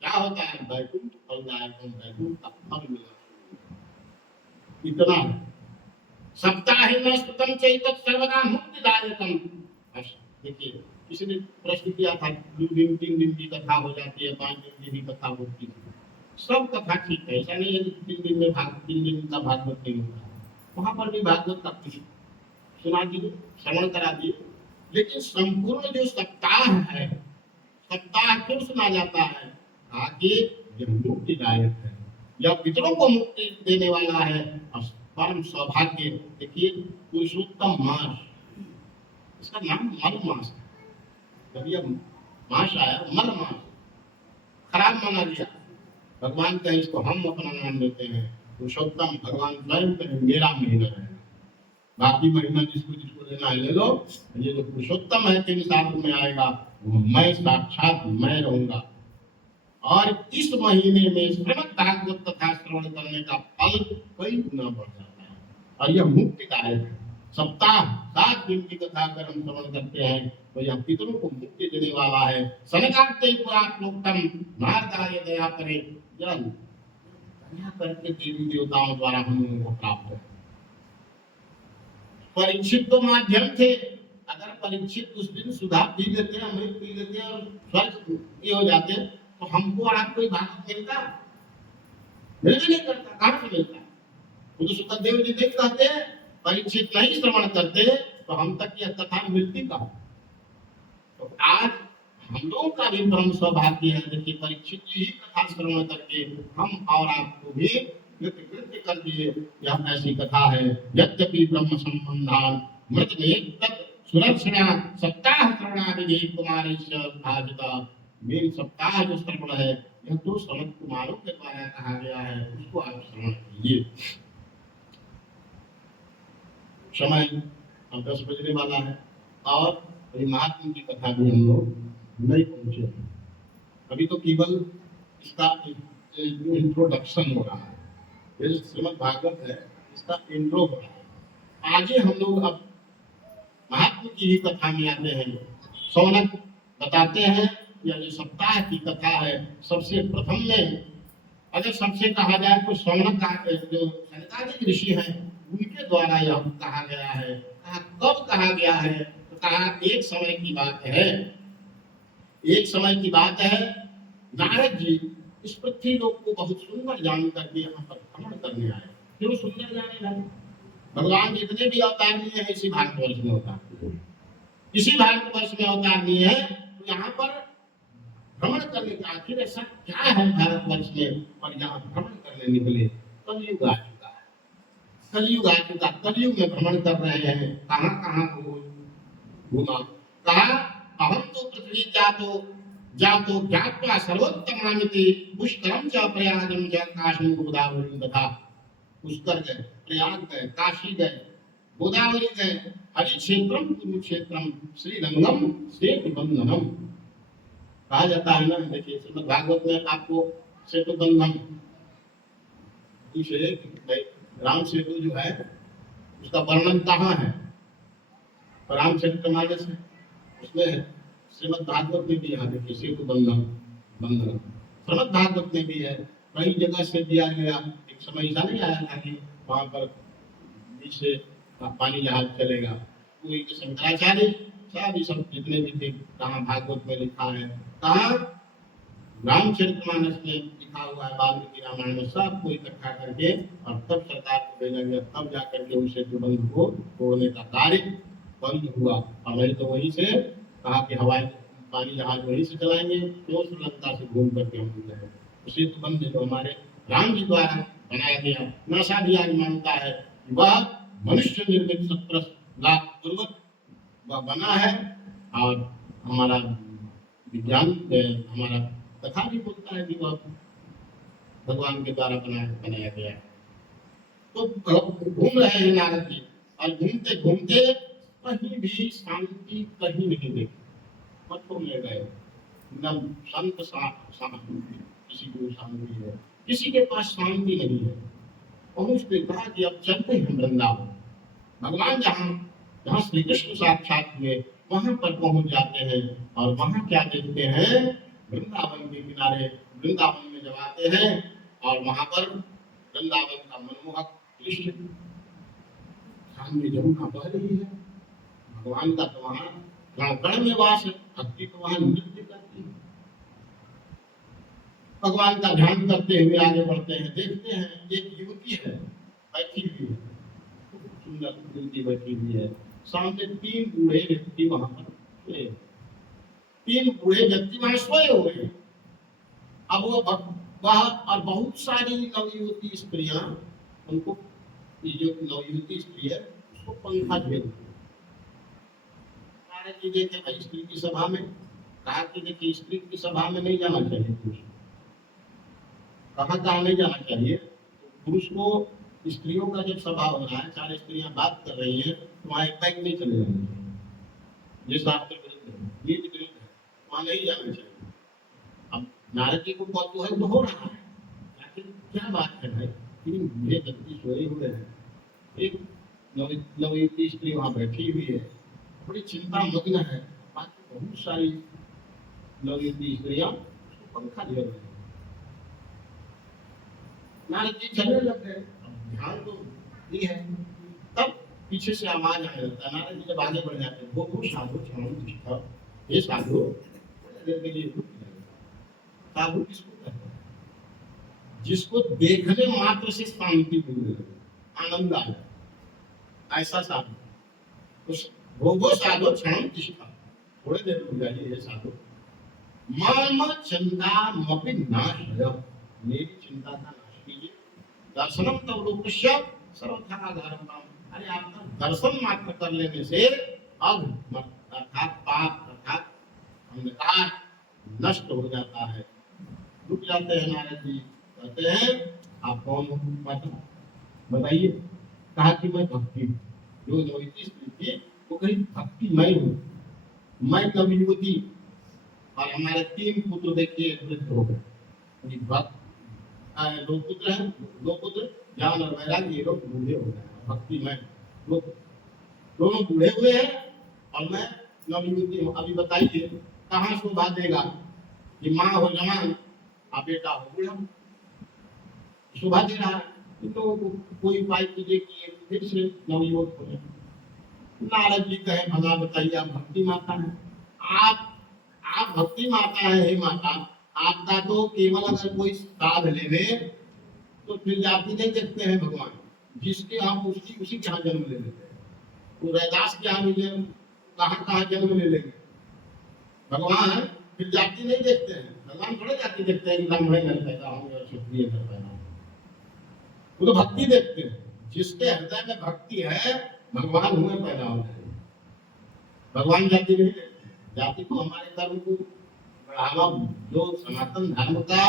क्या होता है? वैकुंठ फलदायकम, वैकुंठ का फल मिलना। इतना है। सप्ताहे स्तुतम चैतत सर्वदा मुक्तिदायकम। देखिए, किसी ने प्रश्न किया था, 2 दिन 3 दिन की कथा हो जाती है, 5 दिन की भी कथा होती है। सब कथा ठीक है, ऐसा नहीं है कि 3 दिन में 3 दिन का भागवत नहीं होता। वहां पर भी भागवत का कुछ सुना दिए, श्रवण करा दिए। लेकिन संपूर्ण जो सप्ताह है, सप्ताह क्यों सुना जाता है? ताकि यह मुक्तिदायक है, यह पितरों को मुक्ति देने वाला है, परम सौभाग्य। देखिए, पुरुषोत्तम मास, इसका नाम मल मास है। जब यह मास आया, मल मास खराब माना गया। भगवान का इसको हम अपना नाम देते हैं पुरुषोत्तम। भगवान स्वयं कहें मेरा महीना है, बाकी महीना जिसको जिसको लेना है ले लो। ये जो पुरुषोत्तम है के साथ में आएगा, वो मैं साक्षात मैं रहूंगा। और इस महीने में श्रीमद् भागवत कथा श्रवण करने का फल कई गुना बढ़ जाता है। और यह मुक्तिदायक है। सप्ताह 7 दिन की कथा अगर हम श्रवण करते हैं तो यह पितरों को मुक्ति देने वाला है। सनकादिक पुराणोक्तम नारदाय दया करे, यह दया करके देवी देवताओं द्वारा हम लोगों को प्राप्त है। परीक्षित तो माध्यम थे। अगर परीक्षित उस दिन सुधा पी लेते, अमृत पी लेते और स्वर्ग ये हो जाते, तो हमको और आपको भागवत मिलता? मिल भी नहीं करता। कहां से मिलता? वो तो सुखदेव जी देख कहते हैं, परीक्षित नहीं श्रवण करते तो हम तक यह कथा मिलती कहां? तो आज हम लोगों का भी परम सौभाग्य है। देखिए, परीक्षित जी ही कथा श्रवण करके हम और आपको भी कृत्य कर दिए। यह ऐसी कथा है। यद्यपि ब्रह्म संबंधान मृत में तत् सुरक्षणा सप्ताह श्रवणादि कुमारेश्वर भाजता। मेन सप्ताह जो श्रवण है, यह तो सनत कुमारों के द्वारा कहा गया है, उसको आप श्रवण कीजिए। समय अब 10 बजने वाला है और महात्मा की कथा भी हम लोग नहीं पहुंचे हैं। अभी तो केवल इसका इंट्रोडक्शन हो रहा है। ये श्रीमद् भागवत है, इसका इंट्रो हो रहा है। आगे हम लोग अब महात्मा की ही कथा में आते हैं। सौनक बताते हैं, यह जो सप्ताह की कथा है, सबसे प्रथम में अगर सबसे कहा जाए तो सौनक का जो सनकादिक ऋषि हैं उनके द्वारा यह कहा गया है। कब कहा गया है? तो कहा एक समय की बात है। एक समय की बात है, नारद जी इस पृथ्वी लोक को बहुत सुंदर जान करके यहाँ पर भ्रमण करने आए। क्यों सुंदर जाने लगे? भगवान जितने भी अवतार लिए हैं इसी भारतवर्ष में अवतार, इसी भारतवर्ष में अवतार लिए हैं। तो यहाँ पर भ्रमण करने का आखिर ऐसा क्या है भारतवर्ष में, और यहाँ भ्रमण करने निकले। कलयुग आ चुका है, कलयुग आ चुका। कलयुग में भ्रमण कर रहे हैं। कहाँ कहाँ घूमा? कहा अहम तो पृथ्वी जातो ज्ञात्वा सर्वोत्तमामिति पुष्करम च प्रयागम च काशीं गोदावरीं तथा। पुष्कर गए, प्रयाग गए, काशी गए, गोदावरी गए, हरिक्षेत्रम कुरुक्षेत्रम श्रीरंगम सेतुबंधनम। कहा जाता है ना, देखिए श्रीमद् भागवत में आपको सेतुबंधन राम सेतु जो है उसका वर्णन कहाँ है? रामचरितमानस है, उसमें श्रीमद् भागवत में भी यहाँ देखिए सेतु बंधन बंधन श्रीमद् भागवत में भी है, कई जगह से दिया गया। एक समय ऐसा नहीं आया था कि वहां पर बीच से पानी जहाज चलेगा, कोई शंकराचार्य सारी सब जितने भी थे, कहाँ भागवत में लिखा है, कहाँ रामचरितमानस में लिखा हुआ है, वाल्मीकि रामायण में सबको इकट्ठा करके और तब सरकार को भेजा गया, तब जाकर के उस सेतु बंध को तोड़ने का कार्य बंद हुआ। और नहीं तो वहीं से कहा कि हवाई पानी जहाज वहीं से चलाएंगे, तो श्रीलंका से घूम करके हम जाए। सेतु बंध जो हमारे राम जी द्वारा बनाया गया, नासा भी आज मानता है कि वह मनुष्य निर्मित 17 लाख पूर्व वह बना है। और हमारा विज्ञान हमारा कथा भी बोलता है कि वह भगवान के द्वारा बनाया गया है। तो घूम रहे हैं नारद जी, और घूमते घूमते कहीं भी शांति कहीं नहीं देखी। पत्थरों में गए, न संत किसी को शांति है, किसी के पास शांति नहीं है। पहुंचते कहा कि अब चलते हैं वृंदावन। भगवान जहाँ श्री कृष्ण साक्षात हुए वहां पर पहुंच जाते हैं, और वहां क्या देखते हैं, वृंदावन के किनारे, वृंदावन में जब आते हैं और वहां पर वृंदावन का मनमोहक दृश्य, सामने जमुना बह रही है, भगवान का तो वहां गण में वास है, भक्ति तो वहां नृत्य करती है। भगवान का ध्यान करते हुए आगे बढ़ते हैं, देखते हैं एक युवती है बैठी हुई है, सुंदर युवती बैठी हुई है, सामने 3 बूढ़े व्यक्ति वहां पर सोए, 3 बूढ़े व्यक्ति वहां सोए हुए। अब वह और बहुत सारी नवयुवती स्त्रियां, उनको ये जो नवयुवती स्त्री है उसको पंखा भेज नारद जी देखे भाई स्त्री की सभा में, कहा कि देखिए स्त्री की सभा में नहीं जाना चाहिए पुरुष, कहा नहीं जाना चाहिए। तो पुरुष को स्त्रियों का जब सभा हो रहा है, 4 स्त्रियां बात कर रही हैं, तो वहां एक पैक नहीं चले जाना चाहिए, ये शास्त्र विरुद्ध है, नीति विरुद्ध है, वहां नहीं जाना चाहिए। अब नारद जी को कौतूहल तो हो रहा है, लेकिन क्या बात है भाई, 3 बूढ़े व्यक्ति सोए हुए हैं, एक नवयुवती स्त्री वहां बैठी हुई है, बड़ी चिंता मग्न है, बाकी बहुत सारी नवयुवती स्त्रियां पंखा दे रही है। नारद जी चलने लग गए, ध्यान तो ये है। तब पीछे से आवाज आने लगता है, नारद जी जब आगे बढ़ जाते हैं, वो साधु क्षण, ये साधु के लिए साधु किसको कहते हैं, जिसको देखने मात्र से शांति मिले, आनंद आ जाए, ऐसा साधु। वो साधु क्षण तिष्ठा, थोड़े देर रुक जाइए, ये साधु मम चिंता मपि नाशय, मेरी चिंता का नाश कीजिए। दर्शनम तव रूपस्य सर्वथा आधारम, अरे आपका दर्शन मात्र कर लेने से अर्थात पाप अर्थात अंधकार नष्ट हो जाता है। रुक जाते हैं नारद जी, कहते हैं आप कौन हो, बताइए। कहा कि मैं भक्ति, जो नवयुवती स्त्री थी वो कही भक्ति मैं हूँ, मैं नवयुवती, और हमारे 3 पुत्र देखिए वृद्ध हो गए। 2 पुत्र हैं, 2 पुत्र ज्ञान और वैराग्य, ये लोग बूढ़े हो गए। भक्ति मैं, दोनों बूढ़े हुए हैं और मैं नवयुवती हूँ। अभी बताइए कहाँ शोभा देगा कि माँ हो जवान और बेटा हो बूढ़ा, शोभा दे रहा है। तो कोई उपाय कीजिए कि फिर से नवयुवक हो जाए। नारद जी कहे भला बताइए, आप भक्ति माता है, आप भक्ति माता है, हे माता, आपका तो केवल अगर कोई साध लेवे तो फिर जाति नहीं देखते हैं भगवान, जिसके हम उसी के यहाँ जन्म ले लेते हैं। वो रैदास के यहाँ मिले, कहाँ जन्म ले लेंगे भगवान, फिर जाति नहीं देखते हैं। भगवान थोड़े जाति देखते हैं कि ब्राह्मण घर पैदा होंगे और क्षत्रिय घर पैदा होंगे, वो तो भक्ति देखते हैं। जिसके हृदय में भक्ति है भगवान हुए पैदा हो जाए। भगवान जाति नहीं देखते। जाति को हमारे धर्म को बढ़ावा, जो सनातन धर्म का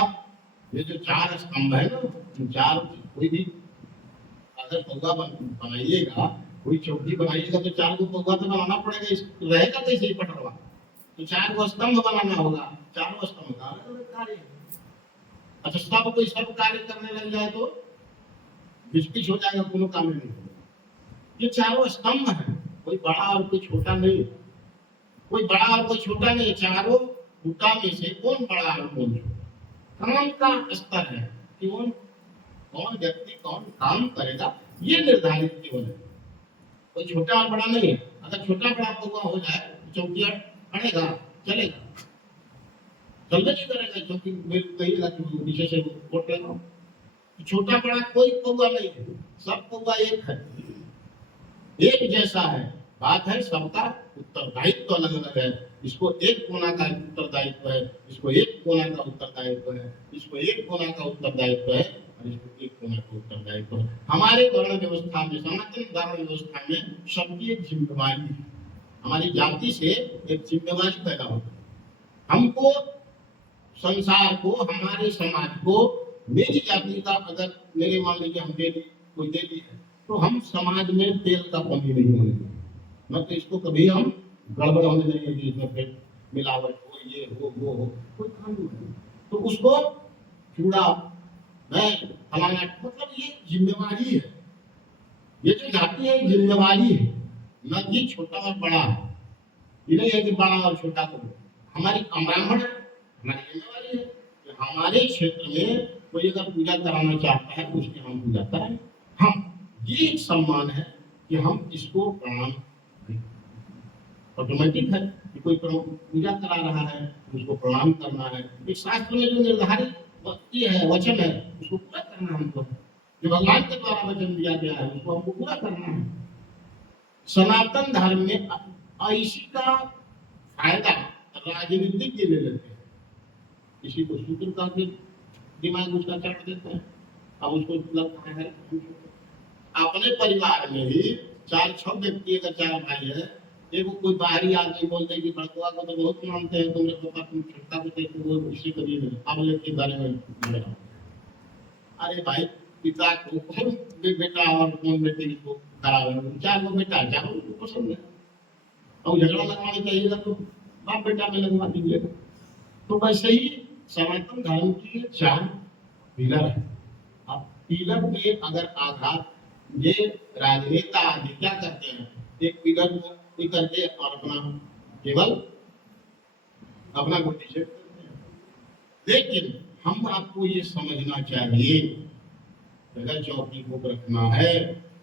ये जो 4 स्तंभ है ना, 4, कोई भी अगर पौधा बनाइएगा, कोई चौकी बनाइएगा तो 4 को पौधा तो बनाना पड़ेगा, रहेगा तो इसे पटरवा, तो 4 को स्तंभ बनाना होगा। 4 स्तंभ का अलग कार्य है। अच्छा, सब कोई सब कार्य करने लग जाए तो बिस्किट हो जाएगा, कोनो काम नहीं होगा। ये 4 स्तंभ है, कोई बड़ा और कोई छोटा नहीं। कोई बड़ा और कोई छोटा नहीं, चारों भूता में से कौन बड़ा और कौन छोटा, काम का स्तर है कि कौन कौन व्यक्ति कौन काम करेगा, ये निर्धारित केवल है। कोई छोटा और बड़ा नहीं है। अगर छोटा बड़ा कौवा हो जाए तो चौकिया अड़ेगा, चलेगा, चलने नहीं करेगा, क्योंकि कहेगा कि नीचे से वोट लेगा। छोटा बड़ा कोई कौवा नहीं है, सब कौवा एक है, एक जैसा है। बात है सबका उत्तरदायित्व तो अलग अलग है। इसको एक कोना का उत्तरदायित्व है, इसको एक कोना का उत्तरदायित्व है, इसको एक कोना का उत्तरदायित्व है और इसको एक कोना का उत्तरदायित्व है। हमारे वर्ण व्यवस्था में, सनातन वर्ण व्यवस्था में सबकी एक जिम्मेवारी है। हमारी जाति से एक जिम्मेवारी पैदा होती है। हमको संसार को, हमारे समाज को, मेरी जाति का अगर मेरे मान लीजिए हम दे दी, कोई दे दी है, तो हम समाज में तेल का कमी नहीं होने देंगे, न तो इसको कभी हम गड़बड़ होने देंगे कि इसमें फिर मिलावट हो, ये हो, वो हो, कोई काम नहीं। तो उसको चूड़ा मैं फलाना, मतलब ये जिम्मेवारी है। ये जो जाति है जिम्मेवारी है, न कि छोटा और बड़ा है। ये नहीं है कि बड़ा और छोटा करो। हमारी ब्राह्मण है, हमारी जिम्मेवारी है कि हमारे क्षेत्र में कोई अगर पूजा कराना चाहता है तो उसकी हम पूजा कराएं। हम ये एक सम्मान है कि हम इसको प्रणाम करें। ऑटोमेटिक है कि कोई पूजा करा रहा है उसको प्रणाम करना है। एक शास्त्र में जो निर्धारित वचन है उसको पूरा करना हमको, जो भगवान के द्वारा वचन दिया गया है उसको हमको पूरा करना है। सनातन धर्म में ऐसी का फायदा राजनीतिक के ले लेते हैं। किसी को सूत्र करके दिमाग उसका काट देते हैं, अब उसको लगता है अपने परिवार में ही 4-6 व्यक्ति अगर 4 भाई है, एक कोई बाहरी आदमी बोलते कि बड़कुआ को तो बहुत मानते हैं, तुमने पापा तुम छोटा को देखो वो उससे कभी नहीं, अब लेके बारे में बोलेगा। अरे भाई पिता को कौन बेटा और कौन बेटे को खराब है, 4 को बेटा 4 को पसंद है, और झगड़ा लगवाने चाहिएगा तो बाप बेटा में लगवा दीजिएगा। तो वैसे ही सनातन धर्म की 4 पिलर है। अब पिलर में अगर आघात, ये राजनेता आदि क्या करते हैं, एक पिलर को करके और अपना केवल अपना गोटी से करते हैं। लेकिन हम आपको ये समझना चाहिए अगर चौकी को रखना है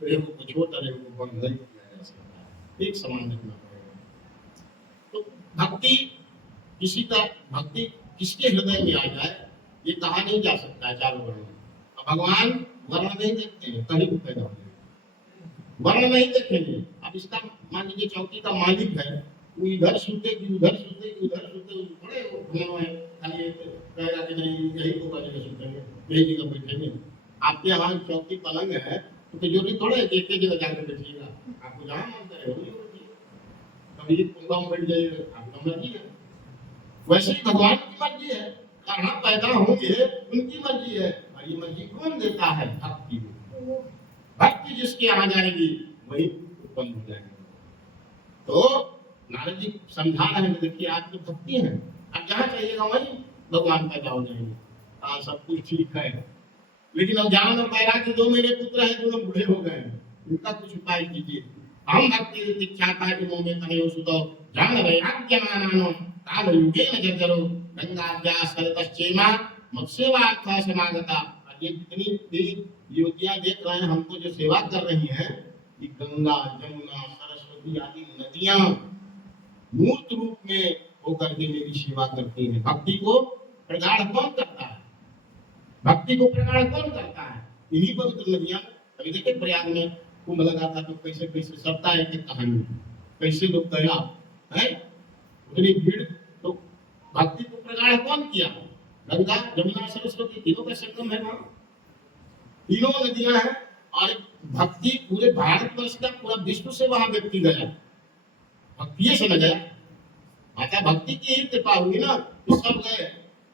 तो एक को छोटा एक को बंद नहीं किया जा सकता, एक समान रखना पड़ेगा। तो भक्ति किसी का, भक्ति किसके हृदय में आ जाए ये कहा नहीं जा सकता। 4 वर्ण भगवान वर्ण नहीं देखते हैं, कहीं भी पैदा हो वर्ण नहीं देखेंगे। अब इसका मान लीजिए चौकी का मालिक है, वो इधर सूते कि उधर सूते कि उधर सूते, बड़े घुमाओ है, खाली कहेगा कि नहीं यही को जगह सूतेंगे, यही जगह बैठेंगे। आपके यहाँ चौकी पलंग है तो तिजोरी थोड़े एक ही जगह जाकर बैठिएगा, आपको जहाँ मन करे वही बैठिए, कभी कुंभा में बैठ जाइए, आपका मर्जी है। वैसे ही भगवान की मर्जी है, कहाँ पैदा होंगे उनकी मर्जी है, और ये मर्जी कौन देता है? भक्ति। भक्ति जिसके आ जाएगी वही उत्पन्न हो जाएगी। तो नारद जी समझा रहे हैं, देखिए आपकी भक्ति है, अब जहाँ चाहिएगा वहीं भगवान पैदा हो जाएंगे। हाँ सब कुछ ठीक है, लेकिन अब ज्ञान और वैराग्य 2 मेरे पुत्र हैं, दोनों बूढ़े हो गए, इनका कुछ उपाय कीजिए। हम भक्ति दीक्षाता कि मोह में तनयो सुतो ज्ञान वैराग्य मानानो काल युगे न जर्जरो गंगाद्या सरतश्चेमा मत्सेवार्था समागता। ये कितनी भी युवतियां देख रहे हैं हमको जो सेवा कर रही हैं, कि गंगा जमुना सरस्वती आदि नदियां मूर्त रूप में होकर के मेरी सेवा करती हैं। भक्ति को प्रगाढ़ कौन करता है? भक्ति को प्रगाढ़ कौन करता है? इन्हीं पवित्र नदियां। अभी देखिए प्रयाग में कुंभ लगा था तो कैसे कैसे सबका एक कहानी, कैसे लोग गया है, उतनी भीड़। तो भक्ति को प्रगाढ़ कौन किया? गंगा जमुना सरस्वती तीनों का संगम है वहां, तीनों नदियां हैं। और भक्ति पूरे भारतवर्ष का, पूरा विश्व से वहां व्यक्ति गया, भक्ति से न गया। माता भक्ति की ही कृपा हुई ना कि सब गए।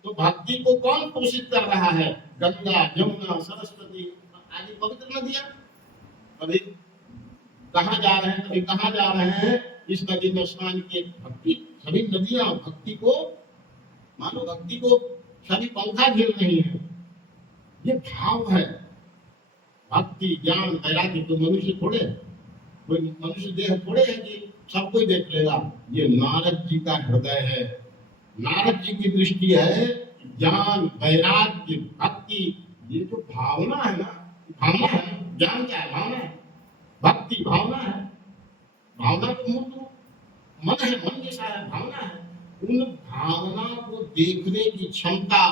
तो भक्ति को कौन पोषित कर रहा है? गंगा जमुना सरस्वती आदि पवित्र नदियां। कभी कहाँ जा रहे हैं, कभी कहाँ जा रहे हैं, इस नदी में स्नान किए। भक्ति, सभी नदियां भक्ति को, मानो भक्ति को सभी पंखा झेल रही है, ये भाव है। भक्ति ज्ञान वैराग्य तो मनुष्य थोड़े, कोई मनुष्य देह थोड़े है कि सब कोई देख लेगा ये नारद जी का हृदय है। नारद जी की दृष्टि है ज्ञान, वैराग्य, भक्ति, ये जो भावना है ना, भावना है ना, ज्ञान क्या है? भावना है, भक्ति भावना है। भावना तो मूल रूप मन है, मन जैसा है, भावना है। उन भावना को देखने की क्षमता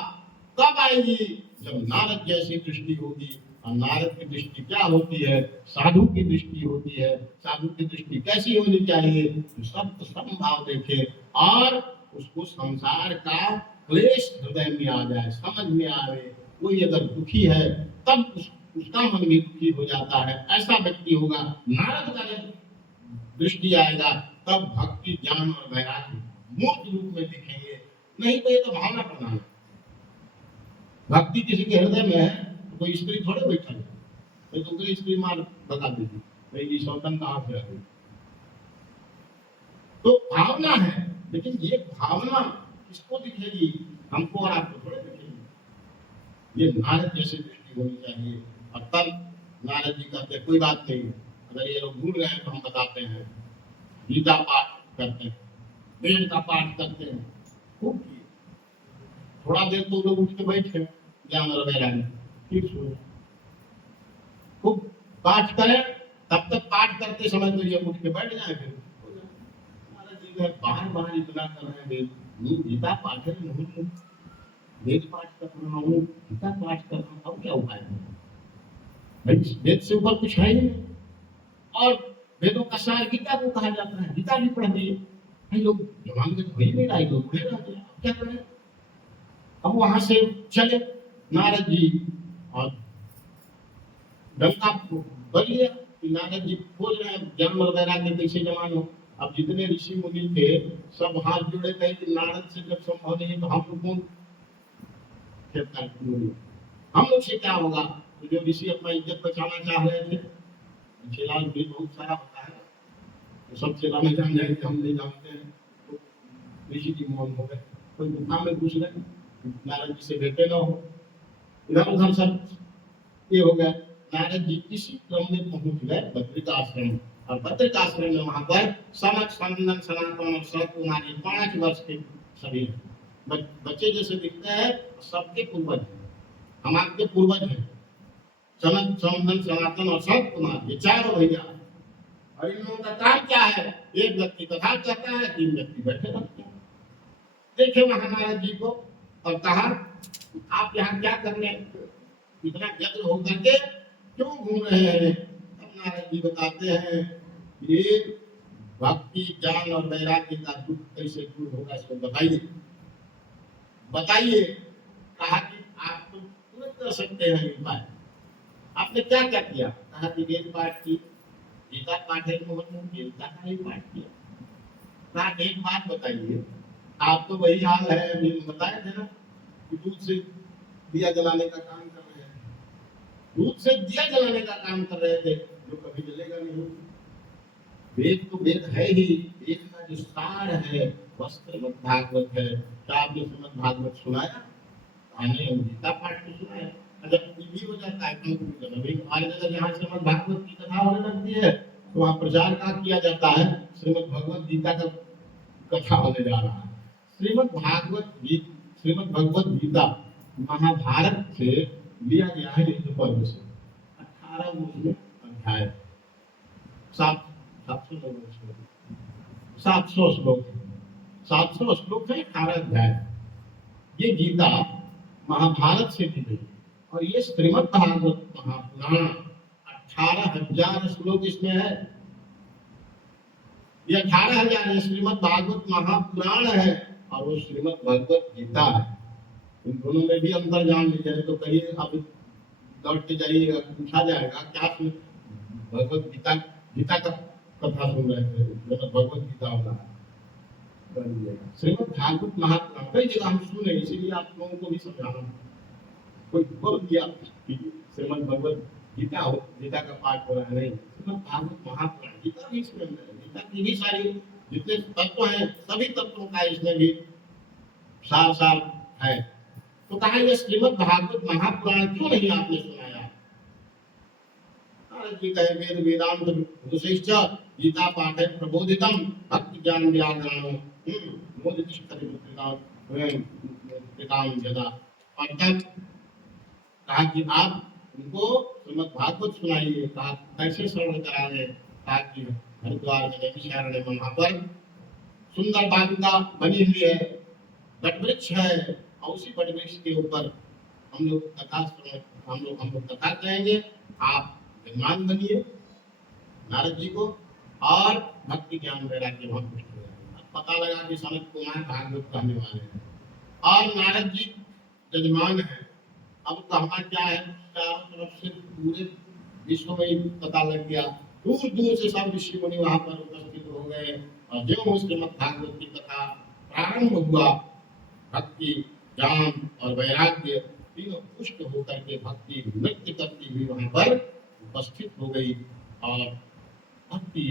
कब आएगी? जब नारद जैसी दृष्टि होगी। और नारद की दृष्टि क्या होती है? साधु की दृष्टि होती है। साधु की दृष्टि कैसी होनी चाहिए? सब समभाव देखे और उसको संसार का क्लेश हृदय में आ जाए, समझ में आवे। कोई अगर दुखी है तब उसका मन भी दुखी हो जाता है, ऐसा व्यक्ति होगा। नारद का जब दृष्टि आएगा तब भक्ति, ज्ञान और वैराग्य मूर्त रूप में दिखेंगे। नहीं तो ये तो भावना प्रधान है। भक्ति किसी के हृदय में है तो कोई स्त्री थोड़े बैठा है, तो दूसरी स्त्री मार बता देती भाई ये सौतन कहाँ से आ गई। तो भावना है, लेकिन ये भावना किसको दिखेगी? हमको और आपको थोड़े दिखेगी। ये नारद जैसी दृष्टि होनी चाहिए। और तब नारद जी कहते कोई बात नहीं, अगर ये लोग भूल गए तो हम बताते हैं। गीता पाठ करते हैं, वेद का पाठ करते हैं, खूब किए। थोड़ा देर तो लोग उठ के बैठे ज्ञान और वैराग्य, फिर सुने। खूब पाठ करें, तब तक पाठ करते समय तो ये उठ के बैठ जाए। फिर महाराज जी का बाहर बाहर इतना कर रहे हैं, वेद गीता पाठ है, नहीं वेद पाठ कर रहा हूँ, गीता पाठ कर रहा हूँ, अब क्या उपाय है भाई? वेद से ऊपर कुछ है ही नहीं। और वेदों का सार गीता को कहा जाता है, गीता भी पढ़ दिए भाई। लोग जवान में तो ही नहीं रहे, लोग बुढ़े रहते हैं, क्या करें? अब वहां से चले नारद जी और डंका बज गया कि नारद जी खोज रहे हैं ज्ञान और वैराग्य कैसे जमान हो। अब जितने ऋषि मुनि थे सब हाथ जोड़े कहे कि नारद से जब संभव नहीं तो हम लोग कौन हम लोग से क्या होगा? तो जो ऋषि अपना इज्जत बचाना चाह रहे थे, चेला भी बहुत सारा होता है, तो सब चेला में जान जाए कि हम नहीं जानते हैं, तो ऋषि जी मौन हो गए। कोई गुफा में घुस गए, नारद जी से भेटे न हो, इधर उधर सब ये हो गया। नारद जी इसी क्रम में पहुंच गए बद्रिकाश्रम। और बद्रिकाश्रम में वहां पर सनक, सनंदन, सनातन और सनत कुमारी 5 वर्ष के सभी बच्चे जैसे दिखते हैं, सबके पूर्वज हैं, हम आपके पूर्वज हैं। सनत, सनंदन, सनातन और सनत कुमार, ये 4 भैया। और इन लोगों का काम क्या है? एक व्यक्ति कथा कहता है, 3 व्यक्ति बैठे रहते हैं। देखे वहां नारद जी को और कहा आप यहाँ क्या करने इतना व्यग्र होकर के क्यों घूम रहे हैं? तब नारद जी बताते हैं ये भक्ति, ज्ञान और वैराग्य का दुख कैसे दूर होगा, इसको बताइए बताइए। कहा कि आप तो तुरंत कर सकते हैं उपाय। आपने क्या क्या किया? कहा कि वेद पाठ की, गीता पाठ है, गीता का ही पाठ किया। कहा एक बात बताइए, आप तो वही हाल है अभी बताए थे ना कि दूध से दिया जलाने का काम कर रहे हैं, दूध से दिया जलाने का काम कर रहे थे जो कभी जलेगा नहीं। वेद तो वेद है ही, वेद का जो सार है वह श्रीमद् भागवत है। क्या आपने श्रीमद् भागवत सुनाया? आने गीता पाठ तो सुनाया। अगर टीवी हो जाता है तो अभी हमारी जगह जहाँ श्रीमद् भागवत की कथा होने लगती है तो वहाँ प्रचार का किया जाता है श्रीमद् भगवत गीता का कथा होने जा रहा है। श्रीमद् भगवत गीता महाभारत से लिया गया है हिंदू पर्व से। 18 उसमें अध्याय, 700 श्लोक, 700 श्लोक है, 18 अध्याय। ये गीता महाभारत से दी गई और ये श्रीमद् भागवत महापुराण 18,000 श्लोक इसमें है। ये 18,000 श्रीमद् भागवत महापुराण है और वो श्रीमद् भगवत गीता है। इन दोनों में भी अंतर जान लीजिए तो कहिए अब लौट के जाइएगा, पूछा जाएगा क्या भगवत गीता का कथा सुन रहे थे, मतलब भगवत गीता होगा श्रीमद् भागवत महापुराण। कई जगह हम सुने, इसीलिए आप लोगों को भी समझाना। कोई बोल दिया कि श्रीमद् भगवत गीता हो, गीता का पाठ हो रहा है, नहीं, श्रीमद् भागवत महापुराण गीता भी इसमें है। गीता की भी सारी जितने तत्व हैं सभी तत्वों का इसमें भी सार है। तो कहा यह श्रीमद् भागवत महापुराण क्यों नहीं आपने सुनाया? नारद जी कहे वेद वेदांत विदुषैश्च गीता पाठे प्रबोधितम भक्ति ज्ञान व्याकरणो मोदितिष्ठति पिताम यदा। और तब कहा कि आप उनको श्रीमद् भागवत सुनाइए। कहा कैसे श्रवण कराएंगे? कहा कि हरिद्वार में नैमिषारण्य में वहां पर सुंदर बालिका बनी हुई है, वटवृक्ष है, और उसी वटवृक्ष के ऊपर हम लोग कथा कथा कहेंगे। आप विद्वान बनिए नारद जी को, और भक्ति ज्ञान वैराग्य वहां पुष्ट हो जाएगा। पता लगा कि सनत कुमार भागवत कहने वाले हैं और नारद जी जजमान है। अब कहना क्या है, चारों तरफ से पूरे विश्व में ही पता लग गया। दूर दूर से सब ऋषि मुनि वहां पर उपस्थित हो गए, और जो श्रीमद् भागवत की कथा प्रारंभ हुआ, भक्ति ज्ञान और वैराग्य तीनों पुष्ट होकर के भक्ति नृत्य करती हुई वहां पर उपस्थित हो गई, और भक्ति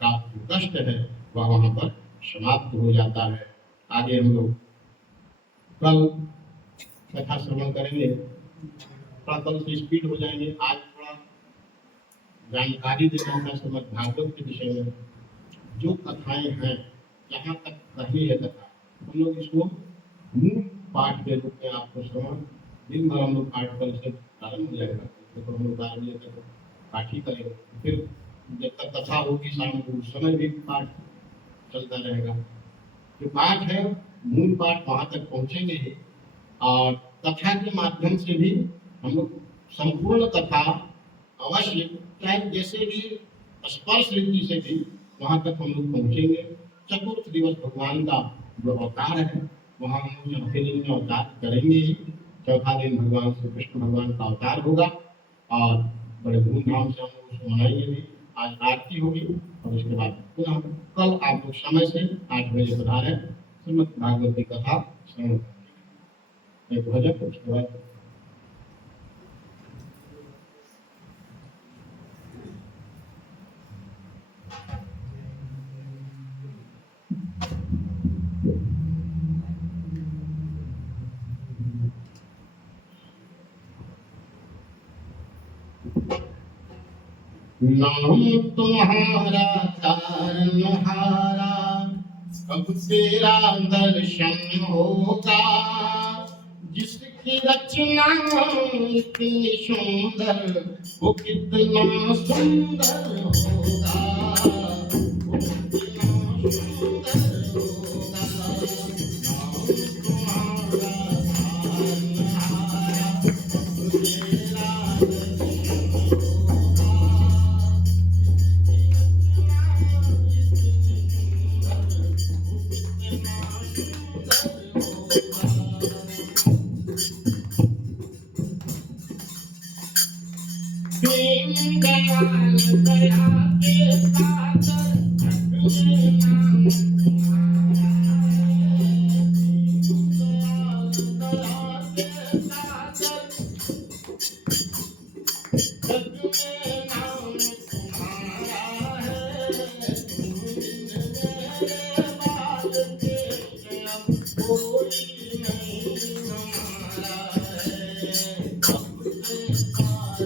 का जो कष्ट है वह वहां पर समाप्त हो जाता है। आगे हम लोग कल कथा श्रवण करेंगे, थोड़ा कल से स्पीड हो जाएंगे। आज थोड़ा जानकारी देना है श्रीमद् भागवत के विषय में। जो कथाएं हैं, जहाँ तक कही है कथा, हम लोग इसको मूल पाठ के रूप में आपको श्रवण दिन भर हम लोग पाठ कल से प्रारंभ हो जाएगा। तो हम लोग 12 बजे तक पाठ ही करेंगे, फिर जब तक कथा होगी शाम को उस समय भी पाठ चलता रहेगा। जो पाठ है मूल पाठ वहां तक पहुंचेंगे ही, और कथा के माध्यम से भी हम लोग संपूर्ण कथा अवश्य, चाहे जैसे भी स्पर्श रीति से भी वहां तक हम लोग पहुंचेंगे। चतुर्थ दिवस भगवान का जो अवतार है वहां हम लोग चौथे दिन में अवतार करेंगे ही। चौथा दिन भगवान श्री कृष्ण भगवान का अवतार होगा, और बड़े धूमधाम से हम लोग उसको मनाएंगे भी। आज आरती होगी, और उसके बाद पुनः कल आप लोग समय से 8 बजे पधारें, श्रीमद् भागवत की कथा श्रवण करेंगे। एक भजन, उसके बाद नाम तुम्हारा तारनहारा, कब तेरा दर्शन होगा। जिसकी रचना इतनी सुंदर, वो कितना सुंदर होगा, वो कितना सुंदर होगा। नाम तुम्हारा तारनहारा, कब तेरा दया के सागर, नाम तुम्हारा है। दया के सागर, जग में नाम तुम्हारा है। तुम मेरे बाल के कोई नहीं हमारा है। अब से पार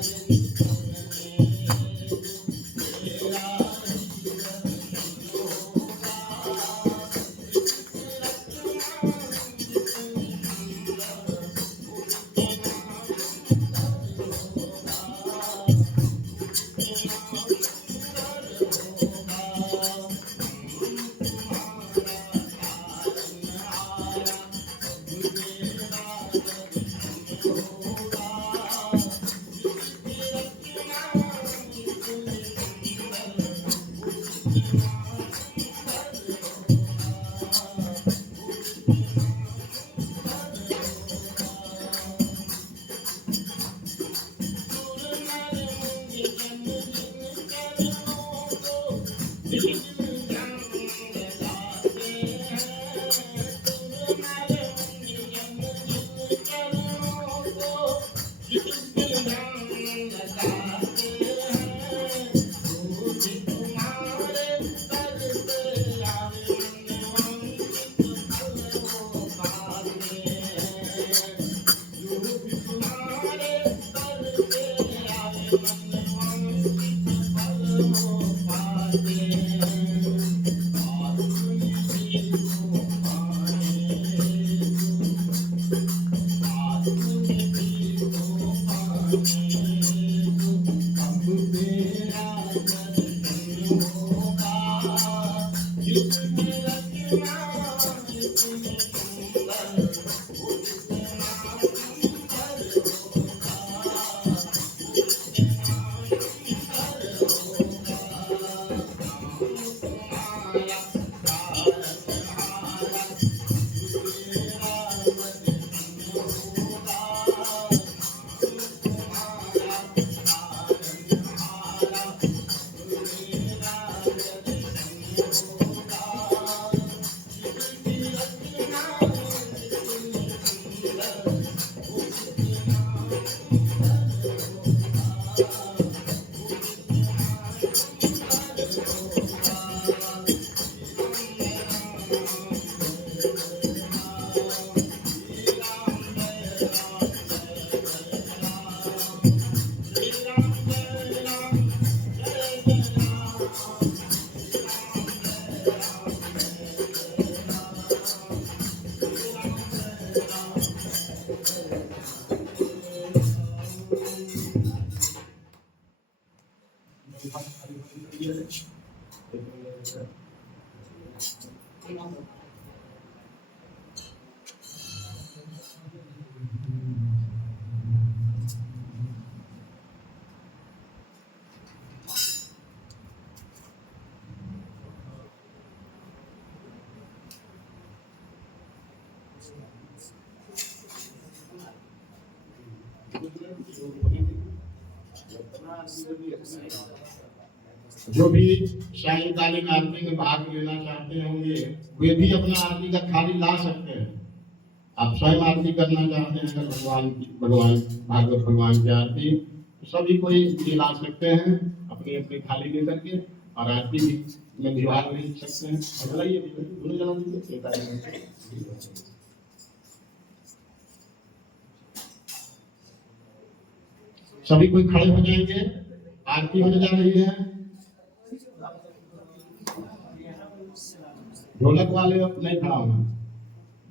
जो भी सायंकालिक आरती में भाग लेना चाहते होंगे वे भी अपना आरती का थाली ला सकते हैं। आप स्वयं आरती करना चाहते हैं अगर भगवान भागवत भगवान की आरती, तो सभी कोई ये ला सकते हैं अपनी अपनी थाली लेकर के और आरती भी में भी भाग ले सकते हैं। अगला ये दोनों जना दीजिए। सभी कोई खड़े हो जाएंगे, आरती होने जा रही है। ढोलक वाले अब नहीं खड़ा होना,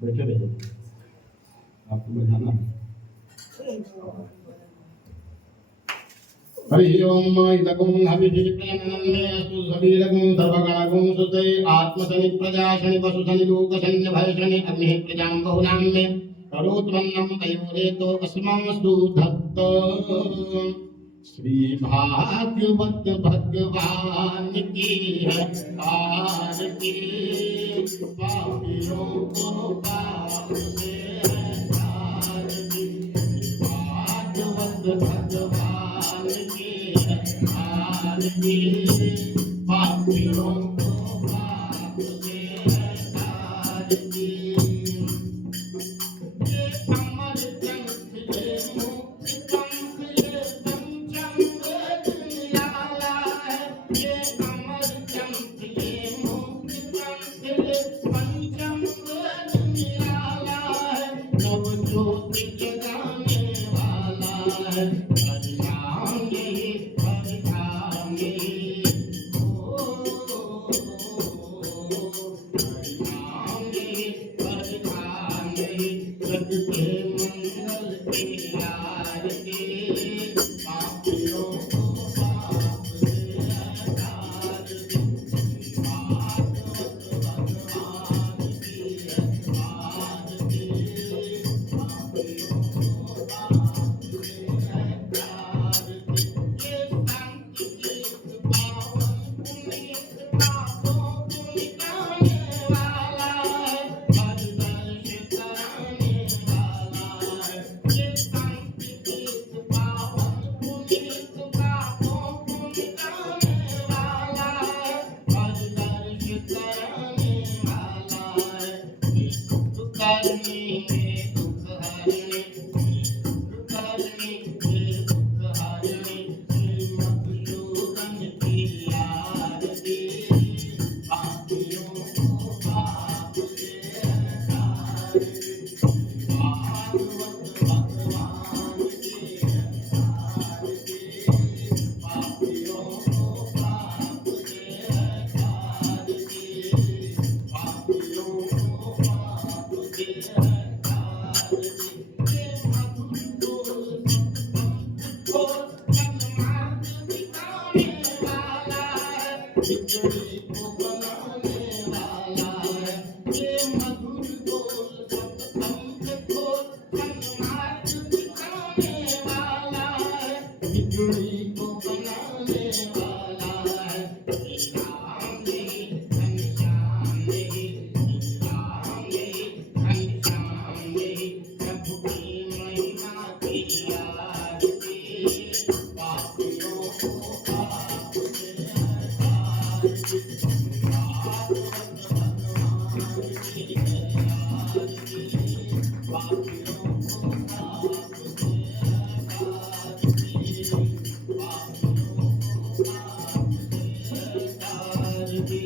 बैठे रहिए, आपको बजाना है। हरि ओम इदकुं हविषि प्रणन्ये अस्तु सवीरकुं सर्वगणकुं सुते आत्मसनि प्रजाशनि पशुसनि लोकसनि भयशनि अग्निः प्रजां बहुनां मे करोत्वन्नं तयोरेतो अस्मासु धत्त। श्री भागवत भगवान की है आरती, पापियों को पाप से आरती। भागवत भगवान की है आरती, पापियों को पाप से आरती। ये अमर ग्रंथ ये मुक्त पंथ ये पंचम वेद निराला है। ये अमर ग्रंथ ये मुक्त पंथ ये पंचम वेद निराला है। नव ज्योति जगाने वाला है, हरिनाम यही हरिनाम यही। हरिनाम यही हरिनाम यही। जग के मंगल की आरती, पापियों को पाप से आरती। भागवत भगवान की है आरती, पापियों को पाप से आरती। ये संत गीत पावन पुनीत पापों को मिटाने वाला है, हर दर्श कराने वाला है। ये संत गीत पावन पुनीत पापों को मिटाने वाला है, हर दर्श कराने वाला है। ये दुख करनी है दुख हरनी, दुख करनी है दुख हरनी। श्री मधुसूदन की आरती, पापियों को पाप से आरती। भागवत भगवान की है आरती, पापियों को पाप से आरती। पापियों को पाप से आरती। ये मधुर बोल सतपंथ को सन्मार्ग दिखाने वाला है, बिगड़ी को बनाने वाला है। ये मधुर बोल सतपंथ को सन्मार्ग दिखाने वाला है, बिगड़ी को बनाने वाला है। श्री राम यही घनश्याम यही, श्री राम यही घनश्याम यही। प्रभु की महिमा की आरती, पापियों को पाप से आरती। भागवत भगवान की है आरती, पापियों को पाप से आरती। पापियों को पाप से आरती।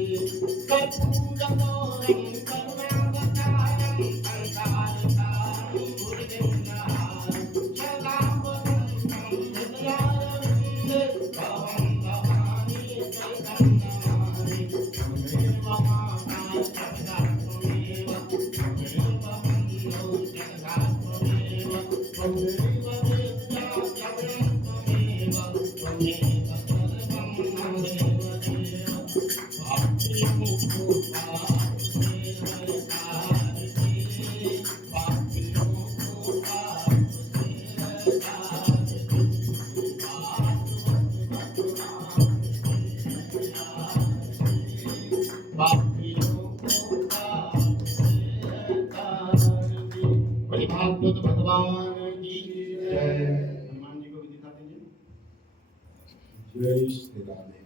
कर्पूरगौरं करुणावतारं संसारसारं भुजगेन्द्रहारं सदा वसन्तं हृदयारविन्दे भवं भवानी सहितं नमामि। त्वमेव माता जगदा त्वमेव, त्वमेव बन्धो जगदा त्वमेव, त्वमेव विद्या जगदं त्वमेव, त्वमेव सर्वं मम देव देव। पापियों को पाप से आरती, पापियों को पाप से आरती। भागवत भगवान की है आरती, पापियों को पाप से आरती। बड़ी भागवत भगवान की जय। हनुमान जी को भी दिखा दीजिए। जय श्री राधे।